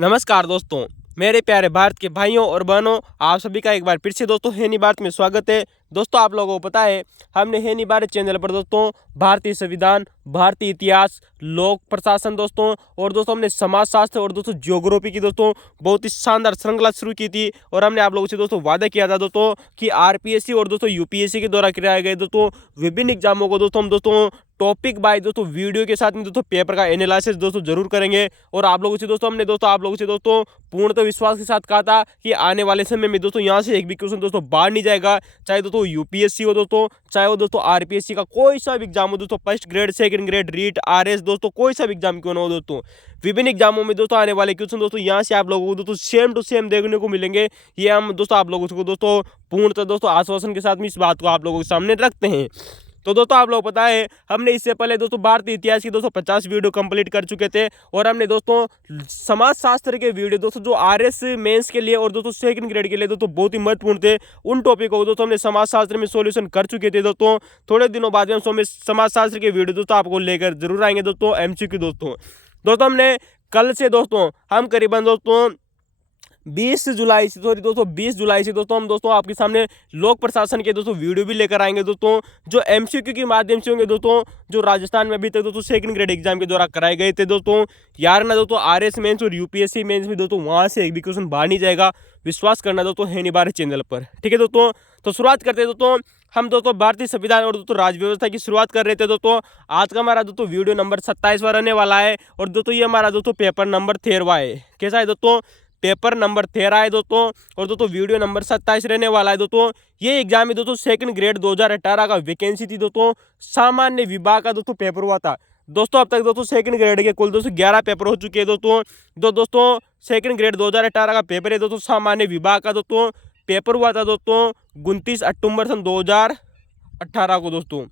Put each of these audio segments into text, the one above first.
नमस्कार दोस्तों, मेरे प्यारे भारत के भाइयों और बहनों, आप सभी का एक बार फिर से दोस्तों है नी भारत में स्वागत है। दोस्तों आप लोगों को पता है हमने है नी भारत चैनल पर दोस्तों भारतीय संविधान, भारतीय इतिहास, लोक प्रशासन दोस्तों और दोस्तों हमने समाजशास्त्र और दोस्तों ज्योग्राफी की दोस्तों बहुत ही शानदार श्रृंखला शुरू की थी। और हमने आप लोगों से दोस्तों वादा किया था दोस्तों कि आरपीएससी और दोस्तों यूपीएससी के द्वारा कराए गए दोस्तों विभिन्न एग्जामों को दोस्तों हम दोस्तों टॉपिक बाय दोस्तों वीडियो के साथ में दोस्तों पेपर का एनालिसिस दोस्तों जरूर करेंगे। और आप लोगों से दोस्तों हमने दोस्तों आप लोगों से दोस्तों पूर्णतः विश्वास के साथ कहा था कि आने वाले समय में दोस्तों यहाँ से एक भी क्वेश्चन दोस्तों बाहर नहीं जाएगा, चाहे दोस्तों यूपीएससी हो दोस्तों, चाहे वो दोस्तों आरपीएससी का कोई सा भी एग्जाम हो दोस्तों, first grade, second grade, REET, RS दोस्तों, कोई सा भी एग्जाम क्यों ना हो दोस्तों, विभिन्न एग्जामों में दोस्तों आने वाले क्वेश्चन दोस्तों यहाँ से आप लोगों को दोस्तों सेम टू सेम देखने को मिलेंगे। ये हम दोस्तों आप लोगों को दोस्तों पूर्णतः दोस्तों आश्वासन के साथ में इस बात को आप लोगों के सामने रखते हैं। तो दोस्तों आप लोग पता है हमने इससे पहले दोस्तों भारतीय इतिहास की दोस्तों 50 वीडियो कंप्लीट कर चुके थे। और हमने दोस्तों समाजशास्त्र के वीडियो दोस्तों जो आरएस मेंस के लिए और दोस्तों सेकंड ग्रेड के लिए दोस्तों बहुत ही महत्वपूर्ण थे, उन टॉपिक को दोस्तों हमने समाजशास्त्र में सॉल्यूशन कर चुके थे दोस्तों। थोड़े दिनों बाद में हम समाजशास्त्र के वीडियो दोस्तों आपको लेकर जरूर आएंगे दोस्तों एमसीक्यू दोस्तों हमने कल से दोस्तों हम करीबन दोस्तों 20 जुलाई से दोस्तों हम दोस्तों आपके सामने लोक प्रशासन के दोस्तों वीडियो भी लेकर आएंगे दोस्तों, जो एमसीक्यू के माध्यम से होंगे दोस्तों, जो राजस्थान में अभी तक दोस्तों सेकंड ग्रेड एग्जाम के द्वारा कराए गए थे दोस्तों। यार ना दोस्तों आरएस मेंस और यूपीएससी मेंस में दोस्तों वहां से एक भी क्वेश्चन बाहर नहीं जाएगा, विश्वास करना दोस्तों है नहीं भारत चैनल पर, ठीक है दोस्तों। तो शुरुआत करते हैं दोस्तों हम दोस्तों भारतीय संविधान और दोस्तों राज्य व्यवस्था की शुरुआत कर रहे थे दोस्तों। आज का हमारा दोस्तों वीडियो नंबर 27वां रहने वाला है और दोस्तों ये हमारा दोस्तों पेपर नंबर 13वां है। कैसा है दोस्तों, पेपर नंबर 13 है दोस्तों और दोस्तों वीडियो नंबर 27 रहने वाला है दोस्तों। ये एग्जाम में दोस्तों सेकंड ग्रेड 2018 का वैकेंसी थी दोस्तों, सामान्य विभाग का दोस्तों पेपर हुआ था दोस्तों। अब तक दोस्तों सेकंड ग्रेड के कुल दोस्तों 11 पेपर हो चुके हैं दोस्तों। दोस्तों सेकंड ग्रेड 2018 का पेपर है दोस्तों, सामान्य विभाग का दोस्तों पेपर हुआ था दोस्तों 29 अक्टूबर सन 2018 को दोस्तों।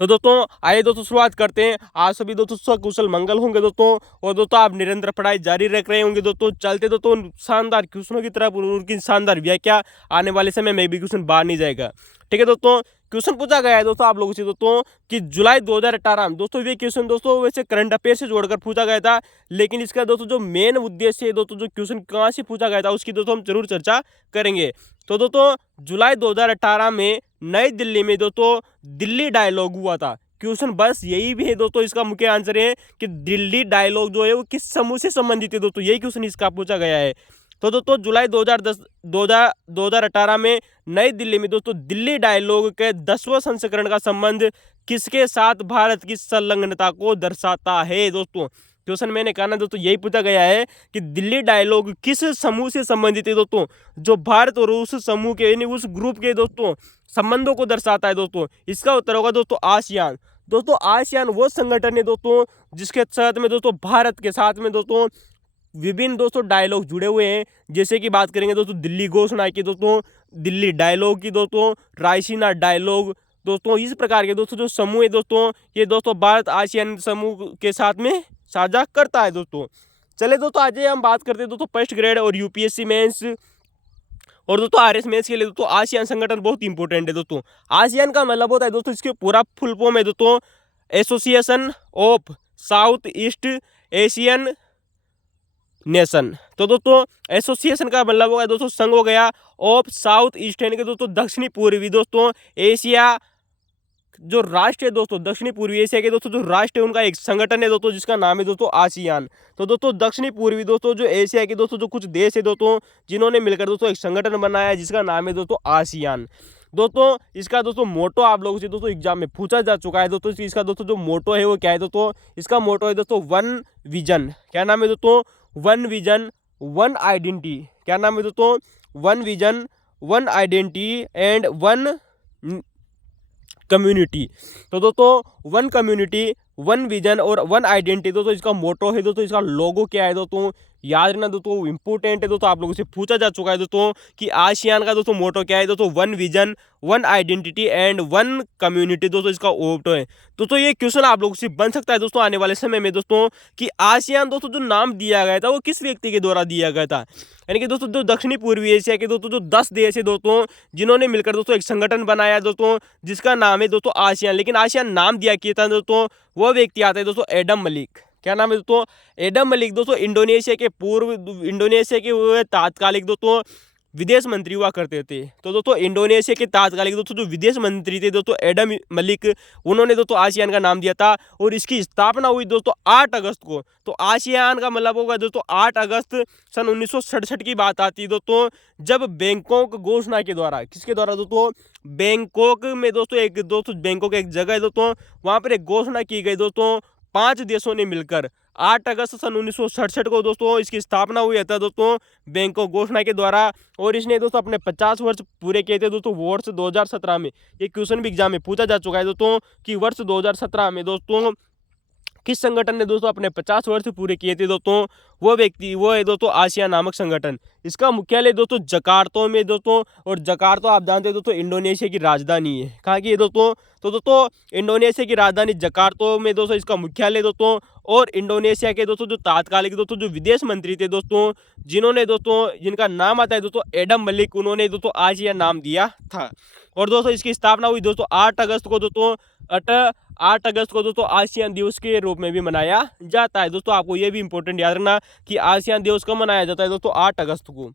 तो दोस्तों आइए दोस्तों शुरुआत करते हैं। आप सभी दोस्तों सकुशल मंगल होंगे दोस्तों और दोस्तों आप निरंतर पढ़ाई जारी रख रहे होंगे दोस्तों। चलते दोस्तों शानदार क्वेश्चनों की तरफ, उनकी शानदार व्याख्या, आने वाले समय में भी क्वेश्चन बाहर नहीं जाएगा, ठीक है दोस्तों। क्वेश्चन पूछा गया है दोस्तों आप लोगों से दोस्तों कि जुलाई 2018 में दोस्तों ये क्वेश्चन दोस्तों वैसे करंट अफेयर से जोड़कर पूछा गया था, लेकिन इसका दोस्तों जो मेन उद्देश्य है दोस्तों, जो क्वेश्चन कहाँ से पूछा गया था उसकी दोस्तों हम जरूर चर्चा करेंगे। तो दोस्तों जुलाई 2018 में नई दिल्ली में दोस्तों दिल्ली डायलॉग हुआ था। क्वेश्चन बस यही भी है दोस्तों, इसका मुख्य आंसर है कि दिल्ली डायलॉग जो है वो किस समूह से संबंधित है दोस्तों, यही क्वेश्चन इसका पूछा गया है। तो दोस्तों जुलाई 2018 में नई दिल्ली में दोस्तों दिल्ली डायलॉग के 10वां संस्करण का संबंध किसके साथ भारत की संलग्नता को दर्शाता है दोस्तों। क्वेश्चन मैंने कहा ना दोस्तों, यही पूछा गया है कि दिल्ली डायलॉग किस समूह से संबंधित है दोस्तों, जो भारत और उस समूह के यानी उस ग्रुप के दोस्तों संबंधों को दर्शाता है दोस्तों। इसका उत्तर होगा दोस्तों आसियान। दोस्तों आसियान वो संगठन है दोस्तों जिसके साथ में दोस्तों भारत के साथ में दोस्तों विभिन्न दोस्तों डायलॉग जुड़े हुए हैं। जैसे कि बात करेंगे दोस्तों दिल्ली घोषणा की दोस्तों, दिल्ली डायलॉग की दोस्तों, रायसीना डायलॉग दोस्तों, इस प्रकार के दोस्तों जो समूह है दोस्तों, ये दोस्तों भारत आसियान समूह के साथ में साझा करता है दोस्तों। चले दोस्तों आज हम बात करते हैं दोस्तों फर्स्ट ग्रेड और यूपीएससी मेंस और दोस्तों आरएस मेंस के लिए दोस्तों आसियान संगठन बहुत इंपॉर्टेंट है दोस्तों। आसियान का मतलब होता है दोस्तों, इसके पूरा फुल फॉर्म है दोस्तों association of south east Asian nation. तो दोस्तों एसोसिएशन का मतलब होगा दोस्तों संघ हो गया, ऑफ साउथ ईस्ट यानी कि दोस्तों दक्षिणी पूर्वी दोस्तों एशिया, जो राष्ट्र है दोस्तों दक्षिणी पूर्वी एशिया के दोस्तों जो राष्ट्र है उनका एक संगठन है दोस्तों जिसका नाम है दोस्तों आसियान। तो दोस्तों दक्षिणी पूर्वी दोस्तों जो एशिया के दोस्तों जो कुछ देश है दोस्तों जिन्होंने मिलकर दोस्तों एक संगठन बनाया है जिसका नाम है दोस्तों आसियान। दोस्तों इसका दोस्तों मोटो आप लोगों से दोस्तों एग्जाम में पूछा जा चुका है दोस्तों। इसका दोस्तों जो मोटो है वो क्या है दोस्तों, इसका मोटो है दोस्तों वन विजन। क्या नाम है दोस्तों, वन विजन वन आइडेंटिटी। क्या नाम है दोस्तों, one vision one identity and one community. तो दोस्तों वन कम्युनिटी, वन विजन और वन आइडेंटिटी दोस्तों इसका मोटो है दोस्तों। इसका लोगो क्या है दोस्तों, याद रखना दोस्तों इंपॉर्टेंट है दोस्तों, आप लोगों से पूछा जा चुका है दोस्तों कि आसियान का दोस्तों मोटो क्या है दोस्तों, one vision one identity and one community दोस्तों इसका मोटो है दोस्तों। ये क्वेश्चन आप लोगों से बन सकता है दोस्तों आने वाले समय में दोस्तों कि आसियान दोस्तों जो नाम दिया गया था वो किस व्यक्ति के द्वारा दिया गया था, यानी कि दोस्तों जो दक्षिणी पूर्वी एशिया के दोस्तों जो 10 देश है दोस्तों जिन्होंने मिलकर दोस्तों एक संगठन बनाया दोस्तों जिसका नाम है दोस्तों आसियान। लेकिन आसियान नाम दिया किया था दोस्तों वो व्यक्ति आता है दोस्तों एडम मलिक। क्या नाम है दोस्तों, एडम मलिक दोस्तों इंडोनेशिया के वो तात्कालिक दोस्तों विदेश मंत्री हुआ करते थे। तो दोस्तों इंडोनेशिया के तात्कालिक दोस्तों जो विदेश मंत्री थे दोस्तों एडम मलिक, उन्होंने दोस्तों आसियान का नाम दिया था और इसकी स्थापना हुई दोस्तों 8 अगस्त को। तो आसियान का मतलब होगा दोस्तों 8 अगस्त सन 1967 की बात आती है दोस्तों, जब बैंकॉक घोषणा के द्वारा, किसके द्वारा दोस्तों, बैंकॉक में दोस्तों बैंकॉक एक जगह है दोस्तों, वहां पर एक घोषणा की गई दोस्तों 5 देशों ने मिलकर 8 अगस्त सन 1967 को दोस्तों इसकी स्थापना हुई था दोस्तों बैंकॉक घोषणा के द्वारा। और इसने दोस्तों अपने 50 वर्ष पूरे किए थे दोस्तों वर्ष 2017 में। ये क्वेश्चन भी एग्जाम में पूछा जा चुका है दोस्तों कि वर्ष 2017 में दोस्तों किस संगठन ने दोस्तों अपने 50 वर्ष पूरे किए थे दोस्तों, वो है दोस्तों आसियान नामक संगठन। इसका मुख्यालय दोस्तों जकार्ता में दोस्तों, और जकार्ता आप जानते हैं दोस्तों इंडोनेशिया की राजधानी है। कहाँ की है दोस्तों, तो दोस्तों इंडोनेशिया की राजधानी जकार्ता में दोस्तों इसका मुख्यालय दोस्तों। और इंडोनेशिया के दोस्तों जो तात्कालिक दोस्तों जो विदेश मंत्री थे दोस्तों, जिनका नाम आता है दोस्तों एडम मलिक, उन्होंने दोस्तों आसियान नाम दिया था। और दोस्तों इसकी स्थापना हुई दोस्तों 8 अगस्त को दोस्तों 8 अगस्त को दोस्तों आसियान दिवस के रूप में भी मनाया जाता है। दोस्तों आपको ये भी इंपॉर्टेंट याद रखना कि आसियान दिवस कब मनाया जाता है दोस्तों, 8 अगस्त को।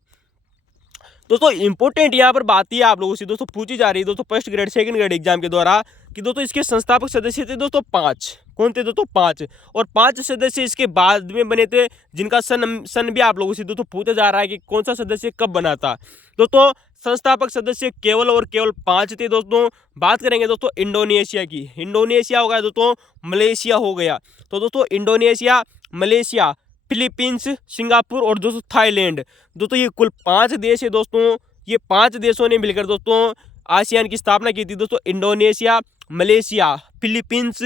दोस्तों इंपॉर्टेंट यहाँ पर बात यह आप लोगों से दोस्तों पूछी जा रही है दोस्तों first grade second grade exam के द्वारा कि दोस्तों इसके संस्थापक सदस्य थे दोस्तों 5। कौन थे दोस्तों, 5। और 5 सदस्य इसके बाद में बने थे, जिनका सन भी आप लोगों से दोस्तों पूछा जा रहा है कि कौन सा सदस्य कब बना था। दोस्तों संस्थापक सदस्य केवल और केवल 5 थे दोस्तों। बात करेंगे दोस्तों इंडोनेशिया की, इंडोनेशिया हो गया दोस्तों, मलेशिया हो गया। तो दोस्तों इंडोनेशिया, मलेशिया, फिलीपींस, सिंगापुर और दोस्तों थाईलैंड, दोस्तों ये कुल 5 देश है दोस्तों। ये 5 देशों ने मिलकर दोस्तों आसियान की स्थापना की थी दोस्तों। इंडोनेशिया, मलेशिया, फिलीपींस,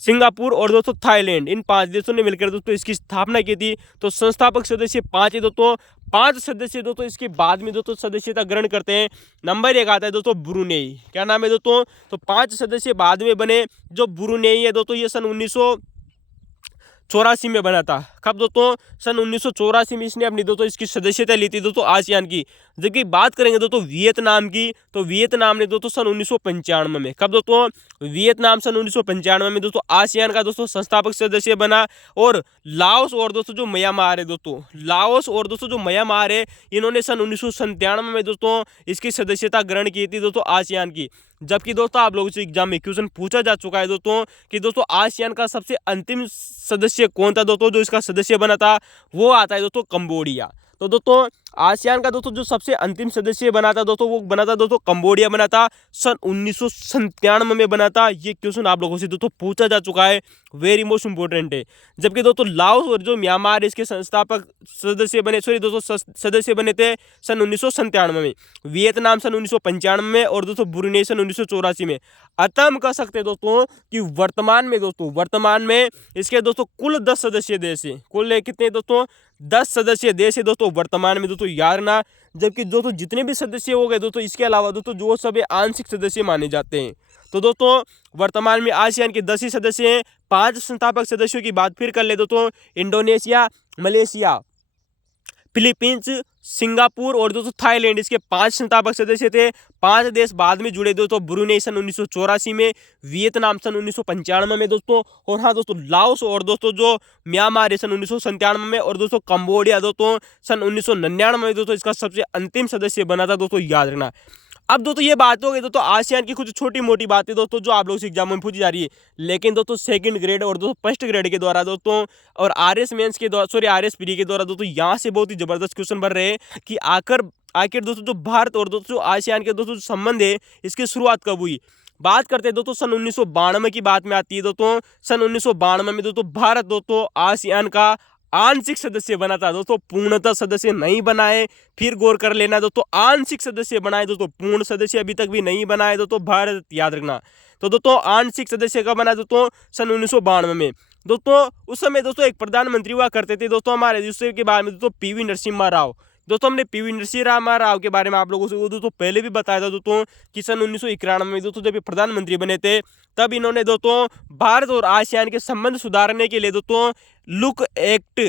सिंगापुर और दोस्तों थाईलैंड, इन 5 देशों ने मिलकर दोस्तों इसकी स्थापना की थी। तो संस्थापक सदस्य 5 है दोस्तों। 5 सदस्य दोस्तों इसके बाद में दोस्तों सदस्यता ग्रहण करते हैं। नंबर 1 आता है दोस्तों ब्रुनेई। क्या नाम है दोस्तों, तो 5 सदस्य बाद में बने। जो ब्रुनेई है दोस्तों ये सन 1984 में बना था। कब दोस्तों, सन 1984 में इसने अपनी दोस्तों इसकी सदस्यता ली थी दोस्तों आसियान की। जबकि बात करेंगे दोस्तों वियतनाम की, तो वियतनाम ने दोस्तों सन 1995 में, कब दोस्तों, वियतनाम सन 1995 में दोस्तों आसियान का दोस्तों संस्थापक सदस्य बना। और लाओस और दोस्तों जो म्यांमार है दोस्तों, लाओस और दोस्तों जो म्यांमार है, इन्होंने सन 1997 में दोस्तों इसकी सदस्यता ग्रहण की थी दोस्तों आसियान की। जबकि दोस्तों आप लोगों से एग्जाम में क्वेश्चन पूछा जा चुका है दोस्तों कि दोस्तों आसियान का सबसे अंतिम सदस्य कौन था दोस्तों, जो इसका सदस्य बना था, वो आता है दोस्तों कंबोडिया। तो दोस्तों आसियान का दोस्तों जो सबसे अंतिम सदस्य बना था दोस्तों, वो बना था दोस्तों कंबोडिया बना था, सन 1997 में बना था। ये क्वेश्चन आप लोगों से दोस्तों पूछा जा चुका है, वेरी मोस्ट इंपोर्टेंट है। जबकि दोस्तों लाओस और जो म्यांमार इसके संस्थापक सदस्य बने, सदस्य बने थे सन 1997 में, वियतनाम सन 1995 में और दोस्तों ब्रुनेई सन 1984 में। अतः हम कह सकते हैं दोस्तों कि वर्तमान में इसके दोस्तों कुल 10 सदस्य देश है। कुल कितने दोस्तों, 10 सदस्य देश है दोस्तों वर्तमान में दोस्तों, याद रखना। जबकि दोस्तों जितने भी सदस्य हो गए दोस्तों, इसके अलावा दोस्तों जो सभी आंशिक सदस्य माने जाते हैं। तो दोस्तों वर्तमान में आसियान के 10 ही सदस्य हैं। 5 संस्थापक सदस्यों की बात फिर कर ले दोस्तों, इंडोनेशिया, मलेशिया, फिलीपींस, सिंगापुर और दोस्तों थाईलैंड, इसके 5 संस्थापक सदस्य थे। 5 देश बाद में जुड़े दोस्तों, ब्रुनेई सन 1984 में, वियतनाम सन 1995 में दोस्तों, और हाँ दोस्तों लाओस और दोस्तों जो म्यांमार है सन 1997 में, और दोस्तों कंबोडिया दोस्तों सन 1999 में दोस्तों इसका सबसे अंतिम सदस्य बना था दोस्तों, याद रखना। अब दोस्तों ये बात हो गई दोस्तों आसियान की कुछ छोटी मोटी बातें दोस्तों जो आप लोगों से एग्जाम में पूछी जा रही है। लेकिन दोस्तों सेकंड ग्रेड और दोस्तों फर्स्ट ग्रेड के द्वारा दोस्तों, और आरएस मेंस के द्वारा, आरएस प्री के द्वारा दोस्तों यहाँ से बहुत ही जबरदस्त क्वेश्चन बन रहे हैं कि आखिर दोस्तों जो भारत और दोस्तों आसियान के दोस्तों संबंध है, इसकी शुरुआत कब हुई। बात करते हैं दोस्तों सन 1992 की बात में आती है दोस्तों। सन 1992 में दोस्तों भारत दोस्तों आसियान का आंशिक सदस्य बना था दोस्तों, पूर्णतः सदस्य नहीं बनाए। फिर गौर कर लेना दोस्तों, आंशिक सदस्य बनाए दोस्तों, पूर्ण सदस्य अभी तक भी नहीं बनाए दोस्तों भारत, याद रखना। तो दोस्तों आंशिक सदस्य कब बना दोस्तों, सन 1992 में दोस्तों। उस समय दोस्तों एक प्रधानमंत्री हुआ करते थे दोस्तों हमारे, जिसके के बारे में दोस्तों पीवी नरसिम्हा राव। दोस्तों हमने पीवी नरसिम्हा राव के बारे में आप लोगों से वो दोस्तों पहले भी बताया था दोस्तों कि सन 1991 में दोस्तों जब ये प्रधानमंत्री बने थे, तब इन्होंने दोस्तों भारत और आसियान के संबंध सुधारने के लिए दोस्तों लुक एक्ट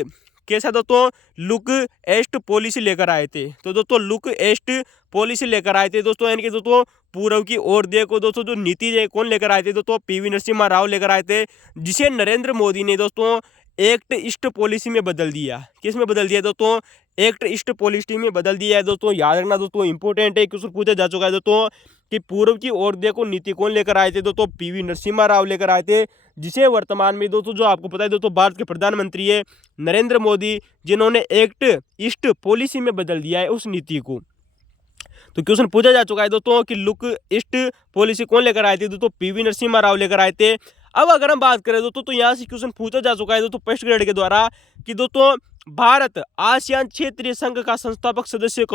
कैसा दोस्तों, लुक ईस्ट पॉलिसी लेकर आए थे। तो दोस्तों लुक ईस्ट पॉलिसी लेकर आए थे दोस्तों, यानी कि दोस्तों पूर्व की ओर देखो दोस्तों, जो नीति है कौन लेकर आए थे दोस्तों, पीवी नरसिम्हा राव लेकर आए थे, जिसे नरेंद्र मोदी ने दोस्तों एक्ट ईस्ट पॉलिसी में बदल दिया। किस में बदल दिया दोस्तों, एक्ट ईस्ट पॉलिसी में बदल दिया है दोस्तों। याद रखना दोस्तों, इंपॉर्टेंट है, क्वेश्चन पूछा जा चुका है दोस्तों कि पूर्व की ओर देखो नीति कौन लेकर आए थे दोस्तों, पीवी नरसिम्हा राव लेकर आए थे, जिसे वर्तमान में दोस्तों जो आपको पता है दोस्तों भारत के प्रधानमंत्री है नरेंद्र मोदी, जिन्होंने एक्ट ईस्ट पॉलिसी में बदल दिया है उस नीति को। तो क्वेश्चन पूछा जा चुका है दोस्तों कि लुक ईस्ट पॉलिसी कौन लेकर आए थे दोस्तों, पीवी नरसिम्हा राव लेकर आए थे। अब अगर हम बात करें दोस्तों, तो यहाँ से क्वेश्चन पूछा जा चुका है दोस्तों फर्स्ट ग्रेड के द्वारा कि दोस्तों भारत आसियान क्षेत्रीय संघ का संस्थापक सदस्य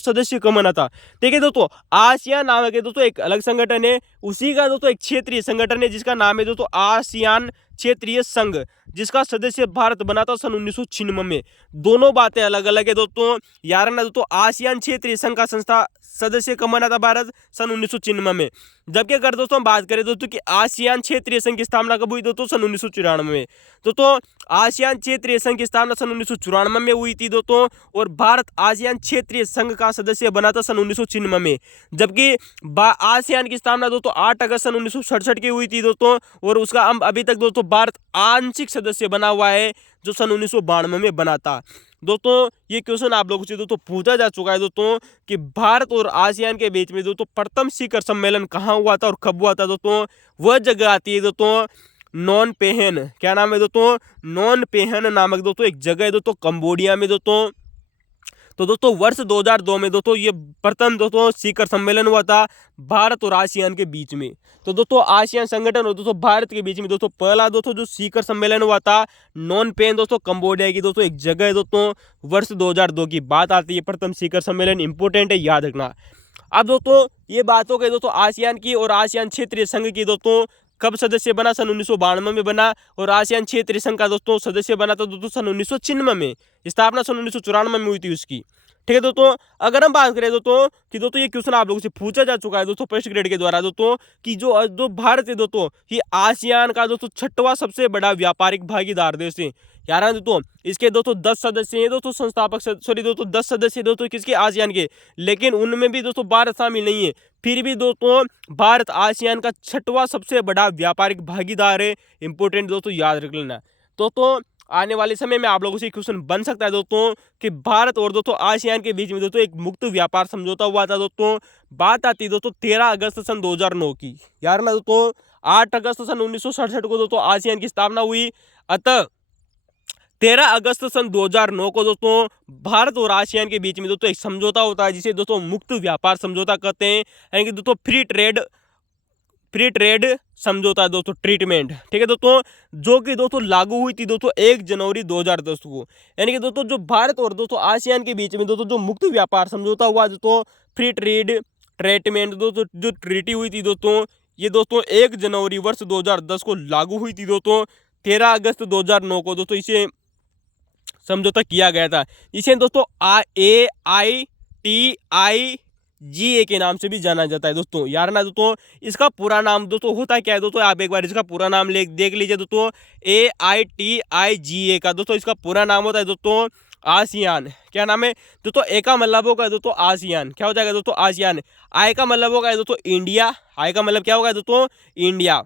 सदस्य कब बना था। देखिए दोस्तों, आसियान नामक है दोस्तों एक अलग संगठन है, उसी का दोस्तों एक क्षेत्रीय संगठन है जिसका नाम है दोस्तों आसियान क्षेत्रीय संघ, जिसका सदस्य भारत बना था सन 1996 में। दोनों बातें अलग अलग है दोस्तों। यार ना दोस्तों, आसियान क्षेत्रीय संघ का संस्था सदस्य कब बना था भारत, सन 1996 में। जबकि अगर दोस्तों हम बात करें दोस्तों कि आसियान क्षेत्रीय संघ की स्थापना कब हुई दोस्तों, सन 1994 में। दोस्तों आसियान क्षेत्रीय संघ की स्थापना सन 1994 में हुई थी दोस्तों, और भारत आसियान क्षेत्रीय संघ का सदस्य बना था सन 1996 में। जबकि आसियान की स्थापना दोस्तों 8 अगस्त सन 1967 की हुई थी दोस्तों, और उसका अभी तक दोस्तों भारत आंशिक सदस्य बना हुआ है, जो सन 1992 में बना था। दोस्तों ये क्वेश्चन आप लोगों से दोस्तों पूछा जा चुका है दोस्तों कि भारत और आसियान के बीच में दोस्तों प्रथम शिखर सम्मेलन कहाँ हुआ था और कब हुआ था दोस्तों। वह जगह आती है दोस्तों नॉन पेहन। क्या नाम है दोस्तों, नॉन पेहन नामक दोस्तों एक जगह है दोस्तों कंबोडिया में दोस्तों। तो दोस्तों वर्ष 2002 में दोस्तों ये प्रथम दोस्तों शिखर सम्मेलन हुआ था भारत और आसियान के बीच में। तो दोस्तों आसियान संगठन और दोस्तों भारत के बीच में दोस्तों पहला दोस्तों जो शिखर सम्मेलन हुआ था नॉन पेन दोस्तों कंबोडिया की दोस्तों एक जगह है दोस्तों। वर्ष 2002 की बात आती है, प्रथम शिखर सम्मेलन इंपोर्टेंट है, याद रखना। अब दोस्तों ये बात हो गई दोस्तों आसियान की, और आसियान क्षेत्रीय संघ की दोस्तों कब सदस्य बना, सन 1992 में बना, और आसियान क्षेत्रीय संघ का दोस्तों सदस्य बना था दोस्तों सन 1996 में। स्थापना सन 1994 में हुई थी उसकी। ठीक है दोस्तों, अगर हम बात करें दोस्तों कि दोस्तों ये क्वेश्चन आप लोगों से पूछा जा चुका है दोस्तों फर्स्ट ग्रेड के द्वारा दोस्तों कि जो भारत है दोस्तों ये आसियान का दोस्तों 6वां सबसे बड़ा व्यापारिक भागीदार देश है। यार दोस्तों इसके दोस्तों 10 सदस्य हैं दोस्तों संस्थापक, सॉरी दोस्तों 10 सदस्य दोस्तों किसके, आसियान के, लेकिन उनमें भी दोस्तों भारत शामिल नहीं है। फिर भी दोस्तों भारत आसियान का 6वां सबसे बड़ा व्यापारिक भागीदार है। इंपोर्टेंट दोस्तों याद रख लेना। दोस्तों आने वाले समय में आप लोगों से क्वेश्चन बन सकता है दोस्तों कि भारत और दोस्तों आसियान के बीच में दोस्तों एक मुक्त व्यापार समझौता हुआ था दोस्तों। बात आती है दोस्तों 13 अगस्त सन 2009 की। यार ना दोस्तों 8 अगस्त सन 1967 को दोस्तों आसियान की स्थापना हुई, अतः 13 अगस्त सन 2009 को दोस्तों भारत और आसियान के बीच में दोस्तों एक समझौता होता है जिसे दोस्तों मुक्त व्यापार समझौता कहते हैं, यानी कि दोस्तों फ्री ट्रेड समझौता दोस्तों, ट्रीटमेंट। ठीक है दोस्तों, जो कि दोस्तों लागू हुई थी दोस्तों 1 जनवरी 2010 को। यानी कि दोस्तों जो भारत और दोस्तों आसियान के बीच में दोस्तों जो मुक्त व्यापार समझौता हुआ दोस्तों फ्री ट्रेड ट्रीटमेंट दोस्तों, जो ट्रीटी हुई थी दोस्तों, ये दोस्तों 1 जनवरी वर्ष 2010 को लागू हुई थी दोस्तों। 13 अगस्त 2009 को दोस्तों इसे समझौता किया गया था। इसे दोस्तों AITIGA के नाम से भी जाना जाता है दोस्तों। यार ना दोस्तों इसका पूरा नाम दोस्तों होता क्या है दोस्तों, आप एक बार इसका पूरा नाम देख लीजिए दोस्तों। AITIGA का दोस्तों इसका पूरा नाम होता है दोस्तों आसियान। क्या नाम है दोस्तों, ए का मतलब होगा दोस्तों आसियान, क्या हो जाएगा दोस्तों आसियान। आई का मतलब होगा दोस्तों इंडिया, आई का मतलब क्या होगा दोस्तों इंडिया।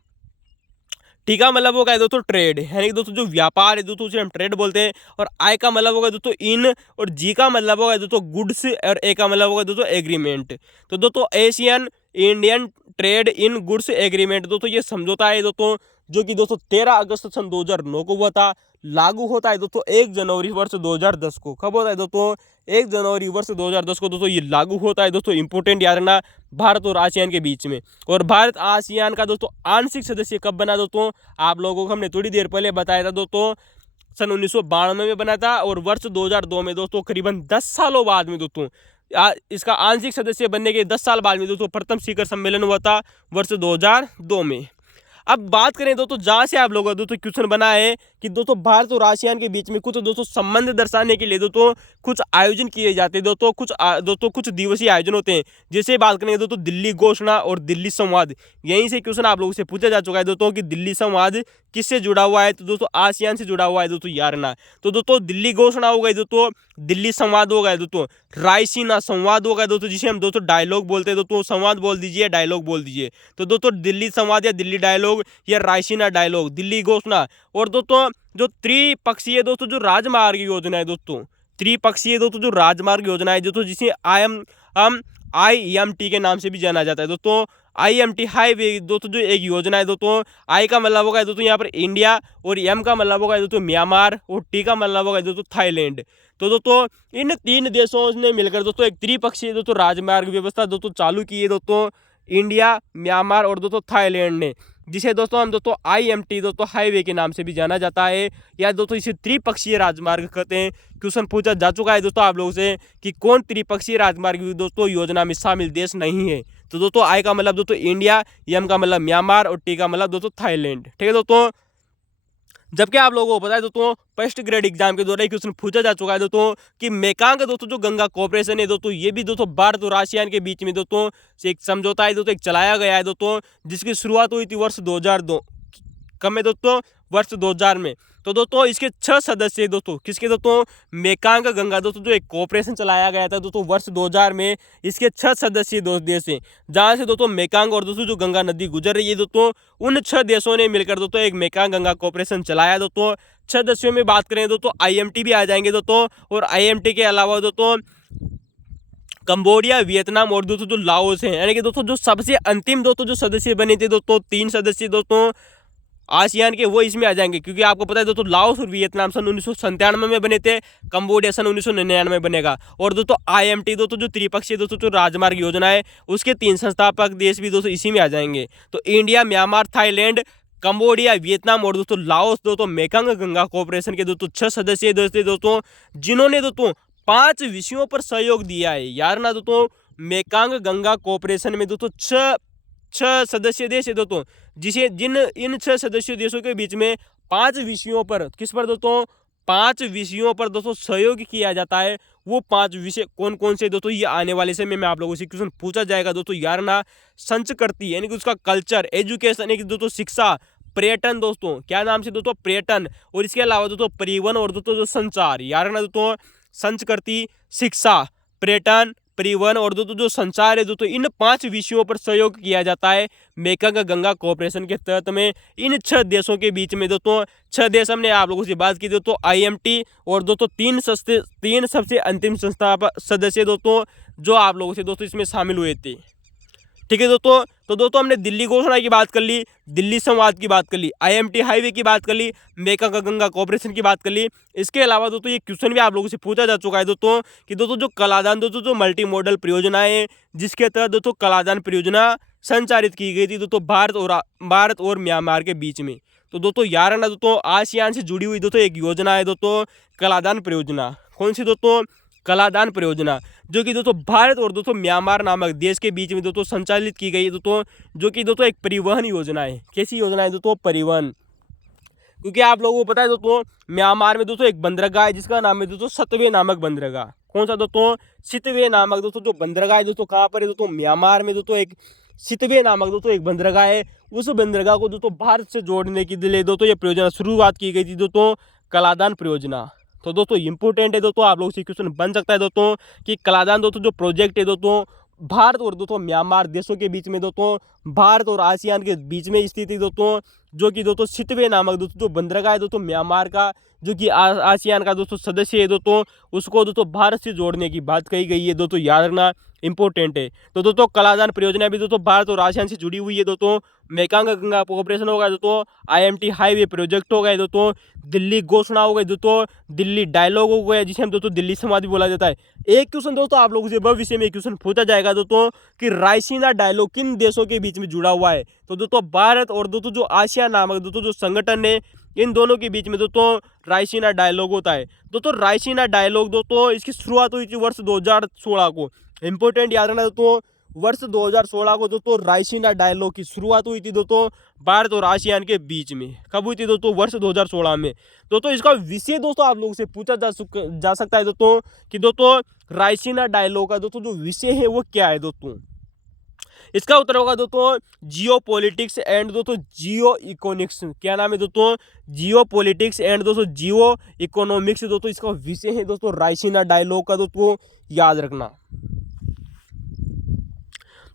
टी का मतलब होगा दोस्तों ट्रेड, यानी कि दोस्तों जो व्यापार है दोस्तों उसे हम ट्रेड बोलते हैं। और आई का मतलब होगा दोस्तों इन, और जी का मतलब होगा दोस्तों गुड्स, और ए का मतलब होगा दोस्तों एग्रीमेंट। तो दोस्तों Asian Indian trade in goods agreement दोस्तों ये समझौता है दोस्तों, जो कि दोस्तों 13 अगस्त सन 2009 को हुआ था। लागू होता है दोस्तों 1 जनवरी वर्ष 2010 को। कब होता है दोस्तों, 1 जनवरी वर्ष 2010 को दोस्तों ये लागू होता है दोस्तों। इंपोर्टेंट याद रखना, भारत और आसियान के बीच में। और भारत आसियान का दोस्तों आंशिक सदस्य कब बना दोस्तों, आप लोगों को हमने थोड़ी देर पहले बताया था दोस्तों, सन 1992 में बना था। और वर्ष 2002 में दोस्तों करीबन 10 सालों बाद में दोस्तों इसका आंशिक सदस्य बनने के 10 साल बाद में दोस्तों प्रथम शिखर सम्मेलन हुआ था वर्ष 2002 में। अब बात करें दोस्तों जहाँ से आप लोगों का दोस्तों क्वेश्चन बना है कि दोस्तों भारत और आसियान के बीच में कुछ दोस्तों संबंध दर्शाने के लिए दोस्तों कुछ आयोजन किए जाते हैं दोस्तों, कुछ दिवसीय आयोजन होते हैं। जैसे बात करेंगे दोस्तों दिल्ली घोषणा और दिल्ली संवाद, यहीं से क्वेश्चन आप लोगों से पूछा जा चुका है दोस्तों कि दिल्ली संवाद किससे जुड़ा हुआ है, तो दोस्तों आसियान से जुड़ा हुआ है दोस्तों यारना। तो दोस्तों दिल्ली घोषणा हो गई दोस्तों, दिल्ली संवाद हो गया दोस्तों, रायसीना संवाद हो गया दोस्तों, जिसे हम दोस्तों डायलॉग बोलते हैं दोस्तों, संवाद बोल दीजिए डायलॉग बोल दीजिए। तो दोस्तों दिल्ली संवाद या दिल्ली डायलॉग या रायसीना डायलॉग, दिल्ली घोषणा। और दोस्तों जो त्रिपक्षीय दोस्तों जो राजमार्ग योजना है दोस्तों, त्रिपक्षीय दोस्तों जो राजमार्ग योजना है दोस्तों, जिसे IMT के नाम से भी जाना जाता है दोस्तों। IMT हाईवे दोस्तों जो एक योजना है दोस्तों, आई का मतलब होगा दोस्तों यहाँ पर इंडिया, और एम का मतलब होगा दोस्तों म्यांमार, और टी का मतलब होगा दोस्तों थाईलैंड। तो दोस्तों इन 3 देशों ने मिलकर दोस्तों एक त्रिपक्षीय दोस्तों राजमार्ग व्यवस्था दोस्तों चालू की है दोस्तों, इंडिया, म्यांमार और दोस्तों थाईलैंड ने, जिसे दोस्तों हम दोस्तों IMT दोस्तों हाईवे के नाम से भी जाना जाता है, या दोस्तों इसे त्रिपक्षीय राजमार्ग कहते हैं। क्वेश्चन पूछा जा चुका है दोस्तों आप लोगों से कि कौन त्रिपक्षीय राजमार्ग दोस्तों योजना में शामिल देश नहीं है। तो दोस्तों आई का मतलब दोस्तों इंडिया, एम का मतलब म्यांमार और टी का मतलब दोस्तों थाईलैंड। ठीक है दोस्तों, जबकि आप लोगों को पता है दोस्तों फर्स्ट ग्रेड एग्जाम के दौरान क्वेश्चन पूछा जा चुका है दोस्तों कि मेकांग दोस्तों जो गंगा कोऑपरेशन है दोस्तों, ये भी दोस्तों भारत और आसियान के बीच में दोस्तों एक समझौता है दोस्तों, एक चलाया गया है दोस्तों, जिसकी शुरुआत हुई थी वर्ष 2002 कब में दोस्तों, वर्ष 2000 में। तो दोस्तों इसके 6 सदस्य दोस्तों, किसके दोस्तों, मेकांग गंगा दोस्तों जो एक कोऑपरेशन चलाया गया था दोस्तों वर्ष 2000 में, इसके 6 सदस्यीय देश हैं, जहां से दोस्तों मेकांग और दोस्तों जो गंगा नदी गुजर रही है दोस्तों, उन 6 देशों ने मिलकर दोस्तों एक मेकांग गंगा कोऑपरेशन चलाया दोस्तों। 6 देशों में बात करें दोस्तों IMT भी आ जाएंगे दोस्तों, और IMT के अलावा दोस्तों कंबोडिया, वियतनाम और दोस्तों जो लाओस हैं, यानी कि दोस्तों जो सबसे अंतिम दोस्तों जो सदस्य बने थे दोस्तों 3 सदस्य दोस्तों आसियान के, वो इसमें आ जाएंगे, क्योंकि आपको पता है दोस्तों लाओस और वियतनाम सन 1997 में बने थे, कंबोडिया सन 1999 में बनेगा। और दोस्तों IMT दोस्तों जो त्रिपक्षीय दोस्तों जो राजमार्ग योजना है, उसके 3 संस्थापक देश भी दोस्तों इसी में आ जाएंगे। तो India, Myanmar, Thailand, Cambodia, Vietnam और दोस्तों लाओस दोस्तों मेकांग गंगा कोऑपरेशन के दोस्तों 6 सदस्य दोस्तों, जिन्होंने दोस्तों 5 विषयों पर सहयोग दिया है यार ना दोस्तों। मेकांग गंगा कोऑपरेशन में दोस्तों 6 सदस्य देश है दोस्तों, इन 6 सदस्य देशों के बीच में 5 विषयों पर, किस पर दोस्तों, 5 विषयों पर दोस्तों सहयोग किया जाता है। वो 5 विषय कौन कौन से दोस्तों, ये आने वाले समय में आप लोगों से क्वेश्चन पूछा जाएगा दोस्तों यार ना। संस्कृति यानी कि उसका कल्चर, एजुकेशन यानी कि दोस्तों शिक्षा, पर्यटन दोस्तों, क्या नाम से दोस्तों, पर्यटन, और इसके अलावा दोस्तों परिवहन और दोस्तों जो संचार, यार ना दोस्तों संस्कृति, शिक्षा, पर्यटन, परिवहन और दोस्तों जो संचार है दोस्तों, इन 5 विषयों पर सहयोग किया जाता है मेकांग गंगा कोऑपरेशन के तहत में इन 6 देशों के बीच में दोस्तों। 6 देश हमने आप लोगों से बात की दोस्तों IMT, और दोस्तों 3 सबसे अंतिम संस्थापक सदस्य दोस्तों जो आप लोगों से दोस्तों इसमें शामिल हुए थे। ठीक है दोस्तों, तो दोस्तों हमने दिल्ली घोषणा की बात कर ली, दिल्ली संवाद की बात कर ली, IMT हाईवे की बात कर ली, मेकांग गंगा कोऑपरेशन की बात कर ली। इसके अलावा दोस्तों ये क्वेश्चन भी आप लोगों से पूछा जा चुका है दोस्तों कि दोस्तों जो कलादान दोस्तों जो मल्टी मॉडल परियोजनाएं, जिसके तहत दोस्तों कलादान परियोजना संचालित की गई थी दोस्तों भारत और म्यांमार के बीच में। तो दोस्तों यार ना दोस्तों आसियान से जुड़ी हुई दोस्तों एक योजना है दोस्तों कलादान परियोजना। कौन सी दोस्तों, कलादान परियोजना, जो कि दोस्तों भारत और दोस्तों म्यांमार नामक देश के बीच में दोस्तों संचालित की गई है दोस्तों, जो कि दोस्तों एक परिवहन योजना है। कैसी योजना है दोस्तों, परिवहन। क्योंकि आप लोगों को पता है दोस्तों म्यांमार में दोस्तों एक बंदरगाह है जिसका नाम है दोस्तों सितवे नामक बंदरगाह। कौन सा दोस्तों, सितवे नामक दोस्तों जो बंदरगाह है दोस्तों, कहाँ पर है दोस्तों, म्यांमार में दोस्तों एक सितवे नामक दोस्तों एक बंदरगाह है। उस बंदरगाह को दोस्तों भारत से जोड़ने के लिए दोस्तों ये परियोजना शुरुआत की गई थी दोस्तों, कलादान परियोजना। तो दोस्तों इंपॉर्टेंट है दोस्तों, आप लोगों से क्वेश्चन बन सकता है दोस्तों कि कलादान दोस्तों जो प्रोजेक्ट है दोस्तों भारत और दोस्तों म्यांमार देशों के बीच में दोस्तों, भारत और आसियान के बीच में स्थित है दोस्तों, जो कि दोस्तों सितवे नामक दोस्तों जो बंदरगाह है दोस्तों म्यांमार का, जो कि आसियान का दोस्तों सदस्य है दोस्तों, उसको दोस्तों भारत से जोड़ने की बात कही गई है दोस्तों, याद रखना इंपॉर्टेंट है। तो दोस्तों कलादान परियोजना भी दोस्तों भारत और आसियान से जुड़ी हुई है दोस्तों। मेकांग गंगा कोऑपरेशन हो गया दोस्तों, IMT हाईवे प्रोजेक्ट हो गए दोस्तों, दिल्ली घोषणा हो गई दोस्तों, दिल्ली डायलॉग हो गया जिसे हम दोस्तों दिल्ली संवाद भी बोला जाता है। एक क्वेश्चन दोस्तों आप लोगों से भविष्य में क्वेश्चन पूछा जाएगा दोस्तों कि रायसीना डायलॉग किन देशों के बीच में जुड़ा हुआ है। तो दोस्तों भारत और दोस्तों जो आसियान नामक दोस्तों जो संगठन है, इन दोनों के बीच में दोस्तों रायसीना डायलॉग होता है। दोस्तों रायसीना डायलॉग दोस्तों इसकी शुरुआत हुई थी वर्ष 2016 को। इंपॉर्टेंट याद रखना दोस्तों, वर्ष 2016 को दोस्तों रायसीना डायलॉग की शुरुआत हुई थी दोस्तों भारत और आसियान के बीच में। कब हुई थी दोस्तों? वर्ष 2016 में। दोस्तों इसका विषय दोस्तों आप लोगों से पूछा जा सकता है दोस्तों कि दोस्तों रायसीना डायलॉग का दोस्तों जो विषय है वो क्या है दोस्तों? इसका उत्तर होगा दोस्तों जियो पॉलिटिक्स एंड दोस्तों जियो इकोनॉमिक्स। क्या नाम है दोस्तों? जियो पॉलिटिक्स एंड दोस्तों जियो इकोनॉमिक्स दोस्तों इसका विषय है दोस्तों रायसीना डायलॉग का दोस्तों, याद रखना।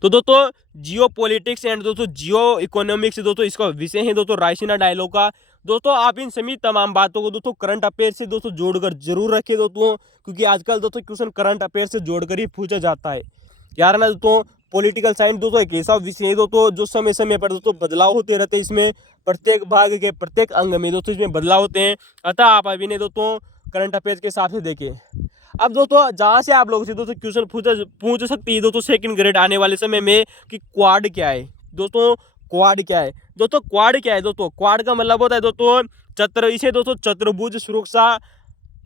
तो दोस्तों जियो पॉलिटिक्स एंड दोस्तों जियो इकोनॉमिक्स दोस्तों इसका विषय है दोस्तों रायसीना डायलॉग का। दोस्तों आप इन सभी तमाम बातों को दोस्तों करंट अफेयर से दोस्तों जोड़कर जरूर रखें दोस्तों, क्योंकि आजकल दोस्तों क्वेश्चन करंट अफेयर से जोड़कर ही पूछा जाता है। यार ना दोस्तों पॉलिटिकल साइंस दोस्तों एक ऐसा विषय है दोस्तों जो समय समय पर दोस्तों बदलाव होते रहते हैं। इसमें प्रत्येक भाग के प्रत्येक अंग में दोस्तों इसमें बदलाव होते हैं। अतः आप अभी ने दोस्तों करंट अफेयर के हिसाब से देखें। अब दोस्तों जहाँ से आप लोगों से दोस्तों क्वेश्चन पूछ सकती है दोस्तों सेकंड ग्रेड आने वाले समय में कि क्वाड क्या है दोस्तों? क्वाड क्या है दोस्तों? क्वाड क्या है दोस्तों? क्वाड का मतलब होता है दोस्तों इसे दोस्तों चतुर्भुज सुरक्षा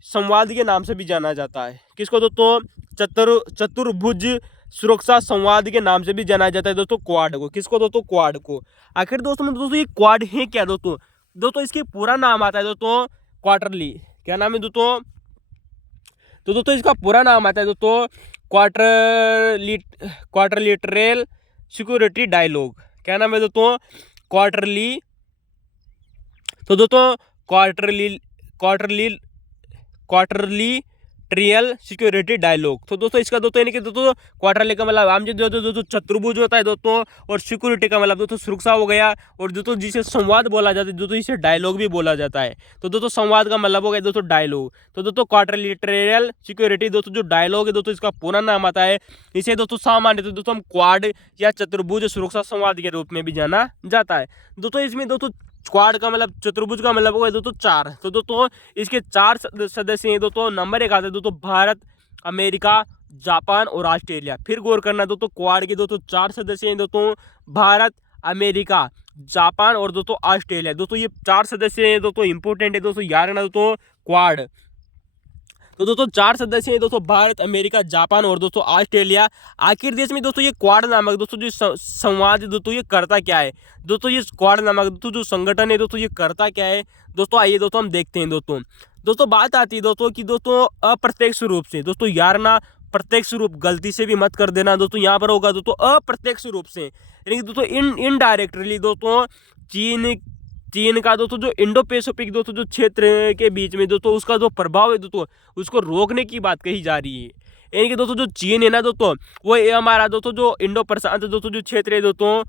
संवाद के नाम से भी जाना जाता है। किसको दोस्तों? चतुर्भुज सुरक्षा संवाद के नाम से भी जाना जाता है दोस्तों क्वाड को। किसको दोस्तों? क्वाड को। आखिर दोस्तों ये क्वाड है क्या दोस्तों? दोस्तों इसके पूरा नाम आता है दोस्तों क्वार्टरली। क्या नाम है दोस्तों? तो दोस्तों इसका पूरा नाम आता है दोस्तों क्वार्टरलिटरल सिक्योरिटी डायलॉग। क्या नाम है दोस्तों? क्वार्टरली। तो दोस्तों क्वार्टरली ट्रियल सिक्योरिटी डायलॉग। तो दोस्तों इसका दोस्तों यानी कि दोस्तों क्वार्टरली का मतलब आम दोस्तों चतुर्भुज होता है दोस्तों, और सिक्योरिटी का मतलब दोस्तों सुरक्षा हो गया, और दोस्तों जिसे संवाद बोला जाता है दोस्तों इसे डायलॉग भी बोला जाता है। तो दोस्तों संवाद का मतलब हो गया दोस्तों डायलॉग। तो दोस्तों क्वार्टरली ट्रियल सिक्योरिटी दोस्तों जो डायलॉग है दोस्तों इसका पूरा नाम आता है। इसे दोस्तों सामान्य दोस्तों हम क्वाड या चतुर्भुज सुरक्षा संवाद के रूप में भी जाना जाता है। दोस्तों इसमें दोस्तों क्वाड का मतलब चतुर्भुज का मतलब होगा दोस्तों 4। तो दोस्तों इसके 4 सदस्य हैं दोस्तों। नंबर 1 आता है दोस्तों भारत, अमेरिका, जापान और ऑस्ट्रेलिया। फिर गौर करना दोस्तों क्वाड के दोस्तों 4 सदस्य हैं दोस्तों भारत, अमेरिका, जापान और दोस्तों ऑस्ट्रेलिया। दोस्तों ये 4 सदस्य हैं दोस्तों, इंपॉर्टेंट है दोस्तों, याद रखना दोस्तों क्वाड। तो दोस्तों 4 सदस्य हैं दोस्तों भारत, अमेरिका, जापान और दोस्तों ऑस्ट्रेलिया। आखिर देश में दोस्तों ये क्वाड नामक दोस्तों जो संवाद दोस्तों ये करता क्या है? दोस्तों ये क्वाड नामक दोस्तों जो संगठन है दोस्तों ये करता क्या है? दोस्तों आइए दोस्तों हम देखते हैं दोस्तों बात आती है दोस्तों कि दोस्तों अप्रत्यक्ष रूप से दोस्तों, यार ना प्रत्यक्ष रूप गलती से भी मत कर देना दोस्तों, यहाँ पर होगा दोस्तों अप्रत्यक्ष रूप से, यानी कि दोस्तों इनडायरेक्टली दोस्तों चीन का दोस्तों जो इंडो पैसिफिक दोस्तों जो क्षेत्र के बीच में दोस्तों उसका जो प्रभाव है दोस्तों उसको रोकने की बात कही जा रही है। यानी कि दोस्तों जो चीन है ना दोस्तों वो हमारा दोस्तों जो इंडो प्रशांत दोस्तों जो क्षेत्र है दोस्तों,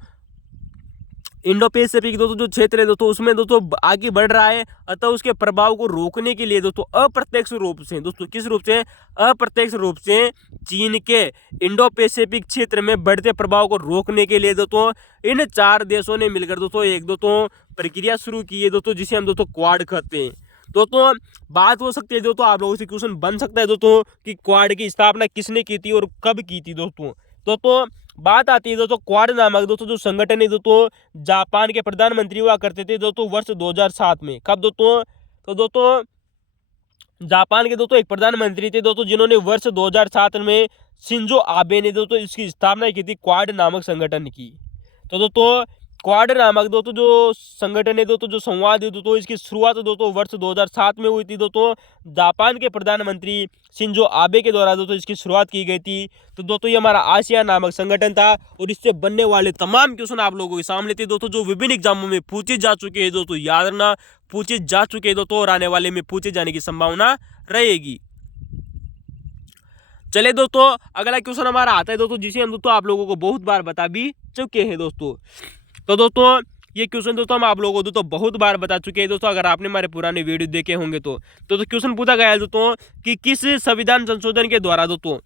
इंडो पैसिफिक दोस्तों जो क्षेत्र है दोस्तों उसमें दोस्तों आगे बढ़ रहा है। अतः उसके प्रभाव को रोकने के लिए दोस्तों अप्रत्यक्ष रूप से दोस्तों, किस रूप से? अप्रत्यक्ष रूप से चीन के इंडो पैसिफिक क्षेत्र में बढ़ते प्रभाव को रोकने के लिए दोस्तों इन 4 देशों ने मिलकर दोस्तों एक दोस्तों प्रक्रिया शुरू की है दोस्तों, जिसे हम दोस्तों क्वाड कहते हैं। दोस्तों बात हो सकती है दोस्तों, आप लोगों से क्वेश्चन बन सकता है दोस्तों कि क्वाड की स्थापना किसने की थी और कब की थी दोस्तों बात आती है दोस्तों क्वाड नामक दोस्तों जो संगठन है दोस्तों जापान के प्रधानमंत्री हुआ करते थे दोस्तों वर्ष 2007 में। कब दोस्तों? तो दोस्तों जापान के दोस्तों एक प्रधानमंत्री थे दोस्तों जिन्होंने वर्ष 2007 में शिंजो आबे ने दोस्तों इसकी स्थापना की थी क्वाड नामक संगठन की। तो दोस्तों क्वाड नामक दोस्तों जो संगठन है दोस्तों जो संवाद है दोस्तों इसकी शुरुआत दोस्तों वर्ष 2007 में हुई थी दोस्तों। जापान के प्रधानमंत्री शिंजो आबे के द्वारा दोस्तों इसकी शुरुआत की गई थी। तो दोस्तों ये हमारा आसियान नामक संगठन था, और इससे बनने वाले तमाम क्वेश्चन आप लोगों के सामने थे दोस्तों जो विभिन्न एग्जामों में पूछे जा चुके हैं दोस्तों, याद रखना पूछे जा चुके हैं दोस्तों, और आने वाले में पूछे जाने की संभावना रहेगी। चले दोस्तों अगला क्वेश्चन हमारा आता है दोस्तों जिसे हम दोस्तों आप लोगों को बहुत बार बता भी चुके हैं दोस्तों। तो दोस्तों ये क्वेश्चन दोस्तों हम आप लोगों को दोस्तों बहुत बार बता चुके हैं दोस्तों, अगर आपने हमारे पुराने वीडियो देखे होंगे तो क्वेश्चन पूछा गया है दोस्तों कि किस संविधान संशोधन के द्वारा दोस्तों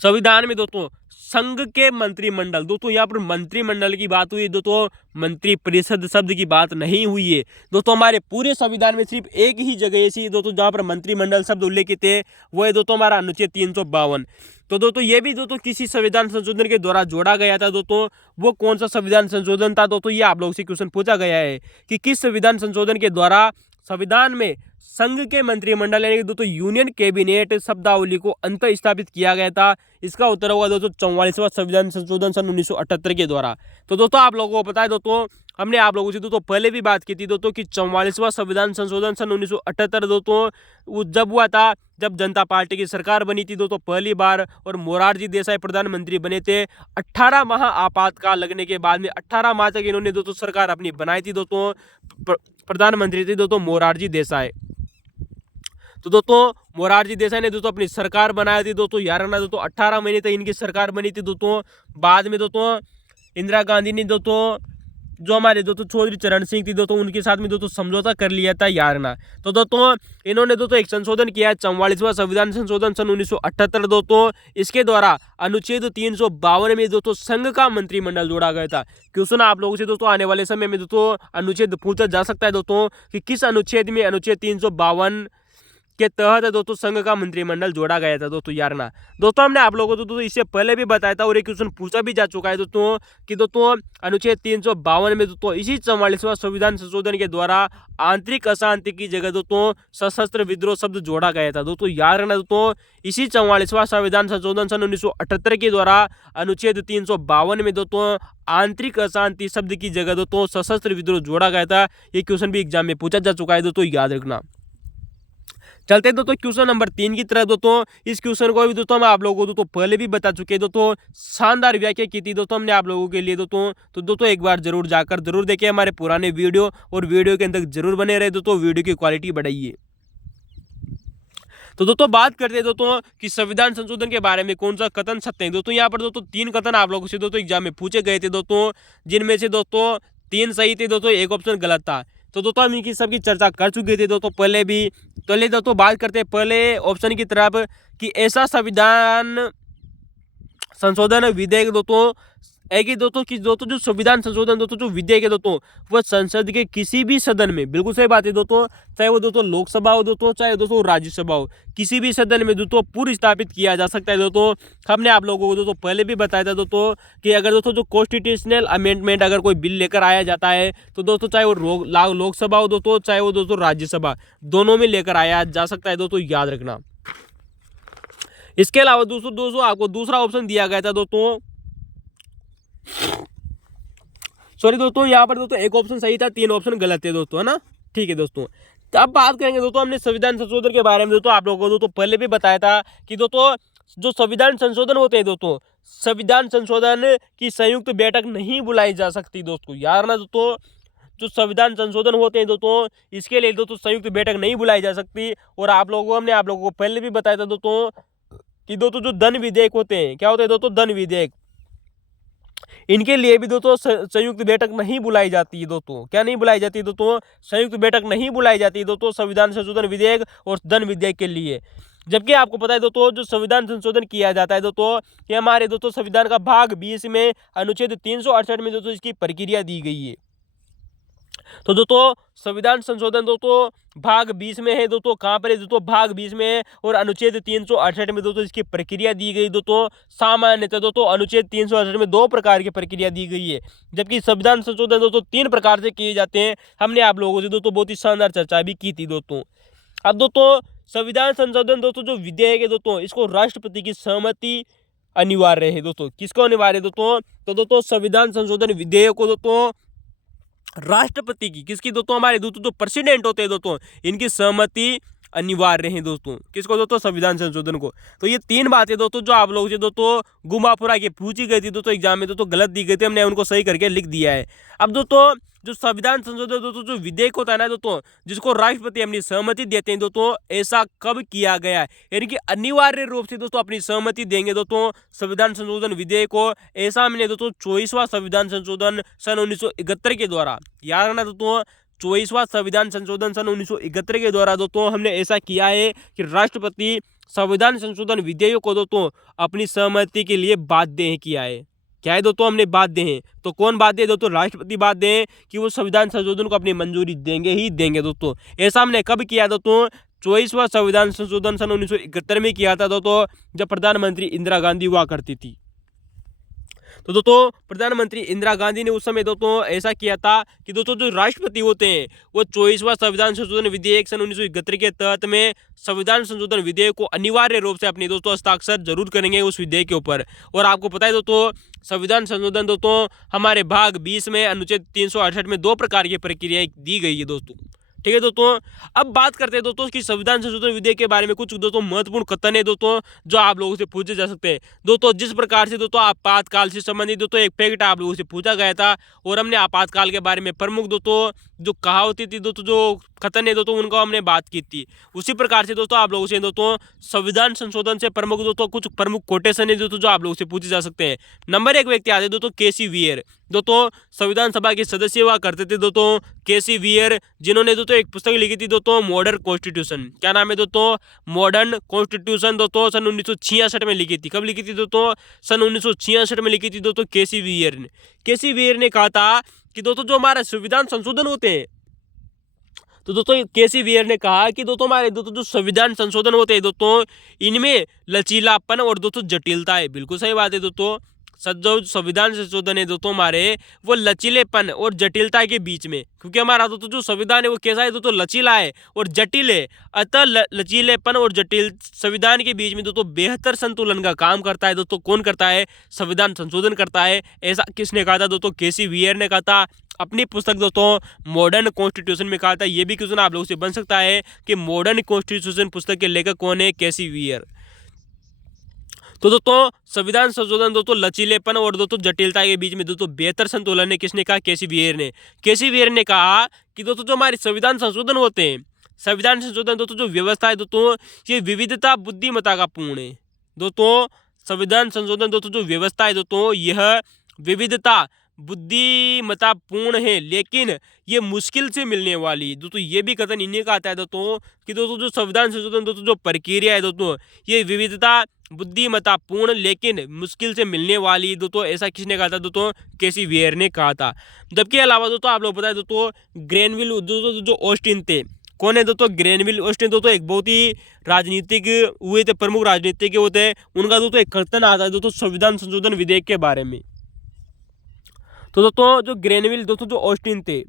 संविधान में दोस्तों संघ के मंत्रिमंडल, दोस्तों यहाँ पर मंत्रिमंडल की बात हुई दोस्तों, मंत्री परिषद शब्द की बात नहीं हुई है दोस्तों। हमारे पूरे संविधान में सिर्फ एक ही जगह ऐसी दोस्तों जहाँ पर मंत्रिमंडल शब्द उल्लेखित है, वो है दोस्तों हमारा अनुच्छेद 352। तो दोस्तों ये भी दोस्तों किसी संविधान संशोधन के द्वारा जोड़ा गया था दोस्तों, वो कौन सा संविधान संशोधन था दोस्तों, ये आप लोगों से क्वेश्चन पूछा गया है कि किस संविधान संशोधन के द्वारा संविधान में संघ के मंत्रिमंडल यानी कि दोस्तों यूनियन कैबिनेट शब्दावली को अंत स्थापित किया गया था? इसका उत्तर होगा दोस्तों 44वां संविधान संशोधन सन 1978 के द्वारा। तो दोस्तों आप लोगों को पता है दोस्तों, हमने आप लोगों से दोस्तों पहले भी बात की थी दोस्तों कि 44वां संविधान संशोधन सन 1978 दोस्तों जब हुआ था, जब जनता पार्टी की सरकार बनी थी दोस्तों पहली बार, और मोरारजी देसाई प्रधानमंत्री बने थे। 18 माह आपातकाल लगने के बाद में 18 माह तक इन्होंने दोस्तों सरकार अपनी बनाई थी दोस्तों। प्रधानमंत्री थे दोस्तों मोरारजी देसाई। तो दोस्तों मोरारजी देसाई ने दोस्तों अपनी सरकार बनाई थी दोस्तों, यार ना दोस्तों 18 महीने तक इनकी सरकार बनी थी दोस्तों। बाद में दोस्तों इंदिरा गांधी ने दोस्तों जो हमारे दोस्तों चौधरी चरण सिंह थी दोस्तों, उनके साथ में दोस्तों समझौता कर लिया था यारना। तो दोस्तों इन्होंने दोस्तों एक संशोधन किया है, 44वां संविधान संशोधन सन 1978 दोस्तों। इसके द्वारा अनुच्छेद 352 में दोस्तों संघ का मंत्रिमंडल जोड़ा गया था। क्वेश्चन आप लोगों से दोस्तों आने वाले समय में दोस्तों अनुच्छेद पूछा जा सकता है दोस्तों कि किस अनुच्छेद में अनुच्छेद 352 के तहत दोस्तों संघ का मंत्रिमंडल जोड़ा गया था दोस्तों यारना। दोस्तों हमने आप लोगों को दोस्तों इससे पहले भी बताया था और एक क्वेश्चन पूछा भी जा चुका है दोस्तों कि दोस्तों अनुच्छेद 352 में दोस्तों इसी 44वां संविधान संशोधन के द्वारा आंतरिक अशांति की जगह दोस्तों सशस्त्र विद्रोह शब्द जोड़ा गया था दोस्तों यारना। दोस्तों इसी 44वां संविधान संशोधन सन 1978 के द्वारा अनुच्छेद 352 में दोस्तों आंतरिक अशांति शब्द की जगह दोस्तों सशस्त्र विद्रोह जोड़ा गया था। ये क्वेश्चन भी एग्जाम में पूछा जा चुका है दोस्तों, याद रखना। चलते हैं दोस्तों क्वेश्चन नंबर 3 की तरफ दोस्तों। इस क्वेश्चन को भी दोस्तों हम आप लोगों को दोस्तों पहले भी बता चुके हैं दोस्तों, शानदार व्याख्या की थी दोस्तों हमने आप लोगों के लिए दोस्तों। तो दोस्तों एक बार जरूर जाकर जरूर देखिए हमारे पुराने वीडियो, और वीडियो के अंदर जरूर बने रहे दोस्तों, वीडियो की क्वालिटी बढ़ाइए। तो दोस्तों बात करते हैं दोस्तों कि संविधान संशोधन के बारे में कौन सा कथन सत्य है दोस्तों। यहाँ पर दोस्तों 3 कथन आप लोगों से दोस्तों एग्जाम में पूछे गए थे दोस्तों, जिनमें से दोस्तों 3 सही थे दोस्तों, एक ऑप्शन गलत था। तो दोस्तों हम इनकी सबकी चर्चा कर चुके थे दोस्तों पहले भी। तो ले दोस्तों बात करते हैं पहले ऑप्शन की तरफ कि ऐसा संविधान संशोधन विधेयक दोस्तों है कि दोस्तों कि दोस्तों जो संविधान संशोधन दोस्तों जो विधेयक है दोस्तों वह संसद के किसी भी सदन में, बिल्कुल सही बात है दोस्तों, चाहे वो दोस्तों लोकसभा हो दोस्तों, चाहे दोस्तों राज्यसभा हो, किसी भी सदन में दोस्तों पूर्व स्थापित किया जा सकता है दोस्तों। हमने आप लोगों को दोस्तों पहले भी बताया था दोस्तों कि अगर दोस्तों जो कॉन्स्टिट्यूशनल अमेंडमेंट अगर कोई बिल लेकर आया जाता है तो दोस्तों चाहे वो लोकसभा हो दोस्तों, चाहे वो दोस्तों राज्यसभा, दोनों में लेकर आया जा सकता है दोस्तों, याद रखना। इसके अलावा दोस्तों आपको दूसरा ऑप्शन दिया गया था दोस्तों, सॉरी दोस्तों यहाँ पर दोस्तों एक ऑप्शन सही था, 3 ऑप्शन गलत थे दोस्तों, है ना। ठीक है दोस्तों, तो अब बात करेंगे दोस्तों हमने संविधान संशोधन के बारे में दोस्तों आप लोगों को दोस्तों पहले भी बताया था कि दोस्तों जो संविधान संशोधन होते हैं दोस्तों, संविधान संशोधन की संयुक्त बैठक नहीं बुलाई जा सकती दोस्तों, यार ना दोस्तों जो संविधान संशोधन होते हैं दोस्तों इसके लिए दोस्तों संयुक्त बैठक नहीं बुलाई जा सकती। और हमने आप लोगों को पहले भी बताया था दोस्तों कि दोस्तों जो धन विधेयक होते हैं, क्या होते हैं दोस्तों, धन विधेयक, इनके लिए भी दोस्तों संयुक्त बैठक नहीं बुलाई जाती है दोस्तों। क्या नहीं बुलाई जाती दोस्तों, संयुक्त बैठक नहीं बुलाई जाती दोस्तों संविधान संशोधन विधेयक और धन विधेयक के लिए। जबकि आपको पता है दोस्तों जो संविधान संशोधन किया जाता है दोस्तों कि हमारे दोस्तों संविधान का भाग 20 में अनुच्छेद 368 में दोस्तों इसकी प्रक्रिया दी गई है। तो दोस्तों संविधान संशोधन दोस्तों भाग 20 में है दोस्तों, कहाँ पर है दोस्तों, भाग 20 में है, और अनुच्छेद 368 में दोस्तों इसकी प्रक्रिया दी गई दोस्तों। सामान्यतः दोस्तों अनुच्छेद 368 में 2 प्रकार की प्रक्रिया दी गई है, जबकि संविधान संशोधन दोस्तों 3 प्रकार से किए जाते हैं। हमने आप लोगों से दोस्तों बहुत ही शानदार चर्चा भी की थी दोस्तों। अब दोस्तों संविधान संशोधन दोस्तों जो विधेयक है दोस्तों इसको राष्ट्रपति की सहमति अनिवार्य है दोस्तों। किसको अनिवार्य दोस्तों, तो दोस्तों संविधान संशोधन विधेयक को दोस्तों राष्ट्रपति की, किसकी दोस्तों, हमारे दोस्तों जो प्रेसिडेंट होते हैं दोस्तों इनकी सहमति अनिवार्य है दोस्तों। किसको दोस्तों, संविधान संशोधन को। तो ये 3 बातें दोस्तों जो आप लोगों से दोस्तों घुमा फुरा के पूछी गई थी दोस्तों एग्जाम में दोस्तों, गलत दी गई थी, हमने उनको सही करके लिख दिया है। अब दोस्तों जो संविधान संशोधन दोस्तों जो विधेयक होता है ना दोस्तों, जिसको राष्ट्रपति अपनी सहमति देते हैं दोस्तों, ऐसा कब किया गया है, यानी कि अनिवार्य रूप से दोस्तों अपनी सहमति देंगे दोस्तों संविधान संशोधन विधेयक को। ऐसा हमने दोस्तों 24वां संविधान संशोधन सन 1971 के द्वारा, याद रखना दोस्तों 24वां संविधान संशोधन सन 1971 के द्वारा दोस्तों हमने ऐसा किया है कि राष्ट्रपति संविधान संशोधन विधेयक को दोस्तों अपनी सहमति के लिए बाध्य किया है। क्या है दोस्तों, हमने बाध्य हैं। तो कौन बाध्य है दोस्तों, राष्ट्रपति बाध्य हैं कि वो संविधान संशोधन को अपनी मंजूरी देंगे ही देंगे दोस्तों। ऐसा हमने कब किया दोस्तों, 24वां संविधान संशोधन सन 1971 में किया था दोस्तों, जब प्रधानमंत्री इंदिरा गांधी हुआ करती थी। तो दोस्तों प्रधानमंत्री इंदिरा गांधी ने उस समय दोस्तों ऐसा किया था कि दोस्तों जो राष्ट्रपति होते हैं वो 24वां संविधान संशोधन विधेयक सन 1971 के तहत में संविधान संशोधन विधेयक को अनिवार्य रूप से अपनी दोस्तों हस्ताक्षर जरूर करेंगे उस विधेयक के ऊपर। और आपको पता है दोस्तों संविधान संशोधन दोस्तों हमारे भाग 20 में अनुच्छेद 368 में 2 प्रकार की प्रक्रियाएं दी गई है दोस्तों। ठीक है दोस्तों, अब बात करते हैं दोस्तों कि संविधान संशोधन विधेयक के बारे में कुछ दोस्तों महत्वपूर्ण कथन है दोस्तों जो आप लोगों से पूछे जा सकते हैं। दोस्तों जिस प्रकार से दोस्तों आपातकाल से संबंधित दोस्तों एक फैक्ट आप लोगों से पूछा गया था और हमने आपातकाल के बारे में प्रमुख दोस्तों जो कहावतें थी दोस्तों जो कथन है दोस्तों उनको हमने बात की थी, उसी प्रकार से दोस्तों आप लोगों से दोस्तों संविधान संशोधन से प्रमुख दोस्तों कुछ प्रमुख कोटेशन है दोस्तों जो आप लोगों से पूछे जा सकते हैं। नंबर 1 व्यक्ति आते दोस्तों केसी वियर। दोस्तों संविधान सभा के सदस्य हुआ करते थे दोस्तों केसी वियर, जिन्होंने दोस्तों एक पुस्तक लिखी थी दोस्तों मॉडर्न कॉन्स्टिट्यूशन। क्या नाम है दोस्तों? मॉडर्न कॉन्स्टिट्यूशन दोस्तों सन 1966 में लिखी थी। कब लिखी थी दोस्तों? सन 1966 में लिखी थी दोस्तों केसी वियर ने। केसी वियर ने कहा था कि दोस्तों जो हमारा संविधान संशोधन होते हैं, तो दोस्तों केसी वियर ने कहा कि दोस्तों हमारे दोस्तों जो संविधान संशोधन होते हैं दोस्तों इनमें लचीलापन और दोस्तों जटिलता है। बिल्कुल सही बात है दोस्तों, जो संविधान संशोधन है दोस्तों हमारे वो लचीलेपन और जटिलता के बीच में, क्योंकि हमारा दोस्तों जो संविधान है वो कैसा है दोस्तों लचीला है और जटिल है। अतः लचीलेपन और जटिल संविधान के बीच में दोस्तों बेहतर संतुलन का काम करता है। दोस्तों कौन करता है? संविधान संशोधन करता है। ऐसा किसने कहा था दोस्तों? केसी वियर ने कहा था अपनी पुस्तक दोस्तों मॉडर्न कॉन्स्टिट्यूशन में कहा था। ये भी क्वेश्चन आप लोगों से बन सकता है कि मॉडर्न कॉन्स्टिट्यूशन पुस्तक के लेखक कौन है? केसी वियर। तो दोस्तों संविधान संशोधन दोस्तों लचीलेपन और दोस्तों जटिलता के बीच में दोस्तों बेहतर संतुलन है। किसने कहा? केसी वियर ने। केसी वियर ने कहा कि दोस्तों जो हमारे संविधान संशोधन होते हैं, संविधान संशोधन दोस्तों जो व्यवस्था है दोस्तों ये विविधता बुद्धिमत्ता का पूर्ण है। दोस्तों संविधान संशोधन दोस्तों जो व्यवस्था है दोस्तों यह विविधता बुद्धिमत्ता पूर्ण है, लेकिन ये मुश्किल से मिलने वाली। दोस्तों ये भी कथन इन्हीं का आता है दोस्तों कि दोस्तों जो संविधान संशोधन दोस्तों जो प्रक्रिया है दोस्तों ये विविधता बुद्धिमत्ता पूर्ण लेकिन मुश्किल से मिलने वाली। दोस्तों ऐसा किसने कहा था? दोस्तों केसी वियर ने कहा था। जबकि अलावा दोस्तों आप लोग पता है दोस्तों ग्रेनविल जो ऑस्टिन थे, कौन है दोस्तों? ग्रेनविल ऑस्टिन दोस्तों एक बहुत ही राजनीतिक हुए थे, प्रमुख राजनीतिज्ञ होते हैं। उनका दोस्तों एक कथन आता है दोस्तों संविधान संशोधन विधेयक के बारे में। तो दोस्तों जो ग्रेनविल दोस्तों जो ऑस्टिन थे,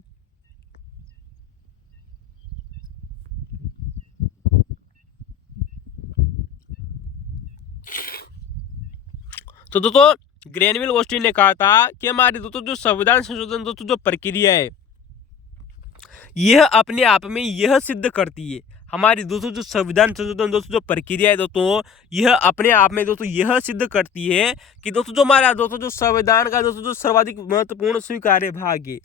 तो दोस्तों ग्रेनविल ऑस्टिन ने कहा था कि हमारी दोस्तों जो संविधान संशोधन दोस्तों जो प्रक्रिया है यह अपने आप में यह सिद्ध करती है, हमारी दोस्तों जो संविधान संशोधन दोस्तों जो प्रक्रिया है दोस्तों यह अपने आप में दोस्तों यह सिद्ध करती है कि दोस्तों जो हमारा दोस्तों जो संविधान का दोस्तों जो सर्वाधिक महत्वपूर्ण स्वीकार्य भाग है।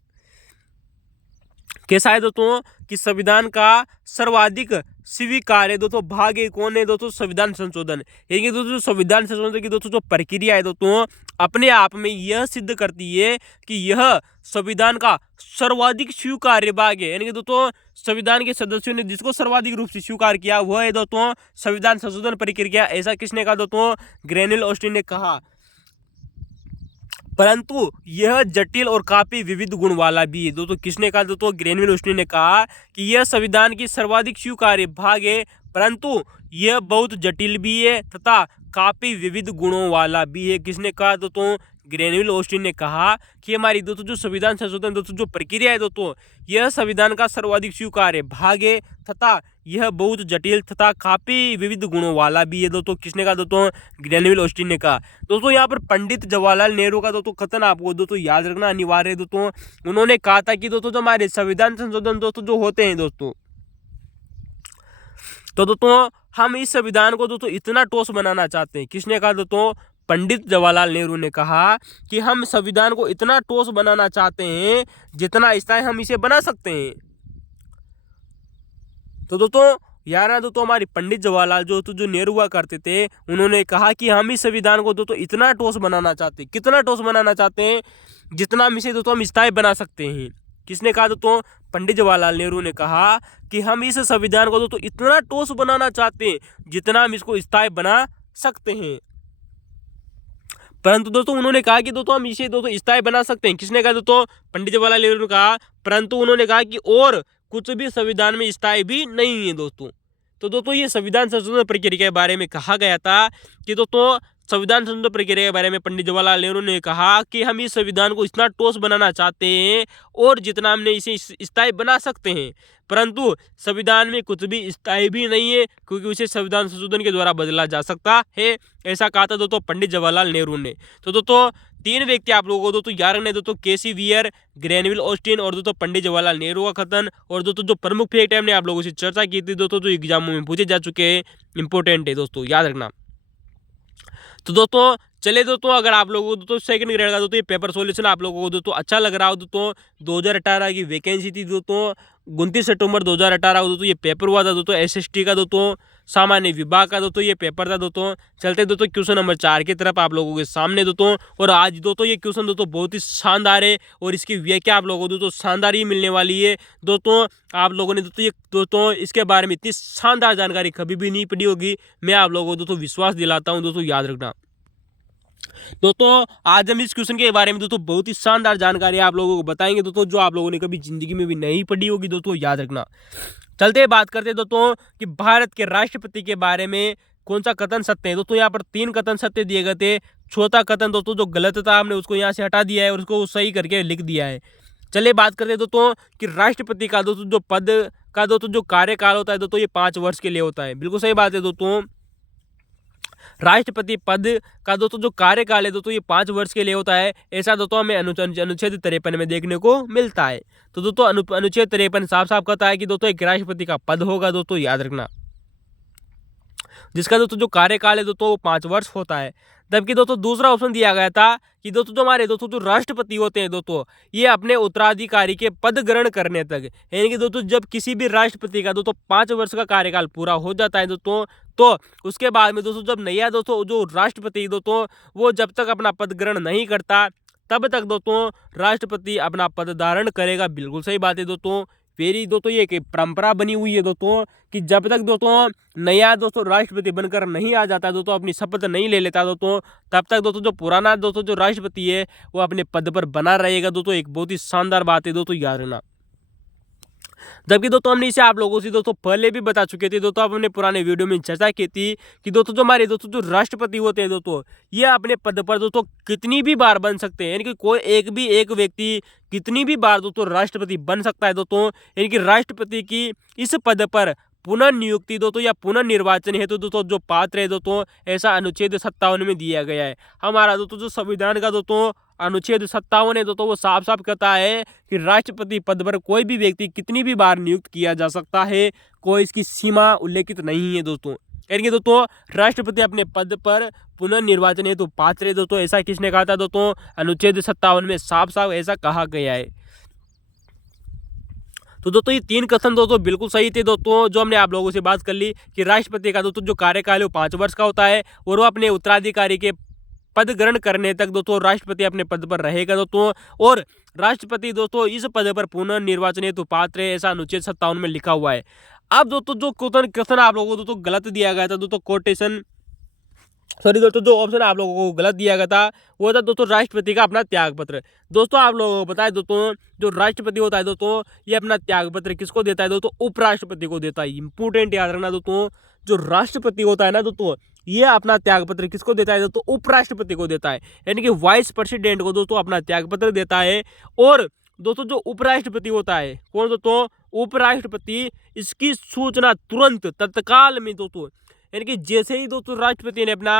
कैसा है दोस्तों? कि संविधान का सर्वाधिक स्वीकार्य दोस्तों भाग है कौन है दोस्तों? संविधान संशोधन। यानी दोस्तों जो संविधान संशोधन की दोस्तों जो प्रक्रिया है दोस्तों अपने आप में यह सिद्ध करती है कि यह संविधान का सर्वाधिक स्वीकार्य भाग है। यानी कि दोस्तों संविधान के सदस्यों ने जिसको सर्वाधिक रूप से स्वीकार किया वह है दोस्तों संविधान संशोधन प्रक्रिया। ऐसा किसने कहा दोस्तों? ग्रेनविल ऑस्टिन ने कहा। परंतु यह जटिल और काफी विविध गुण वाला भी है। दोस्तों किसने कहा? दोस्तों ग्रेनविल ऑस्टिन ने कहा कि यह संविधान की सर्वाधिक स्वीकार्य भाग है, परंतु यह बहुत जटिल भी है तथा काफी विविध गुणों वाला भी है। किसने कहा? दोस्तों ग्रेनविल ऑस्टिन ने कहा कि हमारी दोस्तों जो संविधान संशोधन दोस्तों जो प्रक्रिया है दोस्तों यह संविधान का सर्वाधिक स्वीकार्य भाग है तथा यह बहुत जटिल तथा काफी विविध गुणों वाला भी है। दोस्तों किसने कहा? दोस्तों ग्रेनविल ऑस्टिन ने कहा। दोस्तों यहाँ पर पंडित जवाहरलाल नेहरू का दोस्तों कथन आपको दोस्तों याद रखना अनिवार्य है। दोस्तों उन्होंने कहा था कि दोस्तों जो हमारे संविधान संशोधन दोस्तों जो होते हैं दोस्तों, तो दोस्तों हम इस संविधान को दोस्तों इतना ठोस बनाना चाहते हैं। किसने कहा? दोस्तों पंडित जवाहरलाल नेहरू ने कहा कि हम संविधान को इतना ठोस बनाना चाहते हैं जितना स्थायी हम इसे बना सकते हैं। तो दोस्तों यार दोस्तों हमारे पंडित जवाहरलाल जो नेहरू हुआ करते थे उन्होंने कहा कि हम इस संविधान को दोस्तों इतना ठोस बनाना चाहते हैं। कितना ठोस बनाना चाहते हैं? जितना हम इसे दोस्तों हम स्थायी बना सकते हैं। किसने कहा? दोस्तों पंडित जवाहरलाल नेहरू ने कहा कि हम इस संविधान को दोस्तों इतना ठोस बनाना चाहते हैं जितना हम इसको स्थायी बना सकते हैं। परंतु दोस्तों उन्होंने कहा कि दोस्तों हम इसे दोस्तों स्थायी बना सकते हैं। किसने कहा? दोस्तों पंडित जवाहरलाल नेहरू ने कहा। परंतु उन्होंने कहा कि और कुछ भी संविधान में स्थायी भी नहीं है दोस्तों। तो दोस्तों ये संविधान संशोधन प्रक्रिया के बारे में कहा गया था कि दोस्तों संविधान संशोधन प्रक्रिया के बारे में पंडित जवाहरलाल नेहरू ने कहा कि हम इस संविधान को इतना ठोस बनाना चाहते हैं और जितना हमने इसे स्थायी बना सकते हैं, परंतु संविधान में कुछ भी स्थायी भी नहीं है क्योंकि उसे संविधान संशोधन के द्वारा बदला जा सकता है। ऐसा कहा था दोस्तों पंडित जवाहरलाल नेहरू ने। तो दोस्तों 3 व्यक्ति आप लोगों को दोस्तों याद रखने दोस्तों, केसी वियर, ग्रेनविल ऑस्टिन और दोस्तों पंडित जवाहरलाल नेहरू का कथन। और दोस्तों जो प्रमुख फैक्ट है हमने आप लोगों से चर्चा की थी दोस्तों, जो एग्जामों में पूछे जा चुके हैं, इंपॉर्टेंट है दोस्तों, याद रखना। तो दोस्तों चले दोस्तों, अगर आप लोगों को दोस्तों सेकंड ग्रेड का दोस्तों ये पेपर सॉल्यूशन आप लोगों को दोस्तों अच्छा लग रहा हो दोस्तों, 2018 की वैकेंसी थी दोस्तों, 29 सितंबर 2018 को दोस्तों ये पेपर हुआ था दोस्तों, एसएसटी का दोस्तों, सामान्य विभाग का दोस्तों ये पेपर था दोस्तों। चलते दोस्तों क्वेश्चन नंबर 4 की तरफ आप लोगों के सामने दोस्तों। और आज दोस्तों ये क्वेश्चन दोस्तों बहुत ही शानदार है और इसकी व्याख्या आप लोगों को दोस्तों शानदार ही मिलने वाली है दोस्तों। आप लोगों ने दोस्तों ये दोस्तों इसके बारे में इतनी शानदार जानकारी कभी भी नहीं पड़ी होगी, मैं आप लोगों को दोस्तों विश्वास दिलाता हूँ दोस्तों, याद रखना। दोस्तों आज हम इस क्वेश्चन के बारे में दोस्तों बहुत ही शानदार जानकारी आप लोगों को बताएंगे दोस्तों, जो आप लोगों ने कभी जिंदगी में भी नहीं पढ़ी होगी दोस्तों, याद रखना। चलते बात करते हैं दोस्तों कि भारत के राष्ट्रपति के बारे में कौन सा कथन सत्य है। दोस्तों यहाँ पर 3 कथन सत्य दिए गए थे। चौथा कथन दोस्तों जो गलत था, हमने उसको यहाँ से हटा दिया है और उसको सही करके लिख दिया है। चलिए बात करते हैं दोस्तों कि राष्ट्रपति का दोस्तों जो पद का दोस्तों जो कार्यकाल होता है दोस्तों, ये 5 वर्ष के लिए होता है। बिल्कुल सही बात है दोस्तों, राष्ट्रपति पद का दोस्तों जो कार्यकाल है दोस्तों, ये 5 वर्ष के लिए होता है। ऐसा दोस्तों हमें अनुच्छेद 53 में देखने को मिलता है। तो दोस्तों अनुच्छेद 53 साफ साफ कहता है कि दोस्तों एक राष्ट्रपति का पद होगा दोस्तों, याद रखना, जिसका दोस्तों जो कार्यकाल है दोस्तों वो 5 वर्ष होता है। जबकि दोस्तों दूसरा ऑप्शन दिया गया था कि दोस्तों जो हमारे दोस्तों जो राष्ट्रपति होते हैं दोस्तों, ये अपने उत्तराधिकारी के पद ग्रहण करने तक, यानी कि दोस्तों जब किसी भी राष्ट्रपति का दोस्तों 5 वर्ष का कार्यकाल पूरा हो जाता है दोस्तों, तो उसके बाद में दोस्तों जब नया दोस्तों जो राष्ट्रपति दोस्तों वो जब तक अपना पद ग्रहण नहीं करता तब तक दोस्तों राष्ट्रपति अपना पद धारण करेगा। बिल्कुल सही बात है दोस्तों। मेरी दोस्तों ये एक परंपरा बनी हुई है दोस्तों कि जब तक दोस्तों नया दोस्तों राष्ट्रपति बनकर नहीं आ जाता दोस्तों, अपनी शपथ नहीं ले लेता दोस्तों, तब तक दोस्तों जो पुराना दोस्तों जो राष्ट्रपति है वो अपने पद पर बना रहेगा दोस्तों। एक बहुत ही शानदार बात है दोस्तों, याद रखना। जबकि दोस्तों हमने इसे आप लोगों से दोस्तों पहले भी बता चुके थे दोस्तों, हमने पुराने वीडियो में चर्चा की थी कि दोस्तों जो हमारे दोस्तों जो राष्ट्रपति होते हैं दोस्तों, ये अपने पद पर दोस्तों कितनी भी बार बन सकते हैं, यानी कि कोई एक व्यक्ति कितनी भी बार दोस्तों राष्ट्रपति बन सकता है दोस्तों। यानी कि राष्ट्रपति की इस पद पर पुनर्नियुक्ति दोस्तों या पुनर्निर्वाचन हेतु दोस्तों जो पात्र है दोस्तों, ऐसा अनुच्छेद 57 में दिया गया है। हमारा दोस्तों जो संविधान का दोस्तों अनुच्छेद 57 है दोस्तों, वो साफ साफ कहता है कि राष्ट्रपति पद पर कोई भी व्यक्ति कितनी भी बार नियुक्त किया जा सकता है, कोई इसकी सीमा उल्लेखित नहीं है दोस्तों। यानी कि दोस्तों राष्ट्रपति अपने पद पर पुनर्निर्वाचन हेतु पात्र है दोस्तों, ऐसा किसने कहा था दोस्तों, अनुच्छेद 57 में साफ साफ ऐसा कहा गया है। तो दोस्तों ये 3 कथन दोस्तों बिल्कुल सही थे दोस्तों, जो हमने आप लोगों से बात कर ली कि राष्ट्रपति का दोस्तों जो कार्यकाल है वो 5 वर्ष का होता है और वो अपने उत्तराधिकारी के पद ग्रहण करने तक दोस्तों राष्ट्रपति अपने पद पर रहेगा दोस्तों। और राष्ट्रपति दोस्तों इस पद पर पुनर्निर्वाचन हेतु पात्र है, ऐसा अनुच्छेद 57 में लिखा हुआ है। अब दोस्तों जो कथन आप लोगों को दोस्तों गलत दिया गया था दोस्तों, कोटेशन सॉरी दोस्तों जो ऑप्शन आप लोगों को गलत दिया गया था वो था दोस्तों राष्ट्रपति का अपना त्यागपत्र। दोस्तों आप लोगों को पता है दोस्तों जो राष्ट्रपति होता है दोस्तों, ये अपना त्यागपत्र किसको देता है दोस्तों, उपराष्ट्रपति को देता है। इंपोर्टेंट याद रखना दोस्तों, जो राष्ट्रपति होता है ना दोस्तों, ये अपना त्यागपत्र किसको देता है दोस्तों, उपराष्ट्रपति को देता है, यानी कि वाइस प्रेसिडेंट को दोस्तों अपना त्यागपत्र देता है। और दोस्तों जो उपराष्ट्रपति होता है कौन दोस्तों, उपराष्ट्रपति, इसकी सूचना तुरंत तत्काल में दोस्तों, यानी कि जैसे ही दोस्तों राष्ट्रपति ने अपना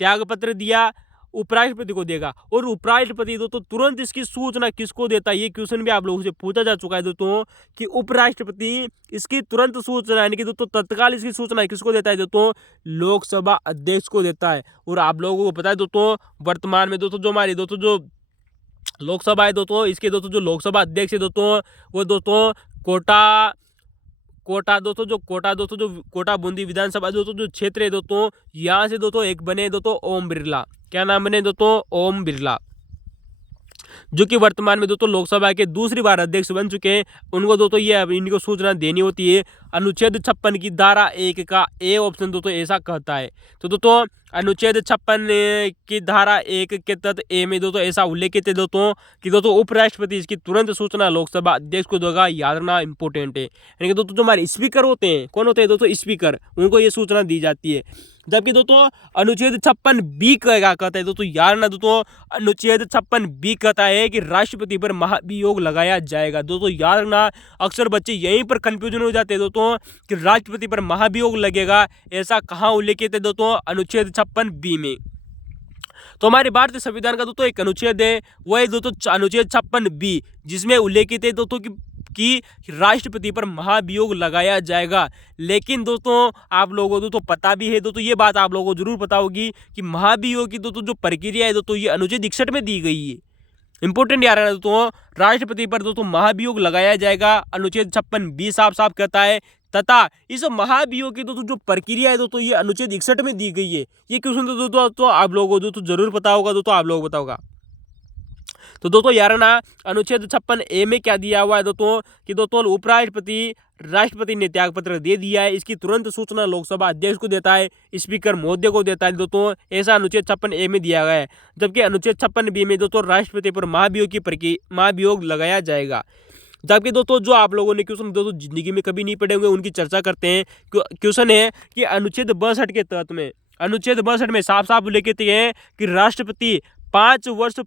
त्यागपत्र दिया उपराष्ट्रपति को देगा, और उपराष्ट्रपति दोस्तों तुरंत इसकी सूचना किसको देता है, ये क्वेश्चन भी आप लोगों से पूछा जा चुका है दोस्तों कि उपराष्ट्रपति इसकी तुरंत सूचना यानी कि दोस्तों तत्काल इसकी सूचना किसको देता है दोस्तों, लोकसभा अध्यक्ष को देता है। और आप लोगों को पता है दोस्तों वर्तमान में दोस्तों जो हमारी दोस्तों जो लोकसभा है दोस्तों, इसके दोस्तों जो लोकसभा अध्यक्ष है दोस्तों वो दोस्तों कोटा दोस्तों जो कोटा बूंदी विधानसभा दोस्तों जो क्षेत्र है दोस्तों, यहाँ से दोस्तों एक बने दोस्तों ओम बिरला। क्या नाम बने दोस्तों, ओम बिरला, जो कि वर्तमान में दोस्तों लोकसभा के दूसरी बार अध्यक्ष बन चुके हैं। उनको दोस्तों ये इनको सूचना देनी होती है अनुच्छेद 56 की धारा 1 का ए ऑप्शन दोस्तों ऐसा कहता है। तो दोस्तों अनुच्छेद 56 की धारा 1 के तहत ए में दोस्तों ऐसा उल्लेखित है दोस्तों कि दोस्तों उपराष्ट्रपति इसकी तुरंत सूचना लोकसभा अध्यक्ष को देगा। याद रखना इंपॉर्टेंट है। यानी कि दोस्तों जो हमारे स्पीकर होते हैं, कौन होते हैं दोस्तों? स्पीकर, उनको ये सूचना दी जाती है। जबकि दोस्तों अनुच्छेद 56 बी क्या कहता है दोस्तों? याद रखना दोस्तों अनुच्छेद 56 बी कहता है कि राष्ट्रपति पर महाभियोग लगाया जाएगा। दोस्तों याद रखना, अक्सर बच्चे यहीं पर कंफ्यूजन हो जाते हैं दोस्तों कि राष्ट्रपति पर महाभियोग लगेगा, ऐसा कहाँ उल्लेखित है दोस्तों? अनुच्छेद 56 बी में। तो हमारे भारतीय संविधान का दोस्तों एक अनुच्छेद है, वह है दोस्तों अनुच्छेद 56 बी, जिसमें उल्लेखित है दोस्तों कि राष्ट्रपति पर महाभियोग लगाया जाएगा। लेकिन दोस्तों आप लोगों को तो पता भी है दोस्तों, ये बात आप लोगों को जरूर पता होगी कि महाभियोग की दोस्तों जो प्रक्रिया है दोस्तों ये अनुच्छेद 61 में दी गई है। इंपोर्टेंट यार है दोस्तों, राष्ट्रपति पर दोस्तों महाभियोग लगाया जाएगा, अनुच्छेद 56 बी साफ साफ कहता है। तथा इस महाभियोग की दोस्तों जो प्रक्रिया है दोस्तों ये अनुच्छेद 61 में दी गई है। ये क्वेश्चन दोस्तों आप लोगों को दोस्तों जरूर पता होगा दोस्तों, आप लोगों को पता होगा। तो दोस्तों यार ना अनुच्छेद 56 ए में क्या दिया हुआ है दोस्तों कि दोस्तों उपराष्ट्रपति राष्ट्रपति ने त्यागपत्र दे दिया है, इसकी तुरंत सूचना लोकसभा अध्यक्ष को देता है, स्पीकर महोदय को देता है दोस्तों, ऐसा अनुच्छेद 56 ए में दिया गया है। जबकि अनुच्छेद 56 बी में दोस्तों राष्ट्रपति पर महाभियोग लगाया जाएगा। जबकि दोस्तों जो आप लोगों ने क्वेश्चन दोस्तों जिंदगी में कभी नहीं पढ़े होंगे उनकी चर्चा करते हैं। क्वेश्चन है कि अनुच्छेद 62 के तहत में, अनुच्छेद 62 में साफ साफ उल्लेखित है कि राष्ट्रपति 5 वर्ष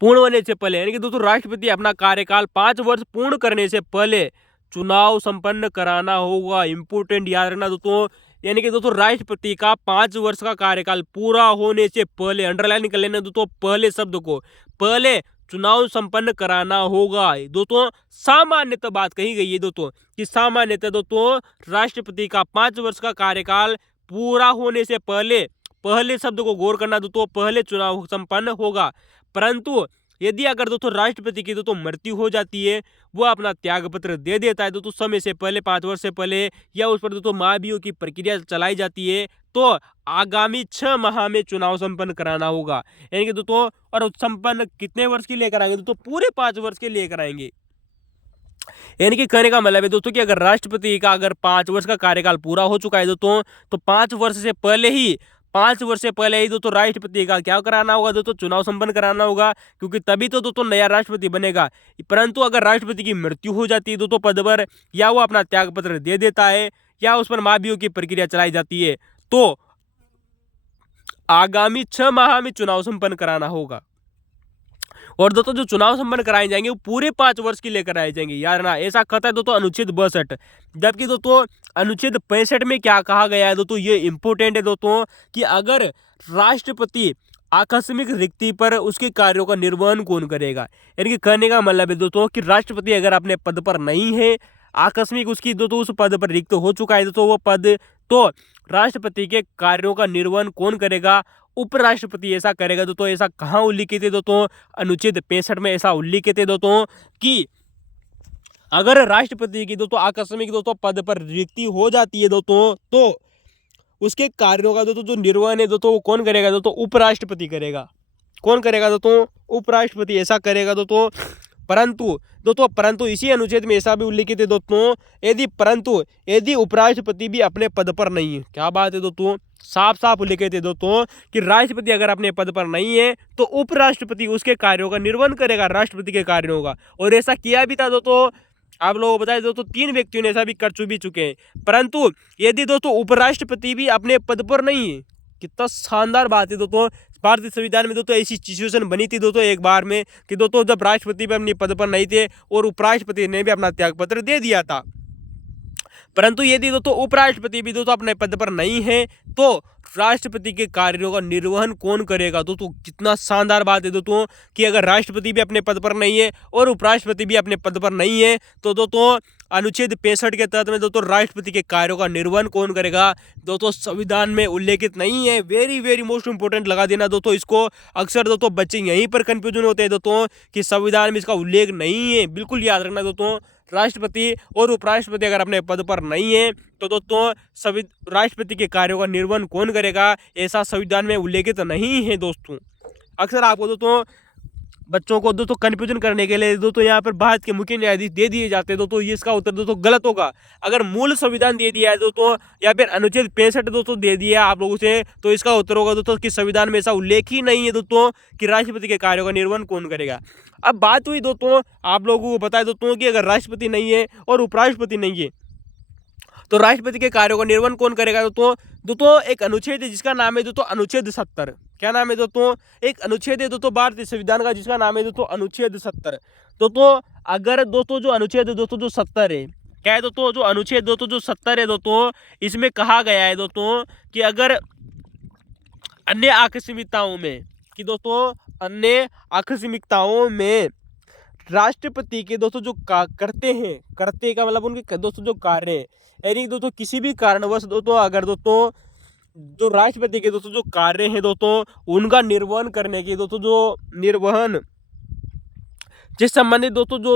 पूर्ण होने से पहले, यानी कि दोस्तों राष्ट्रपति अपना कार्यकाल 5 वर्ष पूर्ण करने से पहले चुनाव संपन्न कराना होगा। इंपोर्टेंट याद रखना दोस्तों, यानी कि दोस्तों राष्ट्रपति का 5 वर्ष का कार्यकाल पूरा होने से पहले, अंडरलाइन कर लेना दोस्तों पहले शब्द को, पहले चुनाव संपन्न कराना होगा। दोस्तों सामान्यतः बात कही गई है दोस्तों कि सामान्यतः दोस्तों राष्ट्रपति का 5 वर्ष का कार्यकाल पूरा होने से पहले शब्द को गौर करना दोस्तों, पहले चुनाव संपन्न होगा। परंतु यदि अगर दोस्तों राष्ट्रपति की दोस्तों मृत्यु हो जाती है, वो अपना त्यागपत्र दे देता है दोस्तों समय से पहले, 5 वर्ष से पहले, या उस पर दोस्तों महाभियोग की प्रक्रिया चलाई जाती है, तो आगामी 6 माह में चुनाव संपन्न कराना होगा। यानी कि दोस्तों और संपन्न कितने वर्ष के लेकर आएंगे दोस्तों? पूरे 5 वर्ष के लेकर आएंगे। यानी कि कहने का मतलब है दोस्तों कि अगर राष्ट्रपति का अगर 5 वर्ष का कार्यकाल पूरा हो चुका है दोस्तों, तो 5 वर्ष से पहले ही दोस्तों राष्ट्रपति का क्या कराना होगा दोस्तों? चुनाव संपन्न कराना होगा, क्योंकि तभी तो दोस्तों नया राष्ट्रपति बनेगा। परंतु अगर राष्ट्रपति की मृत्यु हो जाती है दोस्तों पद पर, या वो अपना त्यागपत्र दे देता है, या उस पर महाभियोग की प्रक्रिया चलाई जाती है, तो आगामी 6 माह में चुनाव संपन्न कराना होगा। और दोस्तों जो चुनाव संपन्न कराए जाएंगे वो पूरे 5 वर्ष के लिए कराए जाएंगे। याद रखना, ऐसा कहता है दोस्तों अनुच्छेद 62। जबकि दोस्तों अनुच्छेद 65 में क्या कहा गया है दोस्तों, ये इंपोर्टेंट है दोस्तों कि अगर राष्ट्रपति आकस्मिक रिक्ति पर उसके कार्यों का निर्वहन कौन करेगा। यानी कि कहने का मतलब है दोस्तों कि राष्ट्रपति अगर अपने पद पर नहीं है, आकस्मिक उसकी दोस्तों उस पद पर रिक्त हो चुका है दोस्तों वो पद, तो राष्ट्रपति के कार्यों का निर्वहन कौन करेगा? उपराष्ट्रपति ऐसा करेगा दोस्तों। ऐसा कहाँ उल्लिखित है दोस्तों? अनुच्छेद 65 में ऐसा उल्लिखित है दोस्तों कि अगर राष्ट्रपति की दोस्तों आकस्मिक दोस्तों पद पर रिक्ति हो जाती है दोस्तों, तो उसके कार्यों का दोस्तों जो निर्वहन है दोस्तों वो कौन करेगा दोस्तों? उपराष्ट्रपति करेगा। कौन करेगा दोस्तों? उपराष्ट्रपति ऐसा करेगा दोस्तों। परंतु इसी अनुच्छेद में ऐसा भी उल्लिखित है दोस्तों, यदि उपराष्ट्रपति भी अपने पद पर नहीं है, क्या बात है दोस्तों, साफ साफ उल्लिखित है दोस्तों कि राष्ट्रपति अगर अपने पद पर नहीं है तो उपराष्ट्रपति उसके कार्यों का निर्वहन करेगा, राष्ट्रपति के कार्यों का। और ऐसा किया भी था दोस्तों, आप लोगों को बताया दोस्तों 3 व्यक्तियों ने ऐसा भी कर चुके हैं। परंतु यदि दोस्तों उपराष्ट्रपति भी अपने पद पर नहीं है, कितना शानदार बात है दोस्तों, भारतीय संविधान में दोस्तों ऐसी सिचुएशन बनी थी दोस्तों एक बार में कि दोस्तों जब राष्ट्रपति भी अपने पद पर नहीं थे और उपराष्ट्रपति ने भी अपना त्यागपत्र दे दिया था। परंतु यदि दोस्तों उपराष्ट्रपति भी दोस्तों अपने पद पर नहीं है तो राष्ट्रपति के कार्यों का निर्वहन कौन करेगा। दोस्तों कितना शानदार बात है दोस्तों कि अगर राष्ट्रपति भी अपने पद पर नहीं है और उपराष्ट्रपति भी अपने पद पर नहीं है तो दोस्तों अनुच्छेद 65 के तहत में दोस्तों राष्ट्रपति के कार्यों का निर्वहन कौन करेगा। दोस्तों संविधान में उल्लेखित नहीं है, वेरी मोस्ट इंपोर्टेंट लगा देना दोस्तों इसको। अक्सर दोस्तों बच्चे यहीं पर कंफ्यूजन होते हैं दोस्तों कि संविधान में इसका उल्लेख नहीं है। बिल्कुल याद रखना दोस्तों, राष्ट्रपति और उपराष्ट्रपति अगर अपने पद पर नहीं है तो दोस्तों राष्ट्रपति के कार्यों का निर्वहन कौन करेगा, ऐसा संविधान में उल्लेखित नहीं है दोस्तों। अक्सर आपको दोस्तों बच्चों को दोस्तों कन्फ्यूजन करने के लिए दोस्तों यहाँ पर भारत के मुख्य न्यायाधीश दे दिए जाते हैं दोस्तों, ये इसका उत्तर दोस्तों गलत होगा। अगर मूल संविधान दे दिया है दोस्तों या फिर अनुच्छेद 65 दोस्तों दे दिया आप लोगों से, तो इसका उत्तर होगा दोस्तों कि संविधान में ऐसा उल्लेख ही नहीं है दोस्तों कि राष्ट्रपति के कार्यों का निर्वहन कौन करेगा। अब बात हुई दोस्तों, आप लोगों को बताया दोस्तों कि अगर राष्ट्रपति नहीं है और उपराष्ट्रपति नहीं है तो राष्ट्रपति के कार्यों का निर्वहन कौन करेगा दोस्तों। दोस्तों एक अनुच्छेद है जिसका नाम है दोस्तों अनुच्छेद 70। क्या नाम है दोस्तों? एक अनुच्छेद है दोस्तों भारतीय संविधान का जिसका नाम है दोस्तों अनुच्छेद 70। दोस्तों अगर दोस्तों जो अनुच्छेद है दोस्तों जो 70 है, क्या है दोस्तों, जो अनुच्छेद दोस्तों जो 70 है दोस्तों, इसमें कहा गया है दोस्तों कि अगर अन्य आकस्मिकताओं में, कि दोस्तों अन्य आकस्मिकताओं में राष्ट्रपति के दोस्तों जो करते हैं, करते का मतलब उनके दोस्तों जो कार्य है, यानी दोस्तों किसी भी कारणवश दोस्तों अगर दोस्तों जो राष्ट्रपति के दोस्तों जो कार्य हैं दोस्तों उनका निर्वहन करने के दोस्तों जो निर्वहन जिस संबंधित दोस्तों जो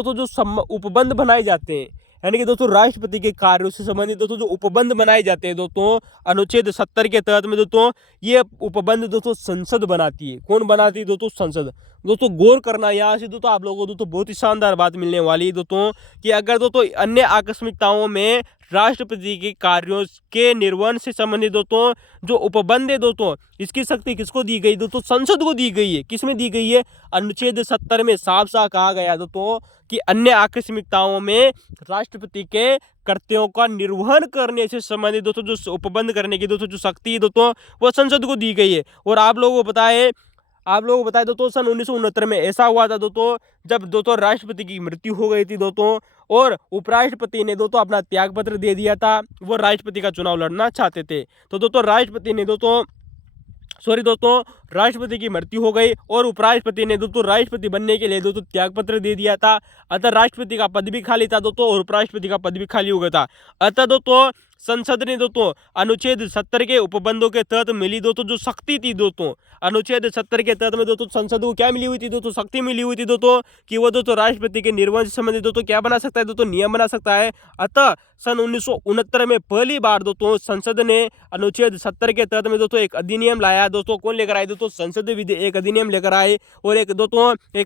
उपबंध बनाए जाते हैं, यानी कि दोस्तों राष्ट्रपति के कार्यों से संबंधित दोस्तों जो उपबंध बनाए जाते हैं दोस्तों अनुच्छेद 70 के तहत में दोस्तों, ये उपबंध दोस्तों संसद बनाती है। कौन बनाती है दोस्तों? संसद। दोस्तों गौर करना यहाँ से दोस्तों आप लोगों को दोस्तों बहुत ही शानदार बात मिलने वाली है दोस्तों कि अगर दोस्तों अन्य आकस्मिकताओं में राष्ट्रपति के कार्यों के निर्वहन से संबंधित दोस्तों जो उपबंध है दोस्तों, इसकी शक्ति किसको दी गई दोस्तों? संसद को दी गई है। किसमें दी गई है? अनुच्छेद 70 में साफ साफ कहा गया दोस्तों कि अन्य आकस्मिकताओं में राष्ट्रपति के कर्तव्यों का निर्वहन करने से संबंधित दोस्तों जो उपबंध करने की दोस्तों जो शक्ति है दोस्तों वो संसद को दी गई है। और आप लोगों को बताए दोस्तों सन 1969 में ऐसा हुआ था दोस्तों जब दोस्तों राष्ट्रपति की मृत्यु हो गई थी दोस्तों और उपराष्ट्रपति ने दोस्तों अपना त्याग पत्र दे दिया था। वो राष्ट्रपति का चुनाव लड़ना चाहते थे, तो दोस्तों राष्ट्रपति की मृत्यु हो गई और उपराष्ट्रपति ने दोस्तों राष्ट्रपति बनने के लिए दोस्तों त्याग पत्र दे दिया था। अतः राष्ट्रपति का पद भी खाली था दोस्तों और उपराष्ट्रपति का पद भी खाली हो गया था। अतः दोस्तों संसद ने दोस्तों अनुच्छेद 70 के उपबंधों के तहत मिली दोस्तों जो शक्ति थी दोस्तों, अनुच्छेद 70 के तहत में दोस्तों संसद को क्या मिली हुई थी दोस्तों? शक्ति मिली हुई थी दोस्तों कि वो दोस्तों राष्ट्रपति के निर्वहन से संबंधित दोस्तों क्या बना सकता है दोस्तों? नियम बना सकता है। अतः सन 1969 में पहली बार दोस्तों संसद ने अनुच्छेद 70 के तहत में दोस्तों एक अधिनियम लाया दोस्तों। कौन लेकर आए दोस्तों? संसद एक अधिनियम लेकर आए और एक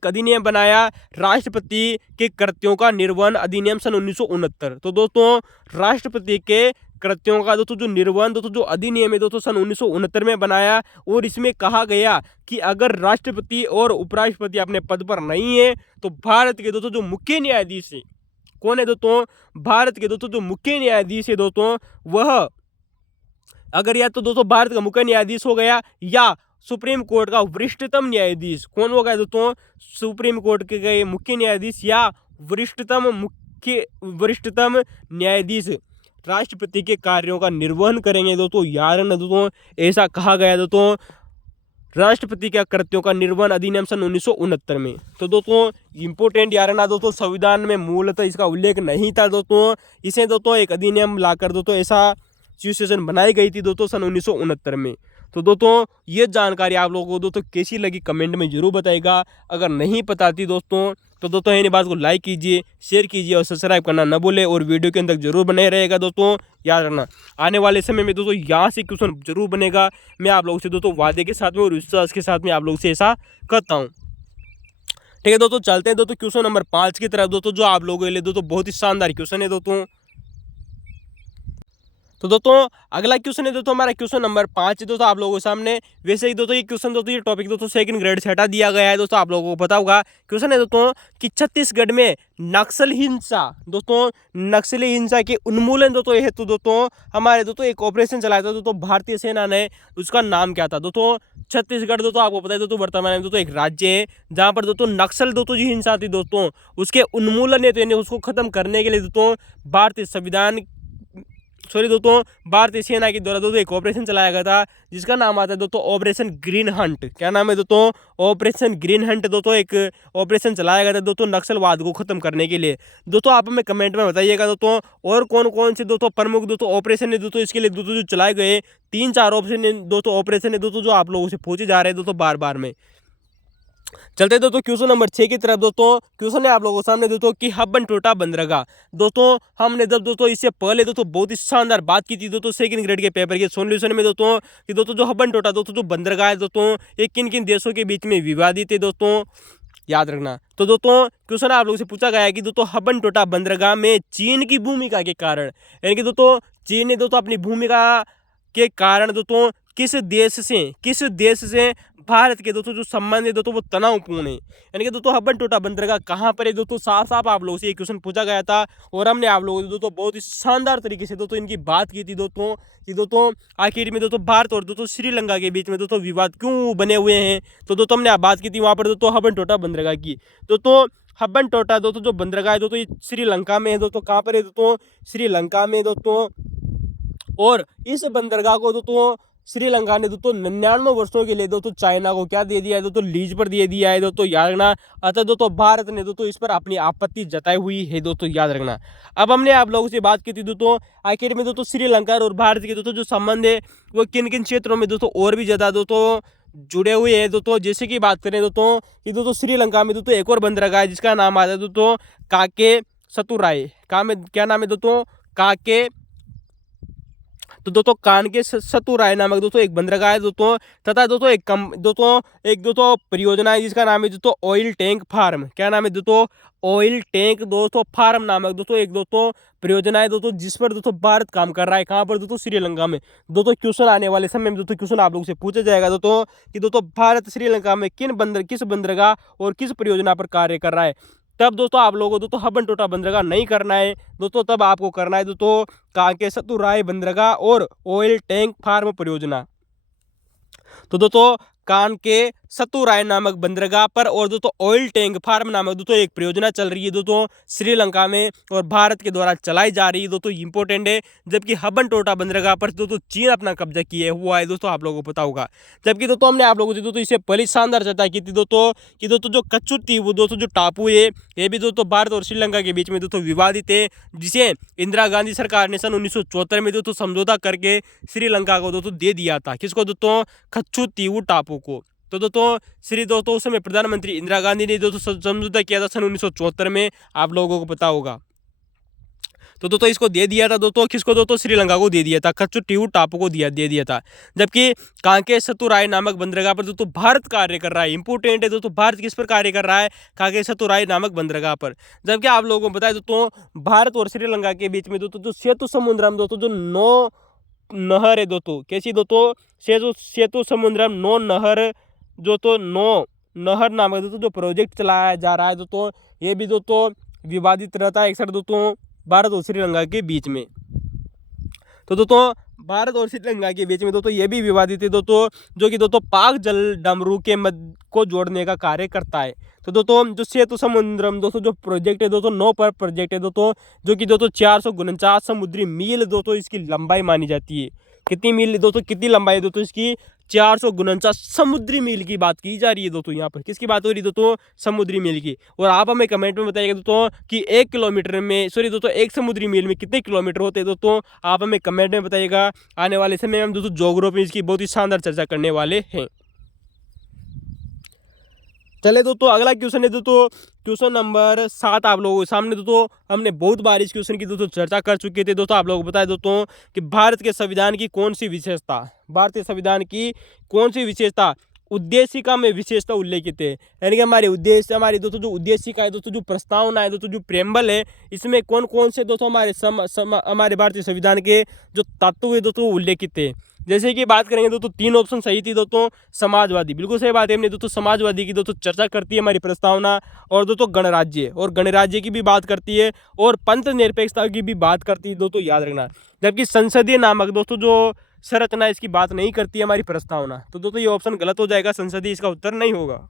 अधिनियम बनाया राष्ट्रपति के कर्तव्यों का निर्वहन अधिनियम सन 1969। तो दोस्तों राष्ट्रपति के कृत्यों का दोस्तों जो निर्वहन दोस्तों जो अधिनियम है दोस्तों सन 1969 में बनाया और इसमें कहा गया कि अगर राष्ट्रपति और उपराष्ट्रपति अपने पद पर नहीं है तो भारत के दोस्तों जो मुख्य न्यायाधीश है, कौन है दोस्तों? भारत के दोस्तों जो मुख्य न्यायाधीश है दोस्तों वह अगर या तो दोस्तों भारत का मुख्य न्यायाधीश हो गया या सुप्रीम कोर्ट का वरिष्ठतम न्यायाधीश। कौन हो गया दोस्तों? सुप्रीम कोर्ट के मुख्य न्यायाधीश या वरिष्ठतम न्यायाधीश राष्ट्रपति के कार्यों का निर्वहन करेंगे दोस्तों। यार न दोस्तों ऐसा कहा गया दोस्तों राष्ट्रपति के कर्तव्यों का निर्वहन अधिनियम सन 1969 में। तो दोस्तों इंपोर्टेंट यार ना दोस्तों संविधान में मूलतः इसका उल्लेख नहीं था दोस्तों, इसे दोस्तों एक अधिनियम लाकर दोस्तों ऐसा सिचुएशन बनाई गई थी दोस्तों सन 1969 में। तो दोस्तों ये जानकारी आप लोगों को दोस्तों कैसी लगी कमेंट में जरूर बताइएगा। अगर नहीं पता थी दोस्तों तो दोस्तों इन बात को लाइक कीजिए, शेयर कीजिए और सब्सक्राइब करना न भूले और वीडियो के अंदर जरूर बने रहेगा दोस्तों। याद रखना आने वाले समय में दोस्तों यहाँ से क्वेश्चन जरूर बनेगा। मैं आप लोगों से दोस्तों वादे के साथ में और विश्वास के साथ में आप लोगों से ऐसा करता हूँ। ठीक है दोस्तों चलते हैं दोस्तों क्वेश्चन नंबर 5 की तरफ दोस्तों, जो आप लोगों के लिए दोस्तों बहुत ही शानदार क्वेश्चन है दोस्तों। तो दोस्तों अगला क्वेश्चन है दोस्तों हमारा क्वेश्चन नंबर 5 है दोस्तों आप लोगों के सामने। वैसे ही दोस्तों ये क्वेश्चन दोस्तों ये टॉपिक दोस्तों सेकंड ग्रेड से हटा दिया गया है दोस्तों, आप लोगों को पता होगा। क्वेश्चन है दोस्तों कि छत्तीसगढ़ में नक्सली हिंसा के उन्मूलन दोस्तों हेतु दोस्तों हमारे दोस्तों एक ऑपरेशन चलाया था दोस्तों भारतीय सेना ने। उसका नाम क्या था दोस्तों? छत्तीसगढ़ दोस्तों आपको पता है दोस्तों वर्तमान में दोस्तों एक राज्य है जहाँ पर दोस्तों नक्सल दोस्तों जो हिंसा थी दोस्तों उसके उन्मूलन हेतु यानी उसको खत्म करने के लिए दोस्तों भारतीय सेना के द्वारा दोस्तों एक ऑपरेशन चलाया गया था जिसका नाम आता है दोस्तों ऑपरेशन ग्रीन हंट। क्या नाम है दोस्तों? ऑपरेशन ग्रीन हंट दोस्तों एक ऑपरेशन चलाया गया था दोस्तों नक्सलवाद को खत्म करने के लिए। दोस्तों आप हमें कमेंट में बताइएगा दोस्तों और कौन कौन से दोस्तों प्रमुख दोस्तों ऑपरेशन है दोस्तों इसके लिए दोस्तों जो चलाए गए 3-4 ऑपरेशन है दोस्तों जो आप लोगों से पूछे जा रहे हैं दोस्तों बार बार में। चलते दोस्तों क्वेश्चन नंबर 6 की तरफ। दोस्तों क्वेश्चन है आप लोगों के सामने दोस्तों कि हब्बन टोटा बंदरगाह। दोस्तों हमने जब दोस्तों इससे पहले दोस्तों बहुत ही शानदार बात की थी दोस्तों सेकंड ग्रेड के पेपर के सॉल्यूशन में दोस्तों कि दोस्तों जो हब्बन टोटा दोस्तों जो बंदरगाह है दोस्तों ये किन किन देशों के बीच में विवादित है दोस्तों। याद रखना। तो दोस्तों क्वेश्चन आप लोगों से पूछा गया है कि दोस्तों हबन-टोटा बंदरगाह में चीन की भूमिका के कारण, यानी कि दोस्तों चीन ने दोस्तों अपनी भूमिका के कारण दोस्तों किस देश से भारत के दोस्तों जो संबंध है दोस्तों वो तनावपूर्ण है। यानी कि दोस्तों हबन-टोटा बंदरगाह कहाँ पर है दोस्तों, साफ-साफ आप लोगों से ये क्वेश्चन पूछा गया था और हमने आप लोगों से दोस्तों बहुत ही शानदार तरीके से दोस्तों इनकी बात की थी दोस्तों कि दोस्तों आखिर में दोस्तों भारत और दोस्तों श्रीलंका के बीच में दोस्तों विवाद क्यों बने हुए हैं। तो दोस्तों हमने बात की थी वहाँ पर दोस्तों हबन-टोटा बंदरगाह की। दोस्तों हबन-टोटा दोस्तों जो बंदरगाह है दोस्तों ये श्रीलंका में है दोस्तों। कहाँ पर है दोस्तों, श्रीलंका में दोस्तों। और इस बंदरगाह को दोस्तों श्रीलंका ने दोस्तों 99 वर्षों के लिए दोस्तों चाइना को क्या दे दिया है दोस्तों, लीज पर दे दिया है दोस्तों, याद रखना। अतः दोस्तों भारत ने दोस्तों इस पर अपनी आपत्ति जताई हुई है दोस्तों, याद रखना। अब हमने आप लोगों से बात की थी दोस्तों आखिर में दोस्तों श्रीलंका और भारत के दोस्तों जो संबंध है वो किन किन क्षेत्रों में दोस्तों और भी ज़्यादा दोस्तों जुड़े हुए हैं दोस्तों। जैसे कि बात करें दोस्तों कि दोस्तों श्रीलंका में दोस्तों एक और बंदरगाह है जिसका नाम आता है दोस्तों काके सतुराई। क्या नाम है दोस्तों, काके। तो दोस्तों कान के सतुराय नामक दोस्तों एक बंदरगाह है दोस्तों, तथा दोस्तों एक परियोजना है जिसका नाम है दोस्तों ऑयल टैंक फार्म। क्या नाम है दोस्तों, ऑयल टैंक दोस्तों फार्म नामक दोस्तों एक दोस्तों परियोजना है दोस्तों, जिस पर दोस्तों भारत काम कर रहा है। कहाँ पर दोस्तों, श्रीलंका में। दोस्तों क्वेश्चन आने वाले समय में दोस्तों क्वेश्चन आप लोगों से पूछा जाएगा दोस्तों कि दोस्तों भारत श्रीलंका में किस बंदरगाह और किस परियोजना पर कार्य कर रहा है। तब दोस्तों आप लोगों को दोस्तों हबन-टोटा बंदरगाह नहीं करना है दोस्तों, तब आपको करना है दोस्तों काके सतुराय बंदरगाह और ऑयल टैंक फार्म परियोजना। तो दोस्तों कान के सतुराय नामक बंदरगाह पर और दोस्तों ऑयल टैंक फार्म नामक दोस्तों एक परियोजना चल रही है दोस्तों श्रीलंका में और भारत के द्वारा चलाई जा रही है दोस्तों, इंपॉर्टेंट है। जबकि हबन-टोटा बंदरगाह पर दोस्तों चीन अपना कब्जा किए हुआ है दोस्तों, आप लोगों को पता होगा। जबकि दोस्तों हमने आप लोगों से दोस्तों इससे पहले शानदार चर्चा की थी दोस्तों कि दोस्तों जो कच्चुत्ती वो दोस्तों जो टापू है ये भी दोस्तों भारत और श्रीलंका के बीच में दोस्तों विवादित है, जिसे इंदिरा गांधी सरकार ने सन 1974 में दोस्तों समझौता करके श्रीलंका को दोस्तों दे दिया था। किसको दोस्तों, कच्चुत्तीवू टापू को। तो दोस्तों उस समय प्रधानमंत्री इंदिरा गांधी ने दोस्तों समझौता किया था सन 1974 में, आप लोगों को पता होगा। तो दोस्तों इसको दे दिया था दोस्तों, किसको दोस्तों, श्रीलंका को दे दिया था, कच्चुट्टीवू टापू को दे दिया था। जबकि कांके सतुराय नामक बंदरगाह पर दोस्तों भारत कार्य कर रहा है, इंपोर्टेंट है दोस्तों, भारत किस पर कार्य कर रहा है, कांके सतुराय नामक बंदरगाह पर। जबकि आप लोगों को बताया दोस्तों भारत और श्रीलंका के बीच में दोस्तों जो सेतु समुद्रम दोस्तों जो 9 नहर है दोस्तों, कैसी दोस्तों, सेतु समुद्रम 9 नहर जो तो 9 नहर नामक दोस्तों जो प्रोजेक्ट चलाया जा रहा है दोस्तों, ये भी दोस्तों विवादित रहता है अक्सर दोस्तों भारत और श्रीलंका के बीच में। तो दोस्तों भारत और श्रीलंका के बीच में दोस्तों ये भी विवादित है दोस्तों, जो कि दोस्तों पाक जल डमरू के मध्य को जोड़ने का कार्य करता है। तो दोस्तों जो सेतु समुद्रम दोस्तों जो प्रोजेक्ट है दोस्तों 9 पर प्रोजेक्ट है दोस्तों, जो कि दोस्तों 449 समुद्री मील दोस्तों इसकी लंबाई मानी जाती है। कितनी मील दोस्तों, कितनी लंबाई है दोस्तों इसकी, 449 समुद्री मील की बात की जा रही है दोस्तों। यहाँ पर किसकी बात हो रही है दोस्तों, समुद्री मील की। और आप हमें कमेंट में बताइएगा दोस्तों कि 1 किलोमीटर में दोस्तों 1 समुद्री मील में कितने किलोमीटर होते हैं दोस्तों, आप हमें कमेंट में बताइएगा। आने वाले समय में हम दोस्तों ज्योग्राफी इसकी बहुत ही शानदार चर्चा करने वाले हैं। चले दोस्तों अगला क्वेश्चन है दोस्तों क्वेश्चन नंबर 7 आप लोगों के सामने। दोस्तों हमने बहुत बार इस क्वेश्चन की दोस्तों चर्चा कर चुके थे दोस्तों। आप लोगों को बताया दोस्तों कि भारत के संविधान की कौन सी विशेषता, भारतीय संविधान की कौन सी विशेषता उद्देशिका में विशेषता उल्लेखित है, यानी कि हमारे उद्देश्य, हमारी दोस्तों जो उद्देशिका है दोस्तों, जो प्रस्तावना है दोस्तों, जो प्रेम्बल है, इसमें कौन कौन से दोस्तों हमारे भारतीय संविधान के जो तत्व है दोस्तों उल्लेखित है। जैसे कि बात करेंगे दोस्तों 3 ऑप्शन सही थी दोस्तों, समाजवादी, बिल्कुल सही बात है, हमने दोस्तों समाजवादी की दोस्तों चर्चा करती है हमारी प्रस्तावना, और दोस्तों गणराज्य और गणराज्य की भी बात करती है, और पंथ निरपेक्षता की भी बात करती है दोस्तों, याद रखना। जबकि संसदीय नामक दोस्तों जो संरचना इसकी बात नहीं करती है हमारी प्रस्तावना। तो दोस्तों ये ऑप्शन गलत हो जाएगा, संसदीय इसका उत्तर नहीं होगा।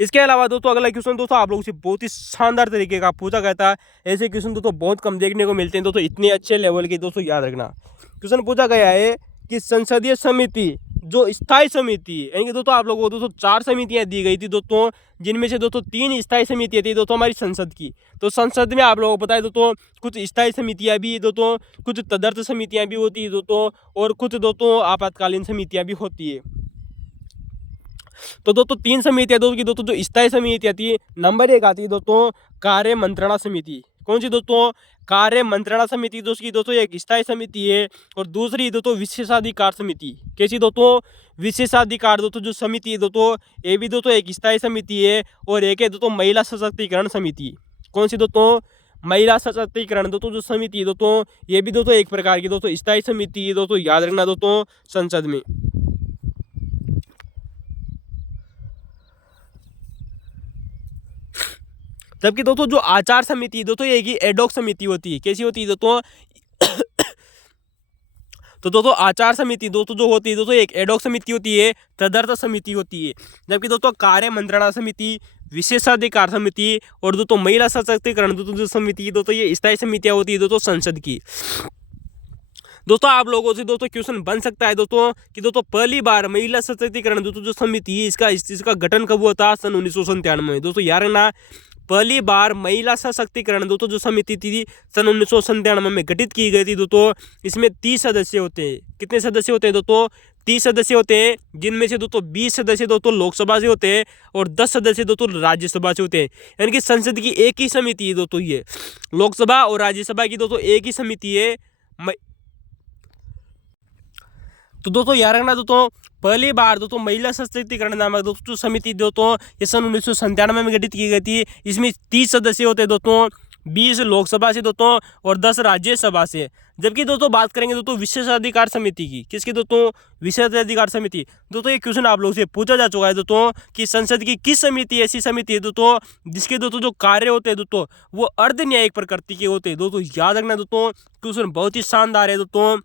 इसके अलावा दोस्तों अगला क्वेश्चन दोस्तों आप लोगों से बहुत ही शानदार तरीके का पूछा गया था। ऐसे क्वेश्चन दोस्तों बहुत कम देखने को मिलते हैं दोस्तों, इतने अच्छे लेवल के दोस्तों, याद रखना। क्वेश्चन पूछा गया है कि संसदीय समिति जो स्थायी समिति है, यानी कि दोस्तों आप लोगों को दोस्तों 4 समितियां दी गई थी दोस्तों, जिनमें से दोस्तों 3 स्थायी समितियां थी दोस्तों हमारी संसद की। तो संसद में आप लोगों को पता है दोस्तों कुछ स्थायी समितियां भी दोस्तों, कुछ तदर्थ समितियां भी होती है दोस्तों, और कुछ दोस्तों आपातकालीन समितियां भी होती है। तो दोस्तों 3 समितियां दोस्तों की दोस्तों जो स्थायी समितियां थी, नंबर 1 आती है दोस्तों कार्य मंत्रणा समिति। कौन सी दोस्तों? कार्य मंत्रणा समिति दोस्तों की दोस्तों एक स्थायी समिति है, और दूसरी दोस्तों विशेषाधिकार समिति। कैसी दोस्तों? विशेषाधिकार दोस्तों जो समिति है दोस्तों, ये भी दोस्तों एक स्थायी समिति है, और एक है दोस्तों महिला सशक्तिकरण समिति। कौन सी दोस्तों? महिला सशक्तिकरण दोस्तों जो समिति है दोस्तों, ये भी दोस्तों एक प्रकार की दोस्तों स्थायी समिति है दोस्तों, याद रखना दोस्तों संसद में। जबकि दोस्तों जो आचार समिति दोस्तों ये की एडॉक समिति होती है। कैसी होती है दोस्तों? तो दोस्तों आचार समिति दोस्तों जो होती है दोस्तों एक एडॉक समिति होती है, तदर्थ समिति होती है। जबकि दोस्तों कार्य मंत्रणा समिति, विशेषाधिकार समिति और दोस्तों महिला सशक्तिकरण दोस्तों जो समिति दोस्तों ये स्थायी समितियां होती है दोस्तों संसद की। दोस्तों आप लोगों से दोस्तों क्वेश्चन बन सकता है दोस्तों कि दोस्तों पहली बार महिला सशक्तिकरण दोस्तों जो समिति है इसका गठन कब हुआ था? सन 1997 में। दोस्तों याद रखना, पहली बार महिला सशक्तिकरण दोस्तों जो समिति थी सन 1997 में गठित की गई थी दोस्तों। इसमें 30 सदस्य होते हैं। कितने सदस्य होते हैं दोस्तों? 30 सदस्य होते हैं, जिनमें से दोस्तों 20 सदस्य दोस्तों लोकसभा से होते हैं और 10 सदस्य दोस्तों राज्यसभा से होते हैं। यानी कि संसद की एक ही समिति है दोस्तों, ये लोकसभा और राज्यसभा की दोस्तों एक ही समिति है। तो दोस्तों याद रखना दोस्तों, पहली बार दोस्तों महिला सशक्तिकरण नामक दोस्तों जो समिति दोस्तों ये सन 1997 में गठित की गई थी। इसमें 30 सदस्य होते हैं दोस्तों, 20 लोकसभा से दोस्तों और 10 राज्यसभा से। जबकि दोस्तों बात करेंगे दोस्तों विशेषाधिकार समिति की। किसकी दोस्तों? विशेषाधिकार समिति। दोस्तों ये क्वेश्चन आप लोगों से पूछा जा चुका है दोस्तों कि संसद की किस समिति ऐसी समिति है दोस्तों जिसके दोस्तों जो कार्य होते हैं दोस्तों वो अर्ध न्यायिक प्रकृति के होते हैं। दोस्तों याद रखना दोस्तों, क्वेश्चन बहुत ही शानदार है दोस्तों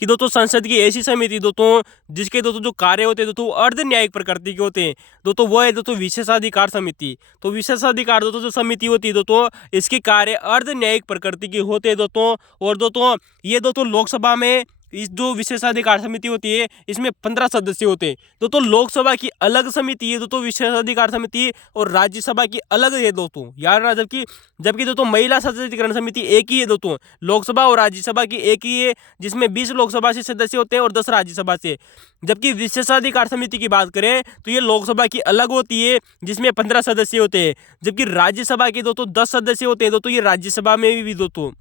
कि दोस्तों संसद की ऐसी समिति दोस्तों जिसके दोस्तों जो कार्य होते हैं दोस्तों अर्ध न्यायिक प्रकृति के होते हैं दोस्तों, वो है दोस्तों विशेषाधिकार समिति। तो विशेषाधिकार दोस्तों जो समिति होती है दोस्तों इसके कार्य अर्ध न्यायिक प्रकृति के होते हैं दोस्तों। और दोस्तों ये दोस्तों लोकसभा में इस जो विशेषाधिकार समिति होती है इसमें 15 सदस्य होते हैं। दोस्तों लोकसभा की अलग समिति है दोस्तों विशेषाधिकार समिति, और राज्यसभा की अलग है दोस्तों, याद रखना। जबकि दोस्तों महिला सशक्तिकरण समिति एक ही है दोस्तों, लोकसभा और राज्यसभा की एक ही है, जिसमें 20 लोकसभा से सदस्य होते हैं और 10 राज्यसभा से। जबकि विशेषाधिकार समिति की बात करें तो ये लोकसभा की अलग होती है जिसमें 15 सदस्य होते हैं, जबकि राज्यसभा के दोस्तों 10 सदस्य होते हैं दोस्तों, ये राज्यसभा में भी दोस्तों।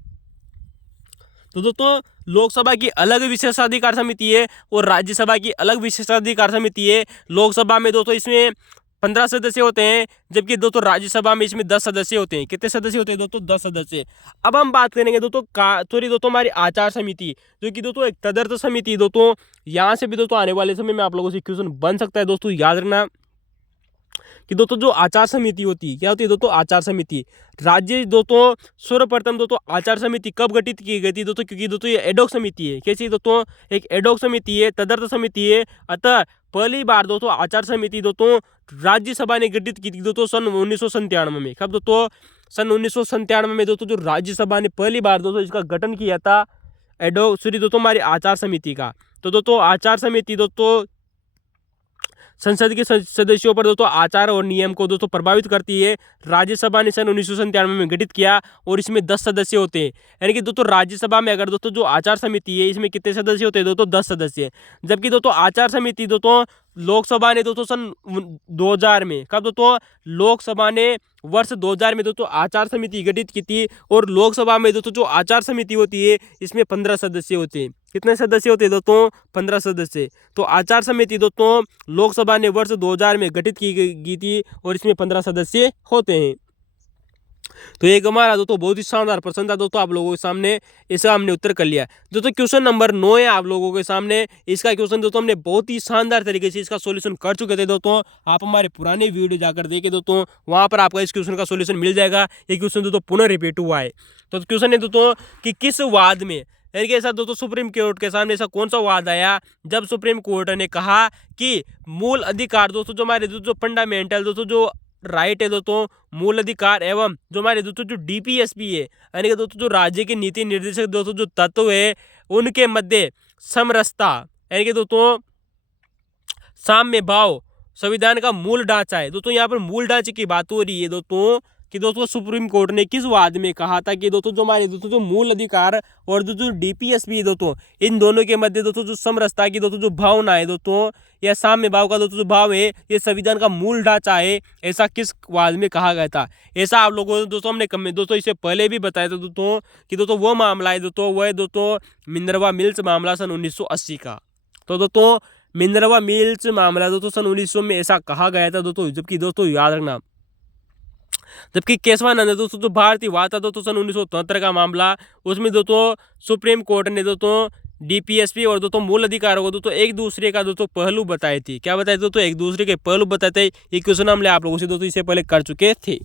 तो दोस्तों लोकसभा की अलग विशेषाधिकार समिति है और राज्यसभा की अलग विशेषाधिकार समिति है। लोकसभा में दोस्तों इसमें 15 सदस्य होते हैं, जबकि दोस्तों राज्यसभा में इसमें 10 सदस्य होते हैं। कितने सदस्य होते हैं दोस्तों? 10 सदस्य। अब हम बात करेंगे दोस्तों दोस्तों हमारी आचार समिति, जो कि दोस्तों एक तदर्थ समिति दोस्तों। यहाँ से भी दोस्तों आने वाले समय में आप लोगों से क्वेश्चन बन सकता है दोस्तों, याद रखना कि दोस्तों जो आचार समिति होती है क्या होती है दोस्तों? आचार समिति। राज्य दोस्तों सर्वप्रथम दोस्तों आचार समिति कब गठित की गई थी दोस्तों? क्योंकि दोस्तों ये एडॉक समिति है। कैसी दोस्तों? एक एडॉक समिति है, तदर्थ समिति है। अतः पहली बार दोस्तों आचार समिति दोस्तों राज्यसभा ने गठित की थी दोस्तों सन 1997 में। कब दोस्तों? सन 1997 में दोस्तों जो राज्यसभा ने पहली बार दोस्तों इसका गठन किया था एडॉक दोस्तों हमारी आचार समिति का। तो दोस्तों आचार समिति दोस्तों संसद के सदस्यों पर दोस्तों आचार और नियम को दोस्तों प्रभावित करती है। राज्यसभा ने सन 1997 में गठित किया और इसमें 10 सदस्य होते हैं। यानी कि दोस्तों राज्यसभा में अगर दोस्तों जो आचार समिति है इसमें कितने सदस्य होते हैं दोस्तों? 10 सदस्य। जबकि दोस्तों आचार समिति दोस्तों लोकसभा ने दोस्तों सन 2000 में, कब दोस्तों? लोकसभा ने वर्ष 2000 में दोस्तों आचार समिति गठित की थी, और लोकसभा में दोस्तों जो आचार समिति होती है इसमें 15 सदस्य होते हैं। कितने सदस्य होते हैं दोस्तों? 15 सदस्य। तो आचार समिति दोस्तों लोकसभा ने वर्ष 2000 में गठित की गई थी और इसमें 15 सदस्य होते हैं। तो एक हमारा दोस्तों बहुत ही शानदार प्रश्न था दोस्तों आप लोगों के सामने, इसका हमने उत्तर कर लिया। दोस्तों क्वेश्चन नंबर 9 है आप लोगों के सामने। इसका क्वेश्चन दोस्तों हमने बहुत ही शानदार तरीके से इसका सॉल्यूशन कर चुके थे दोस्तों। आप हमारे पुराने वीडियो जाकर देखें दोस्तों, वहां पर आपको इस क्वेश्चन का सॉल्यूशन मिल जाएगा। ये क्वेश्चन दोस्तों पुनः रिपीट हुआ है। तो क्वेश्चन है दोस्तों कि किस वाद में, यानी कि ऐसा दोस्तों सुप्रीम कोर्ट के सामने ऐसा कौन सा वाद आया जब सुप्रीम कोर्ट ने कहा कि मूल अधिकार दोस्तों जो हमारे दोस्तों फंडामेंटल दोस्तों जो राइट है दोस्तों, मूल अधिकार एवं जो हमारे दोस्तों जो डीपीएसपी है यानी कि दोस्तों जो राज्य के नीति निर्देशक दोस्तों जो तत्व है उनके मध्य समरसता यानी कि दोस्तों साम्य भाव संविधान का मूल ढांचा है। दोस्तों यहाँ पर मूल ढांचे की बात हो रही है दोस्तों कि दोस्तों सुप्रीम कोर्ट ने किस वाद में कहा था कि दोस्तों जो हमारे दोस्तों जो मूल अधिकार और जो डीपीएसपी दोस्तों इन दोनों के मध्य दोस्तों जो समरसता की दोस्तों जो भावना है दोस्तों या साम्य भाव का दोस्तों जो भाव है ये संविधान का मूल ढांचा है, ऐसा किस वाद में कहा गया था। ऐसा आप लोगों को दोस्तों हमने कम दोस्तों इससे पहले भी बताया था दोस्तों कि दोस्तों वो मामला है दोस्तों वो है दोस्तों मिनर्वा मिल्स मामला सन 1980 का। तो दोस्तों मिनर्वा मिल्स मामला दोस्तों सन 1900 में ऐसा कहा गया था दोस्तों। जबकि दोस्तों याद रखना जबकि केशवानंद दोस्तों जो भारतीय वाद था दोस्तों सन 1973 का मामला, उसमें दोस्तों सुप्रीम कोर्ट ने दोस्तों डीपीएसपी और दोस्तों मूल अधिकारों को दोस्तों एक दूसरे का दोस्तों पहलू बताए थे। क्या बताए दोस्तों? एक दूसरे के पहलू बताए थे। ये क्वेश्चन हमने आप लोगों से दोस्तों इससे पहले कर चुके थे।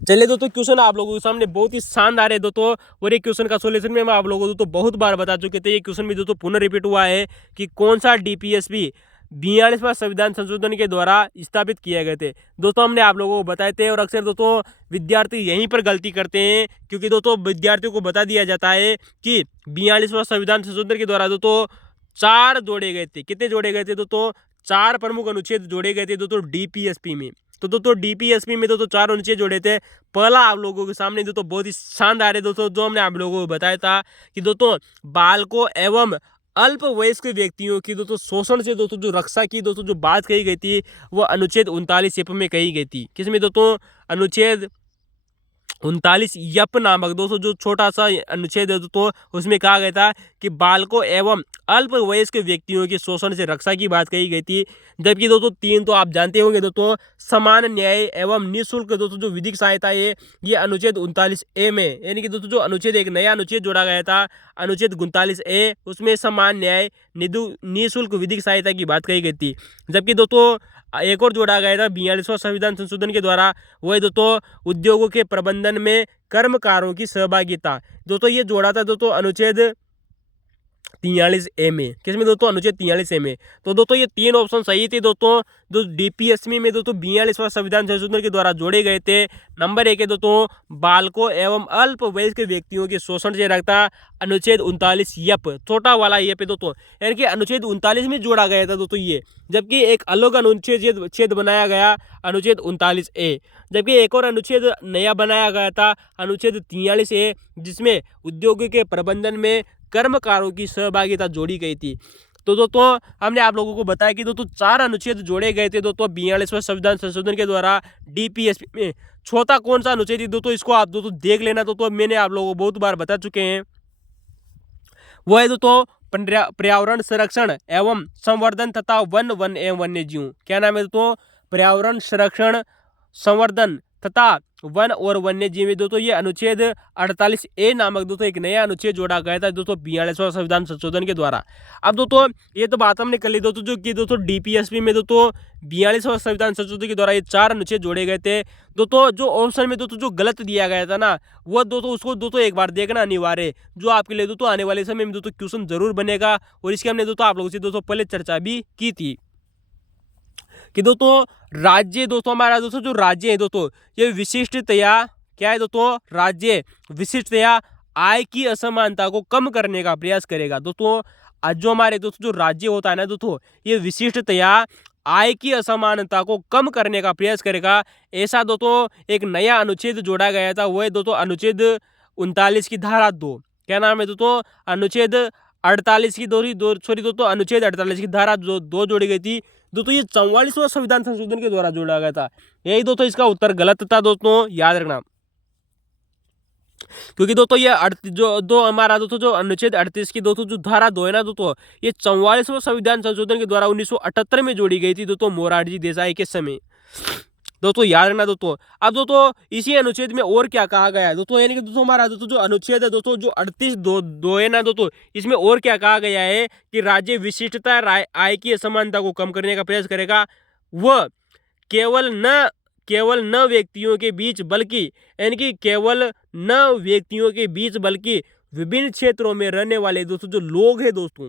चलिए दोस्तों क्वेश्चन आप लोगों के सामने बहुत ही शानदार है दोस्तों, और ये क्वेश्चन का सॉल्यूशन में हम आप लोगों को दोस्तों बहुत बार बता चुके थे। ये क्वेश्चन भी दोस्तों पुनः रिपीट हुआ है कि कौन सा डीपीएसपी 42वां संविधान संशोधन के द्वारा स्थापित किए गए थे। दोस्तों हमने आप लोगों को बताए थे, और अक्सर दोस्तों विद्यार्थी यहीं पर गलती करते हैं, क्योंकि दोस्तों विद्यार्थियों को बता दिया जाता है कि 42वां संविधान संशोधन के द्वारा दोस्तों 4 जोड़े गए थे। कितने जोड़े गए थे दोस्तों? 4 प्रमुख अनुच्छेद जोड़े गए थे दोस्तों डीपीएसपी में। तो दोस्तों डीपीएसपी में दोस्तों 4 अनुच्छेद जोड़े थे। पहला आप लोगों के सामने दोस्तों बहुत ही शानदार है दोस्तों, जो हमने आप लोगों को बताया था कि दोस्तों बालकों एवं अल्प वयस्क व्यक्तियों की दोस्तों शोषण से दोस्तों जो रक्षा की दोस्तों जो बात कही गई थी वो अनुच्छेद 39 एफ में कही गई थी। किसमें दोस्तों? अनुच्छेद 39 यप नामक दोस्तों जो छोटा सा अनुच्छेद है दोस्तों, उसमें कहा गया था कि बालकों एवं अल्प वयस्क व्यक्तियों के शोषण से रक्षा की बात कही गई थी। जबकि दोस्तों 3 तो आप जानते होंगे दोस्तों, समान न्याय एवं निःशुल्क दोस्तों जो विधिक सहायता है, ये अनुच्छेद 39A में, यानी कि दोस्तों जो अनुच्छेद एक नया अनुच्छेद जोड़ा गया था अनुच्छेद 39A, उसमें समान न्याय निःशुल्क विधिक सहायता की बात कही गई थी। जबकि दोस्तों एक और जोड़ा गया था 42वां संविधान संशोधन के द्वारा, वह दोस्तों उद्योगों के प्रबंधन में कर्मकारों की सहभागिता। दोस्तों ये जोड़ा था दोस्तों अनुच्छेद 43A में। किसमें दोस्तों? अनुच्छेद 43A में। तो दोस्तों ये 3 ऑप्शन सही थे दोस्तों, जो डीपीएसपी में दोस्तों 42वां संविधान संशोधन के द्वारा जोड़े गए थे। नंबर 1 है दोस्तों बालकों एवं अल्प वयस्क व्यक्तियों के शोषण से रखता अनुच्छेद 39 यप, छोटा वाला यप है दोस्तों, यानी कि अनुच्छेद 39 में जोड़ा गया था दोस्तों ये। जबकि एक अलग अनुच्छेद बनाया गया अनुच्छेद 39A। जबकि एक और अनुच्छेद नया बनाया गया था अनुच्छेद 43A, जिसमें उद्योगों के प्रबंधन में कर्मकारों की सहभागिता जोड़ी गई थी। तो दोस्तों हमने आप लोगों को बताया कि दोस्तों 4 अनुच्छेद जोड़े गए थे दोस्तों 42वां संविधान संशोधन के द्वारा डीपीएसपी में। छोटा कौन सा अनुच्छेद है दोस्तों, इसको आप दोस्तों देख लेना। दोस्तों मैंने आप लोगों को बहुत बार बता चुके हैं, वो है दोस्तों पर्यावरण संरक्षण एवं संवर्धन तथा वन एवं वन्य जीव। क्या नाम है दोस्तों? पर्यावरण संरक्षण, संवर्धन तथा वन और वन्य जीव दोस्तों, ये अनुच्छेद 48A नामक दोस्तों एक नया अनुच्छेद जोड़ा गया था दोस्तों 42वां संविधान संशोधन के द्वारा। अब दोस्तों ये तो बात हमने कर ली दोस्तों, जो कि दोस्तों डीपीएसपी में दोस्तों 42वां संविधान संशोधन के द्वारा ये 4 अनुच्छेद जोड़े गए थे। दोस्तों जो ऑप्शन में दोस्तों जो गलत दिया गया था ना, वो दोस्तों उसको दोस्तों एक बार देखना अनिवार्य है, जो आपके लिए दोस्तों आने वाले समय में दोस्तों क्वेश्चन जरूर बनेगा। और इसकी हमने दोस्तों आप लोगों से दोस्तों पहले चर्चा भी की थी कि दोस्तों राज्य दोस्तों हमारा दोस्तों जो राज्य है दोस्तों, ये विशिष्टतया क्या है दोस्तों? राज्य विशिष्टतया आय की असमानता को कम करने का प्रयास करेगा। दोस्तों आज जो हमारे दोस्तों जो राज्य होता है ना दोस्तों, ये विशिष्टतया आय की असमानता को कम करने का प्रयास करेगा। ऐसा दोस्तों एक नया अनुच्छेद जोड़ा गया था, वो है दोस्तों अनुच्छेद 39 की धारा 2। क्या नाम है दोस्तों? अनुच्छेद 48 की दोस्तों अनुच्छेद 48 की धारा 2 जोड़ी गई थी दोस्तों। ये 44वां संविधान संशोधन के द्वारा जोड़ा गया था। यही दोस्तों इसका उत्तर गलत था दोस्तों, याद रखना। क्योंकि दोस्तों ये जो हमारा दोस्तों जो अनुच्छेद 38 की दोस्तों जो धारा 2 है ना दोस्तों, ये 44वां संविधान संशोधन के द्वारा 1978 में जोड़ी गई थी दोस्तों मोरारजी देसाई के समय। दोस्तों याद रखना दोस्तों। अब दोस्तों इसी अनुच्छेद में और क्या कहा गया है दोस्तों, यानी कि दोस्तों हमारा दोस्तों जो अनुच्छेद है दोस्तों जो 38(2) है ना दोस्तों, इसमें और क्या कहा गया है कि राज्य विशिष्टता आय की असमानता को कम करने का प्रयास करेगा। वह केवल न व्यक्तियों के बीच बल्कि यानी कि केवल न व्यक्तियों के बीच बल्कि विभिन्न क्षेत्रों में रहने वाले दोस्तों जो लोग हैं दोस्तों,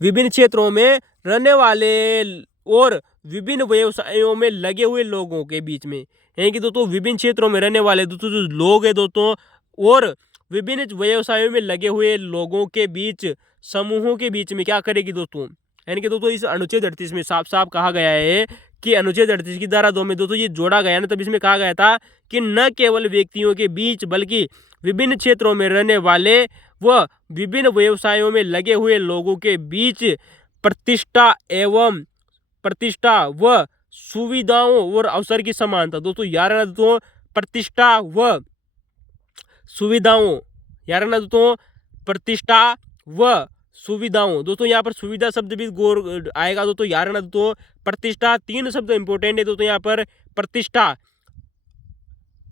विभिन्न क्षेत्रों में रहने वाले और विभिन्न व्यवसायों में लगे हुए लोगों के बीच में, यानी कि दोस्तों विभिन्न क्षेत्रों में रहने वाले दोस्तों जो लोग हैं दोस्तों और विभिन्न व्यवसायों में लगे हुए लोगों के बीच, समूहों के बीच में क्या करेगी दोस्तों, यानी कि दोस्तों इस अनुच्छेद 38 में साफ साफ कहा गया है कि अनुच्छेद 38 की धारा 2 में दोस्तों ये जोड़ा गया ना, तब इसमें कहा गया था कि न केवल व्यक्तियों के बीच बल्कि विभिन्न क्षेत्रों में रहने वाले व विभिन्न व्यवसायों में लगे हुए लोगों के बीच प्रतिष्ठा व सुविधाओं और अवसर की समानता। दोस्तों याद रखना दोस्तों, प्रतिष्ठा व सुविधाओं, याद रखना दोस्तों, प्रतिष्ठा व सुविधाओं। दोस्तों यहाँ पर सुविधा शब्द भी गौर आएगा दोस्तों, याद रखना दोस्तों, प्रतिष्ठा, तीन शब्द इंपोर्टेंट है दोस्तों यहाँ पर, प्रतिष्ठा,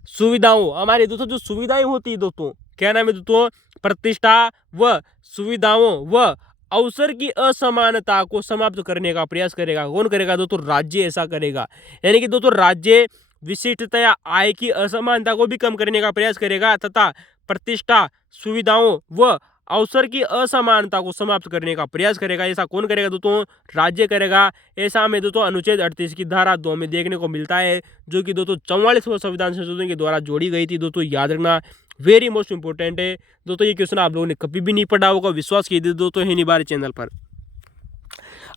सुविधाओं। हमारी दोस्तों जो सुविधाएं होती है दोस्तों, क्या नाम है दोस्तों, प्रतिष्ठा व सुविधाओं व अवसर की असमानता को समाप्त करने का प्रयास करेगा। कौन करेगा दोस्तों, राज्य ऐसा करेगा। यानी कि दोस्तों राज्य विशिष्टता या आय की असमानता को भी कम करने का प्रयास करेगा तथा प्रतिष्ठा, सुविधाओं व अवसर की असमानता को समाप्त करने का प्रयास करेगा। ऐसा कौन करेगा दोस्तों, राज्य करेगा। ऐसा हमें दोस्तों अनुच्छेद 38 की धारा 2 में देखने को मिलता है, जो कि दोस्तों 44वें संविधान संशोधन के द्वारा जोड़ी गई थी। दोस्तों याद रखना, वेरी मोस्ट इंपोर्टेंट है दोस्तों। ये क्वेश्चन आप लोगों ने कभी भी नहीं पढ़ा होगा, विश्वास कीजिए दोस्तों हेनी बार चैनल पर।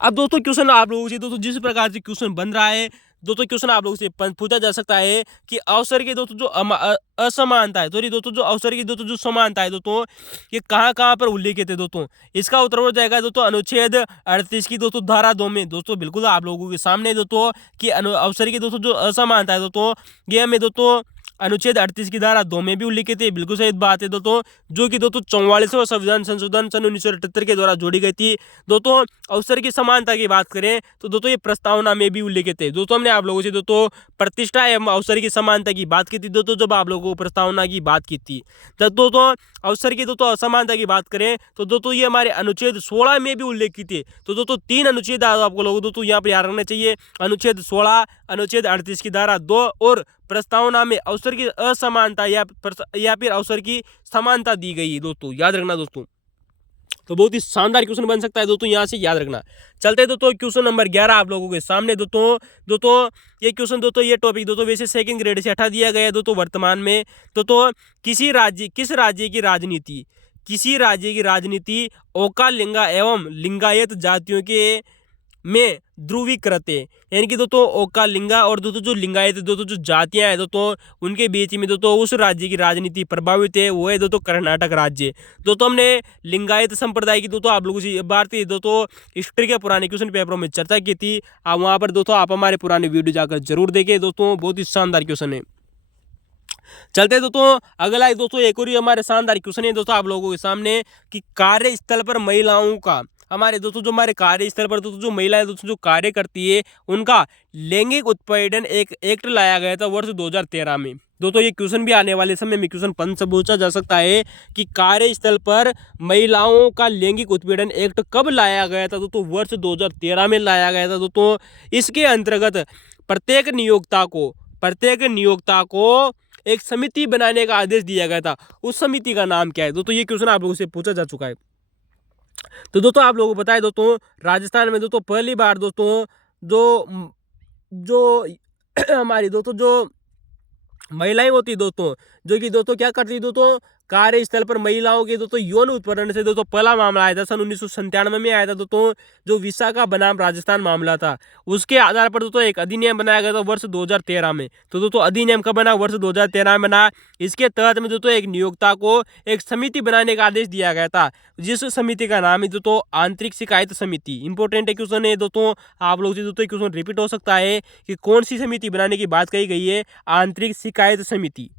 अब दोस्तों क्वेश्चन आप लोगों से दोस्तों जिस प्रकार से क्वेश्चन बन रहा है दोस्तों, क्वेश्चन आप लोगों से पूछा जा सकता है कि अवसर की दोस्तों जो असमानता है, सॉरी दोस्तों, जो अवसर की दोस्तों जो समानता है दोस्तों, ये कहाँ कहाँ पर उल्लेखित है दोस्तों। इसका उत्तर हो जाएगा दोस्तों अनुच्छेद 38 की दोस्तों धारा 2 में। दोस्तों बिल्कुल आप लोगों के सामने दोस्तों कि अवसर की दोस्तों जो असमानता है दोस्तों, ये हमें दोस्तों अनुच्छेद 38 की धारा 2 में भी उल्लेखित है। बिल्कुल सही बात है दोस्तों, जो कि दोस्तों 44वां संविधान संशोधन सन 1978 के द्वारा जोड़ी गई थी। दोस्तों अवसर की समानता की बात करें तो दोस्तों ये प्रस्तावना में भी उल्लेखित है। दोस्तों हमने आप लोगों से दोस्तों प्रतिष्ठा एवं अवसर की समानता की बात की थी दोस्तों, जब आप लोगों को प्रस्तावना की बात की थी। तब दोस्तों अवसर की दोस्तों असमानता की बात करें तो दोस्तों ये हमारे अनुच्छेद 16 में भी उल्लेखित है। तो दोस्तों 3 अनुच्छेद आपको लोगों दोस्तों यहाँ पर याद रखना चाहिए, अनुच्छेद 16, अनुच्छेद 38 की धारा 2 और प्रस्तावना में अवसर की असमानता या फिर अवसर की समानता दी गई है दोस्तों, याद रखना दोस्तों। तो बहुत ही शानदार क्वेश्चन बन सकता है दोस्तों, यहाँ से याद रखना। चलते दोस्तों क्वेश्चन नंबर 11 आप लोगों के सामने दोस्तों ये क्वेश्चन दोस्तों, ये टॉपिक दोस्तों वैसे सेकंड ग्रेड से हटा दिया गया है दोस्तों वर्तमान में। दोस्तों किस राज्य की राजनीति ओका लिंगा एवं लिंगायत जातियों के में ध्रुवीकृत है। यानी कि दोस्तों ओका लिंगा और दोस्तों जो लिंगायत दोस्तों जो जातियां हैं दोस्तों, उनके बीच में दोस्तों उस राज्य की राजनीति प्रभावित है, वो है दोस्तों कर्नाटक राज्य। दोस्तों हमने लिंगायत संप्रदाय की दोस्तों आप लोगों से भारतीय दोस्तों हिस्ट्री के पुराने क्वेश्चन पेपरों में चर्चा की थी। आप वहाँ पर दोस्तों आप हमारे पुराने वीडियो जाकर जरूर देखें दोस्तों, बहुत ही शानदार क्वेश्चन है। चलते दोस्तों अगला दोस्तों एक और हमारे शानदार क्वेश्चन है दोस्तों आप लोगों के सामने कि कार्यस्थल पर महिलाओं का, हमारे दोस्तों जो हमारे कार्यस्थल पर दोस्तों जो महिलाएं दोस्तों जो कार्य करती है, उनका लैंगिक उत्पीड़न एक एक्ट लाया गया था वर्ष 2013 में। दोस्तों ये क्वेश्चन भी आने वाले समय में क्वेश्चन 5 से पूछा जा सकता है कि कार्यस्थल पर महिलाओं का लैंगिक उत्पीड़न एक्ट कब लाया गया था दोस्तों, वर्ष 2013 में लाया गया था दोस्तों। इसके अंतर्गत प्रत्येक नियोक्ता को एक समिति बनाने का आदेश दिया गया था। उस समिति का नाम क्या है दोस्तों, ये क्वेश्चन आप लोगों से पूछा जा चुका है। तो दोस्तों आप लोगों को पता है दोस्तों राजस्थान में दोस्तों पहली बार दोस्तों जो हमारी दोस्तों जो महिलाएं होती दोस्तों, जो कि दोस्तों क्या करती दोस्तों, कार्यस्थल पर महिलाओं के दोस्तों यौन उत्पीड़न से दोस्तों पहला मामला आया था सन 1997 में आया था दोस्तों, जो विशाखा बनाम राजस्थान मामला था। उसके आधार पर दोस्तों एक अधिनियम बनाया गया था वर्ष 2013 में। तो दोस्तों अधिनियम कब बना, वर्ष 2013 में बना। इसके तहत में दोस्तों एक नियोक्ता को एक समिति बनाने का आदेश दिया गया था, जिस समिति का नाम है दोस्तों आंतरिक शिकायत समिति। इंपॉर्टेंट क्वेश्चन है दोस्तों, आप लोग से दोस्तों क्वेश्चन रिपीट हो सकता है कि कौन सी समिति बनाने की बात कही गई है, आंतरिक शिकायत समिति।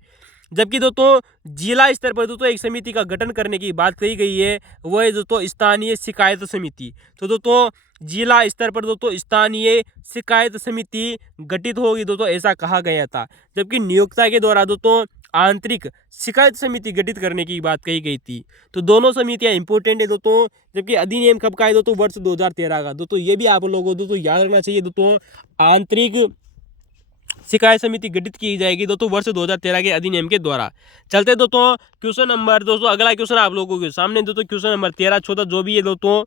जबकि दोस्तों जिला स्तर पर दोस्तों एक समिति का गठन करने की बात कही गई है, वह है दोस्तों स्थानीय शिकायत समिति। तो दोस्तों जिला स्तर पर दोस्तों स्थानीय शिकायत समिति गठित होगी दोस्तों, ऐसा कहा गया था। जबकि नियोक्ता के द्वारा दोस्तों आंतरिक शिकायत समिति गठित करने की बात कही गई थी। तो दोनों समितियां इंपॉर्टेंट है दोस्तों। जबकि अधिनियम कब का है दोस्तों, वर्ष 2013 का। दोस्तों ये भी आप लोगों को दोस्तों याद रखना चाहिए दोस्तों, आंतरिक शिकायत समिति गठित की जाएगी दोस्तों वर्ष 2013 के अधिनियम के द्वारा। चलते दोस्तों क्वेश्चन नंबर दोस्तों अगला क्वेश्चन आप लोगों के सामने दोस्तों क्वेश्चन नंबर 13, 14 जो भी है दोस्तों,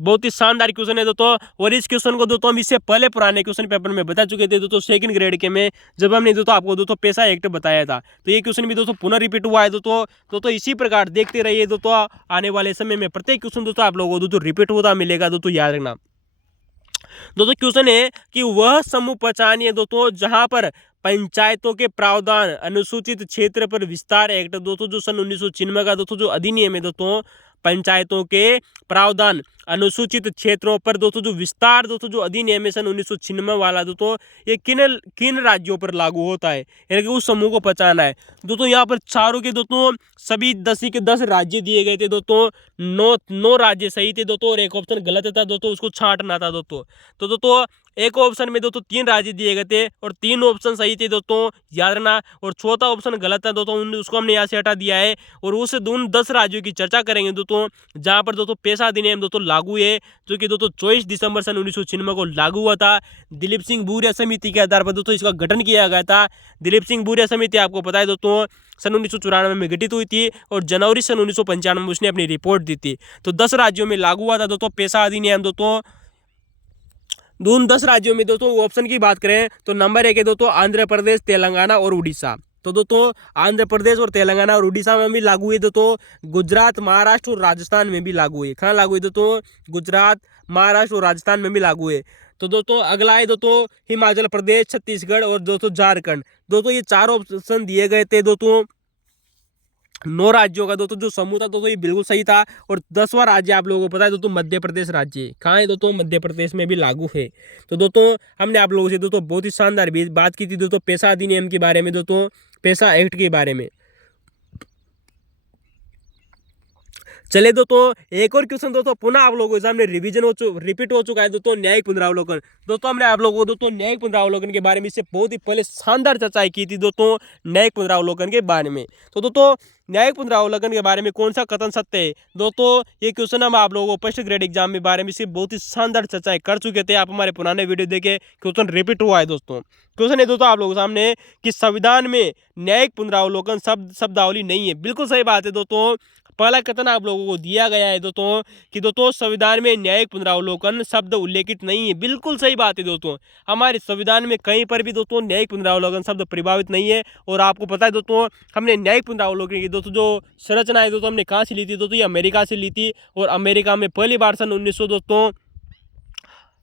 बहुत ही शानदार क्वेश्चन है दोस्तों। और इस क्वेश्चन को दोस्तों हम इससे पहले पुराने क्वेश्चन पेपर में बता चुके थे दोस्तों, सेकंड ग्रेड के में, जब हमने दोस्तों आपको दोस्तों पैसा एक्ट बताया था। तो ये क्वेश्चन भी दोस्तों पुनः रिपीट हुआ है दोस्तों इसी प्रकार देखते रहिए दोस्तों, आने वाले समय में प्रत्येक क्वेश्चन दोस्तों आप लोगों को दोस्तों रिपीट होता मिलेगा दोस्तों, याद रखना। दोस्तों क्वेश्चन है कि वह समूह पहचानिए दोस्तों जहां पर पंचायतों के प्रावधान अनुसूचित क्षेत्र पर विस्तार एक्ट दोस्तों जो सन 1996 का दोस्तों जो अधिनियम है दोस्तों पंचायतों के प्रावधान अनुसूचित क्षेत्रों पर दोस्तों जो विस्तार दोस्तों जो अधिनियम है सन 1996 वाला दोस्तों ये किन किन राज्यों पर लागू होता है, यानी कि उस समूह को पहचाना है। दोस्तों यहाँ पर चारों के दोस्तों सभी 10 के 10 राज्य दिए गए थे दोस्तों, 9 राज्य सही थे दोस्तों और एक ऑप्शन गलत था दोस्तों, उसको छांटना था दोस्तों। तो दोस्तों एक ऑप्शन में दोस्तों 3 राज्य दिए गए थे और 3 ऑप्शन सही थे दोस्तों, याद रखना, और चौथा ऑप्शन गलत था दोस्तों, उसको हमने यहाँ से हटा दिया है। और उस 10 राज्यों की चर्चा करेंगे दोस्तों जहाँ पर दोस्तों पेशा अधिनियम दोस्तों लागू है, जो कि दोस्तों 24 दिसंबर सन 1996 को लागू हुआ था। दिलीप सिंह भूरिया समिति के आधार पर दोस्तों इसका गठन किया गया था। दिलीप सिंह भूरिया समिति आपको पता है दोस्तों सन 1994 में गठित हुई थी और जनवरी सन 1995 में उसने अपनी रिपोर्ट दी थी। तो 10 राज्यों में लागू हुआ था दोस्तों पेशा अधिनियम दोस्तों। 10 राज्यों में दोस्तों ऑप्शन की बात करें तो नंबर 1 है दोस्तों आंध्र प्रदेश, तेलंगाना और उड़ीसा। तो दोस्तों आंध्र प्रदेश और तेलंगाना और उड़ीसा में भी लागू है दोस्तों। गुजरात, महाराष्ट्र और राजस्थान में भी लागू है। कहाँ लागू है दोस्तों? गुजरात, महाराष्ट्र और राजस्थान में भी लागू है। तो दोस्तों अगला है दोस्तों हिमाचल प्रदेश, छत्तीसगढ़ और दोस्तों झारखंड। दोस्तों ये 4 ऑप्शन दिए गए थे दोस्तों 9 राज्यों का दोस्तों जो समूह था दोस्तों ये बिल्कुल सही था। और 10वां राज्य आप लोगों को पता है दोस्तों मध्य प्रदेश राज्य। कहाँ है दोस्तों? मध्य प्रदेश में भी लागू है। तो दोस्तों हमने आप लोगों से दोस्तों बहुत ही शानदार बात की थी दोस्तों पेशा अधिनियम के बारे में, दोस्तों पेशा एक्ट के बारे में। चले दोस्तों एक और क्वेश्चन दोस्तों पुनः आप लोगों के सामने रिपीट हो चुका है दोस्तों न्यायिक पुनरावलोकन। दोस्तों हमने आप लोगों को दोस्तों न्यायिक पुनरावलोकन के बारे में इससे बहुत ही पहले शानदार चर्चा की थी दोस्तों न्यायिक पुनरावलोकन के बारे में। तो दोस्तों न्यायिक पुनरावलोकन के बारे में कौन सा कथन सत्य है दोस्तों, ये क्वेश्चन हम आप लोगों को फर्स्ट ग्रेड एग्जाम के बारे में इससे बहुत ही शानदार चर्चाएं कर चुके थे। आप हमारे पुराने वीडियो देखे, क्वेश्चन रिपीट हुआ है दोस्तों। क्वेश्चन है दोस्तों आप लोगों के सामने कि संविधान में न्यायिक पुनरावलोकन शब्दावली नहीं है। बिल्कुल सही बात है दोस्तों। पहला कथन आप लोगों को दिया गया है दोस्तों कि दोस्तों संविधान में न्यायिक पुनरावलोकन शब्द उल्लेखित नहीं है। बिल्कुल सही बात है दोस्तों। हमारे संविधान में कहीं पर भी दोस्तों न्यायिक पुनरावलोकन शब्द प्रभावित नहीं है। और आपको पता है दोस्तों हमने न्यायिक पुनरावलोकन की दोस्तों जो संरचना है दोस्तों हमने कहाँ से ली थी दोस्तों? ये अमेरिका से ली थी। और अमेरिका में पहली बार सन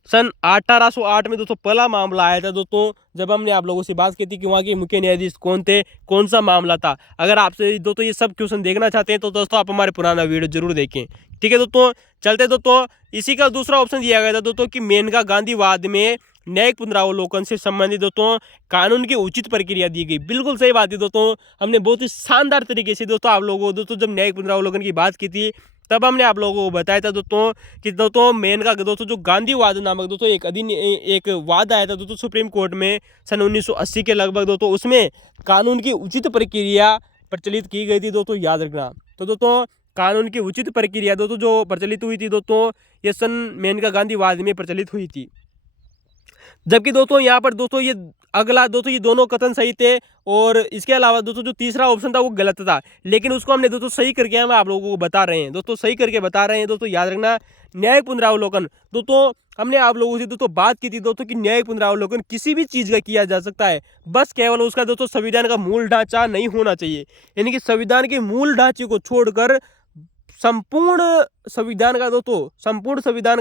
1808 में दोस्तों पहला मामला आया था दोस्तों, जब हमने आप लोगों से बात की थी कि वहाँ के मुख्य न्यायाधीश कौन थे, कौन सा मामला था। अगर आपसे दोस्तों ये सब क्वेश्चन देखना चाहते हैं तो दोस्तों आप हमारे पुराना वीडियो जरूर देखें। ठीक है दोस्तों, चलते दोस्तों इसी का दूसरा ऑप्शन दिया गया था दोस्तों कि मेनका गांधीवाद में न्यायिक पुनरावलोकन से संबंधित दोस्तों कानून की उचित प्रक्रिया दी गई। बिल्कुल सही बात है दोस्तों। हमने बहुत ही शानदार तरीके से दोस्तों आप लोगों को दोस्तों जब न्यायिक पुनरावलोकन की बात की थी तब हमने आप लोगों को बताया था दोस्तों कि दोस्तों मेनका दोस्तों जो गांधीवाद नामक दोस्तों एक वाद आया था दोस्तों सुप्रीम कोर्ट में सन 1980 के लगभग दोस्तों, उसमें कानून की उचित प्रक्रिया प्रचलित की गई थी दोस्तों, याद रखना। तो दोस्तों कानून की उचित प्रक्रिया दोस्तों जो प्रचलित हुई थी दोस्तों ये सन मेनका गांधीवाद में प्रचलित हुई थी। जबकि दोस्तों यहाँ पर दोस्तों ये अगला दोस्तों ये दोनों कथन सही थे और इसके अलावा दोस्तों जो तीसरा ऑप्शन था वो गलत था, लेकिन उसको हमने दोस्तों सही करके हम आप लोगों को बता रहे हैं दोस्तों, सही करके बता रहे हैं दोस्तों, याद रखना। न्यायिक पुनरावलोकन दोस्तों हमने आप लोगों से दोस्तों बात की थी दोस्तों कि न्यायिक पुनरावलोकन किसी भी चीज़ का किया जा सकता है, बस केवल उसका दोस्तों संविधान का मूल ढांचा नहीं होना चाहिए। यानी कि संविधान के मूल ढांचे को छोड़कर संपूर्ण संविधान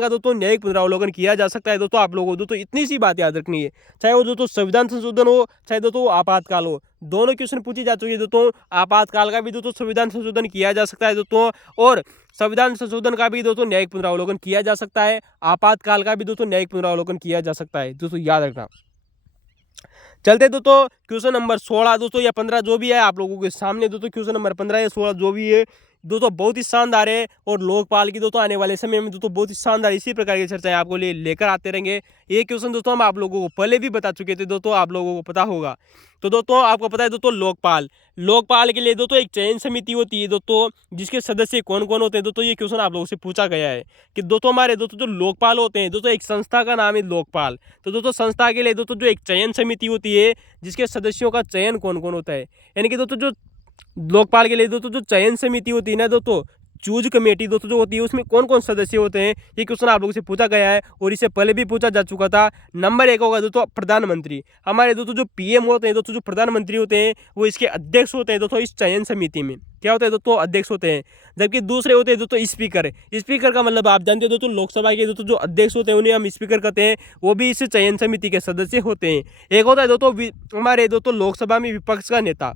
का दोस्तों न्यायिक पुनरावलोकन किया जा सकता है दोस्तों। आप लोगों को दोस्तों इतनी सी बात याद रखनी है, चाहे वो दोस्तों संविधान संशोधन हो चाहे दोस्तों आपातकाल हो, दोनों क्वेश्चन पूछी जा चुकी है दोस्तों। आपातकाल का भी दोस्तों संविधान संशोधन किया जा सकता है दोस्तों और संविधान संशोधन का भी दोस्तों न्यायिक पुनरावलोकन किया जा सकता है, आपातकाल का भी दोस्तों न्यायिक पुनरावलोकन किया जा सकता है दोस्तों, याद रखना। चलते दोस्तों क्वेश्चन नंबर 16 दोस्तों या 15 जो भी है आप लोगों के सामने दोस्तों, क्वेश्चन नंबर 15 या 16 जो भी है दोस्तों बहुत ही शानदार है और लोकपाल की दोस्तों आने वाले समय में दोस्तों बहुत ही शानदार इसी प्रकार की चर्चाएं आपको लेकर आते रहेंगे। ये क्वेश्चन दोस्तों हम आप लोगों को पहले भी बता चुके थे दोस्तों, आप लोगों को पता होगा। तो दोस्तों आपको पता है दोस्तों लोकपाल के लिए दोस्तों एक चयन समिति होती है दोस्तों, जिसके सदस्य कौन कौन होते हैं दोस्तों, ये क्वेश्चन आप लोगों से पूछा गया है कि दोस्तों हमारे दोस्तों जो लोकपाल होते हैं दोस्तों एक संस्था का नाम है लोकपाल। तो दोस्तों संस्था के लिए दोस्तों जो एक चयन समिति होती है जिसके सदस्यों का चयन कौन कौन होता है, यानी कि दोस्तों जो लोकपाल के लिए दोस्तों जो चयन समिति होती है ना दोस्तों, चूज कमेटी दोस्तों जो होती है उसमें कौन कौन सदस्य होते हैं, ये क्वेश्चन आप लोगों से पूछा गया है और इससे पहले भी पूछा जा चुका था। नंबर 1 होगा दोस्तों प्रधानमंत्री। हमारे दोस्तों जो पीएम होते हैं दोस्तों, जो प्रधानमंत्री होते हैं वो इसके अध्यक्ष होते हैं दोस्तों इस चयन समिति में। क्या होता है दोस्तों, अध्यक्ष होते हैं। जबकि दूसरे होते हैं दोस्तों स्पीकर। स्पीकर का मतलब आप जानते हो दोस्तों, लोकसभा के दोस्तों जो अध्यक्ष होते हैं उन्हें हम स्पीकर कहते हैं, वो भी इस चयन समिति के सदस्य होते हैं। एक होता है दोस्तों हमारे दोस्तों लोकसभा में विपक्ष का नेता।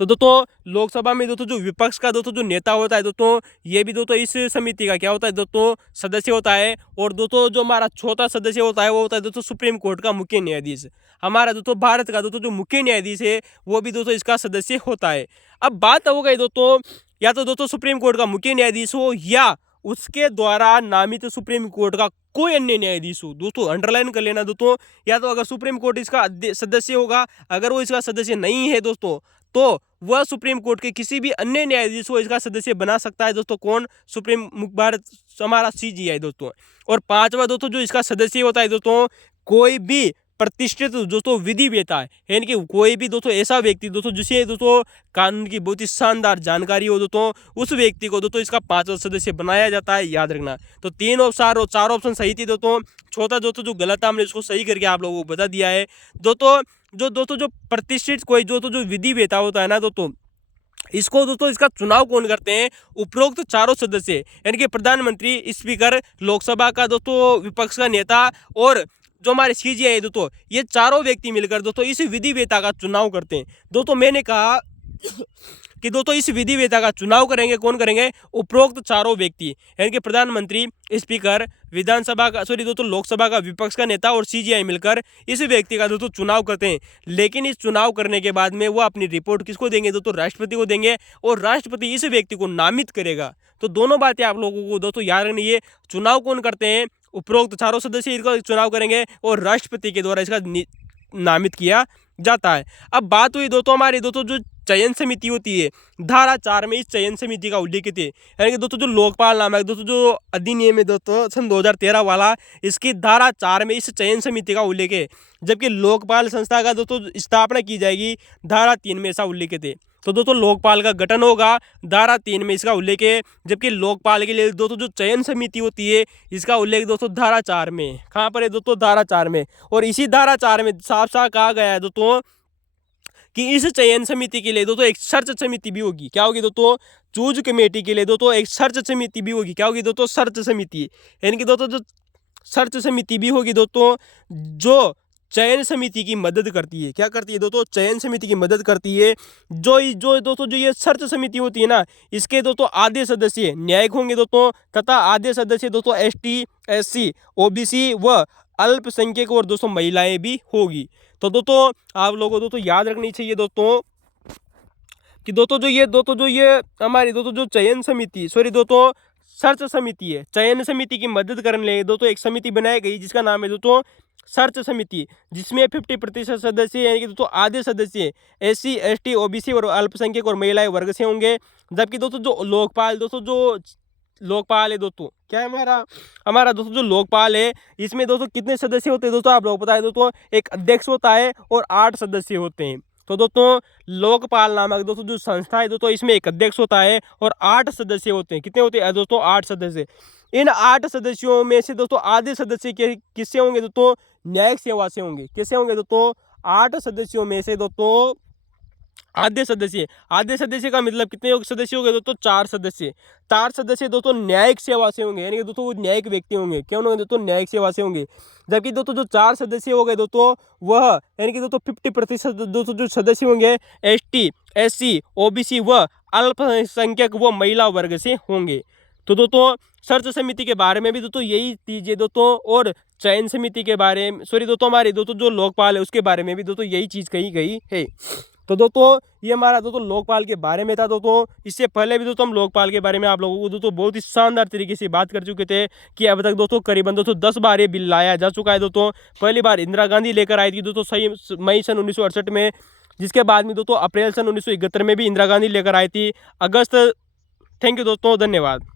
तो दोस्तों लोकसभा में दोस्तों जो विपक्ष का दोस्तों जो नेता होता है दोस्तों, ये भी दोस्तों इस समिति का क्या होता है दोस्तों, सदस्य होता है। और दोस्तों जो हमारा चौथा सदस्य होता है वो होता है दोस्तों सुप्रीम कोर्ट का मुख्य न्यायाधीश। हमारा दोस्तों भारत का दोस्तों जो मुख्य न्यायाधीश है वो भी दोस्तों इसका सदस्य होता है। अब बात हो गई दोस्तों, या तो दोस्तों सुप्रीम कोर्ट का मुख्य न्यायाधीश हो या उसके द्वारा नामित सुप्रीम कोर्ट का कोई अन्य न्यायाधीश हो। दोस्तों अंडरलाइन कर लेना दोस्तों, या तो अगर सुप्रीम कोर्ट इसका सदस्य होगा, अगर वो इसका सदस्य नहीं है दोस्तों, तो वह सुप्रीम कोर्ट के किसी भी अन्य न्यायाधीश को इसका सदस्य बना सकता है दोस्तों। कौन? सुप्रीम भारत हमारा CJI दोस्तों। और पांचवा दोस्तों जो इसका सदस्य होता है दोस्तों, कोई भी प्रतिष्ठित दोस्तों विधिवेत्ता है, यानी कि कोई भी दोस्तों ऐसा व्यक्ति दोस्तों जिसे दोस्तों कानून की बहुत ही शानदार जानकारी हो दोस्तों, उस व्यक्ति को दोस्तों इसका पांचवा सदस्य बनाया जाता है, याद रखना। तो 3 और 4 ऑप्शन सही थी दोस्तों। चौथा दोस्तों जो गलत था हमने उसको सही करके आप लोगों को बता दिया है दोस्तों। जो प्रतिष्ठित कोई दोस्तों जो विधिवेत्ता होता है ना दोस्तों, इसको दोस्तों इसका चुनाव कौन करते हैं? उपरोक्त चारों सदस्य, यानी कि प्रधानमंत्री, स्पीकर, लोकसभा का दोस्तों विपक्ष का नेता और जो हमारे CJI है दोस्तों, ये चारों व्यक्ति मिलकर दोस्तों इस विधिवेत्ता का चुनाव करते हैं। दोस्तों मैंने कहा कि दोस्तों इस विधिवेत्ता का चुनाव करेंगे, कौन करेंगे? उपरोक्त चारों व्यक्ति, यानी कि प्रधानमंत्री, स्पीकर, विधानसभा का दोस्तों लोकसभा का विपक्ष का नेता और CJI मिलकर इस व्यक्ति का दोस्तों चुनाव करते हैं। लेकिन इस चुनाव करने के बाद में वो अपनी रिपोर्ट किसको देंगे दोस्तों? राष्ट्रपति को देंगे, और राष्ट्रपति इस व्यक्ति को नामित करेगा। तो दोनों बातें आप लोगों को दोस्तों याद रखनी है। चुनाव कौन करते हैं? उपरोक्त चारों सदस्य इसका चुनाव करेंगे और राष्ट्रपति के द्वारा इसका नामित किया जाता है। अब बात हुई दोस्तों हमारी दोस्तों जो चयन समिति होती है, धारा 4 में इस चयन समिति का उल्लेखित है, यानी कि दोस्तों जो लोकपाल नामक दोस्तों जो अधिनियम है दोस्तों सन 2013 वाला, इसकी धारा 4 में इस चयन समिति का उल्लेख है। जबकि लोकपाल संस्था का दोस्तों स्थापना की जाएगी, धारा 3 में ऐसा उल्लेखित है। तो दोस्तों लोकपाल का गठन होगा, धारा 3 में इसका उल्लेख है। जबकि लोकपाल के लिए दोस्तों जो चयन समिति होती है, इसका उल्लेख दोस्तों धारा 4 में। कहाँ पर है दोस्तों? धारा 4 में। और इसी धारा 4 में साफ साफ कहा गया है दोस्तों कि इस चयन समिति के लिए दोस्तों एक सर्च समिति भी होगी। क्या होगी दोस्तों? चूज कमेटी के लिए दोस्तों एक सर्च समिति भी होगी। क्या होगी दोस्तों? सर्च समिति, यानी कि दोस्तों जो सर्च समिति भी होगी दोस्तों, जो चयन समिति की मदद करती है। क्या करती है दोस्तों? चयन समिति की मदद करती है। जो दोस्तों जो ये सर्च समिति होती है ना, इसके दोस्तों आधे सदस्य न्यायिक होंगे दोस्तों, तथा आधे सदस्य दोस्तों ST, SC, OBC व अल्पसंख्यक और दोस्तों महिलाएं भी होगी। तो दोस्तों आप लोगों को दोस्तों याद रखनी चाहिए दोस्तों कि दोस्तों जो ये हमारी दोस्तों जो चयन समिति दोस्तों सर्च समिति है, चयन समिति की मदद करने लिए दोस्तों एक समिति बनाई गई जिसका नाम है दोस्तों सर्च समिति, जिसमें 50% सदस्य यानी कि दोस्तों आधे सदस्य SC, ST, OBC और अल्पसंख्यक और महिलाएं वर्ग से होंगे। जबकि दोस्तों जो लोकपाल है दोस्तों, क्या है हमारा दोस्तों जो लोकपाल है, इसमें दोस्तों कितने सदस्य होते हैं दोस्तों आप लोगों को पता है दोस्तों? एक अध्यक्ष होता है और 8 सदस्य होते हैं। तो दोस्तों लोकपाल नामक दोस्तों जो संस्था है दोस्तों, इसमें एक अध्यक्ष होता है और 8 सदस्य होते हैं। कितने होते हैं दोस्तों? 8 सदस्य। इन 8 सदस्यों में से दोस्तों आधे सदस्य किससे होंगे दोस्तों? न्यायिक सेवा से होंगे। किससे होंगे दोस्तों? 8 सदस्यों में से दोस्तों आधे सदस्य का मतलब कितने सदस्य हो गए दोस्तों? 4 सदस्य। 4 सदस्य दोस्तों न्यायिक सेवा से होंगे, यानी कि दोस्तों वो न्यायिक व्यक्ति होंगे। क्यों होंगे दोस्तों? न्यायिक सेवा से होंगे। जबकि दोस्तों जो 4 सदस्य हो गए दोस्तों, वह यानी कि दोस्तों 50% दोस्तों जो सदस्य होंगे ST, SC, OBC व अल्पसंख्यक व महिला वर्ग से होंगे। तो दोस्तों सर्च समिति के बारे में भी दोस्तों यही चीज़ें दोस्तों, और चयन समिति के बारे में दोस्तों हमारे दोस्तों जो लोकपाल है उसके बारे में भी दोस्तों यही चीज़ कही गई है। तो दोस्तों ये हमारा दोस्तों लोकपाल के बारे में था दोस्तों। इससे पहले भी दोस्तों हम लोकपाल के बारे में आप लोगों को दोस्तों बहुत ही शानदार तरीके से बात कर चुके थे कि अब तक दोस्तों करीबन दोस्तों 10 बार ये बिल लाया जा चुका है दोस्तों। पहली बार इंदिरा गांधी लेकर आई थी दोस्तों सही मई सन 1968 में, जिसके बाद में दोस्तों अप्रैल सन 1971 में भी इंदिरा गांधी लेकर आई थी, अगस्त। थैंक यू दोस्तों, धन्यवाद।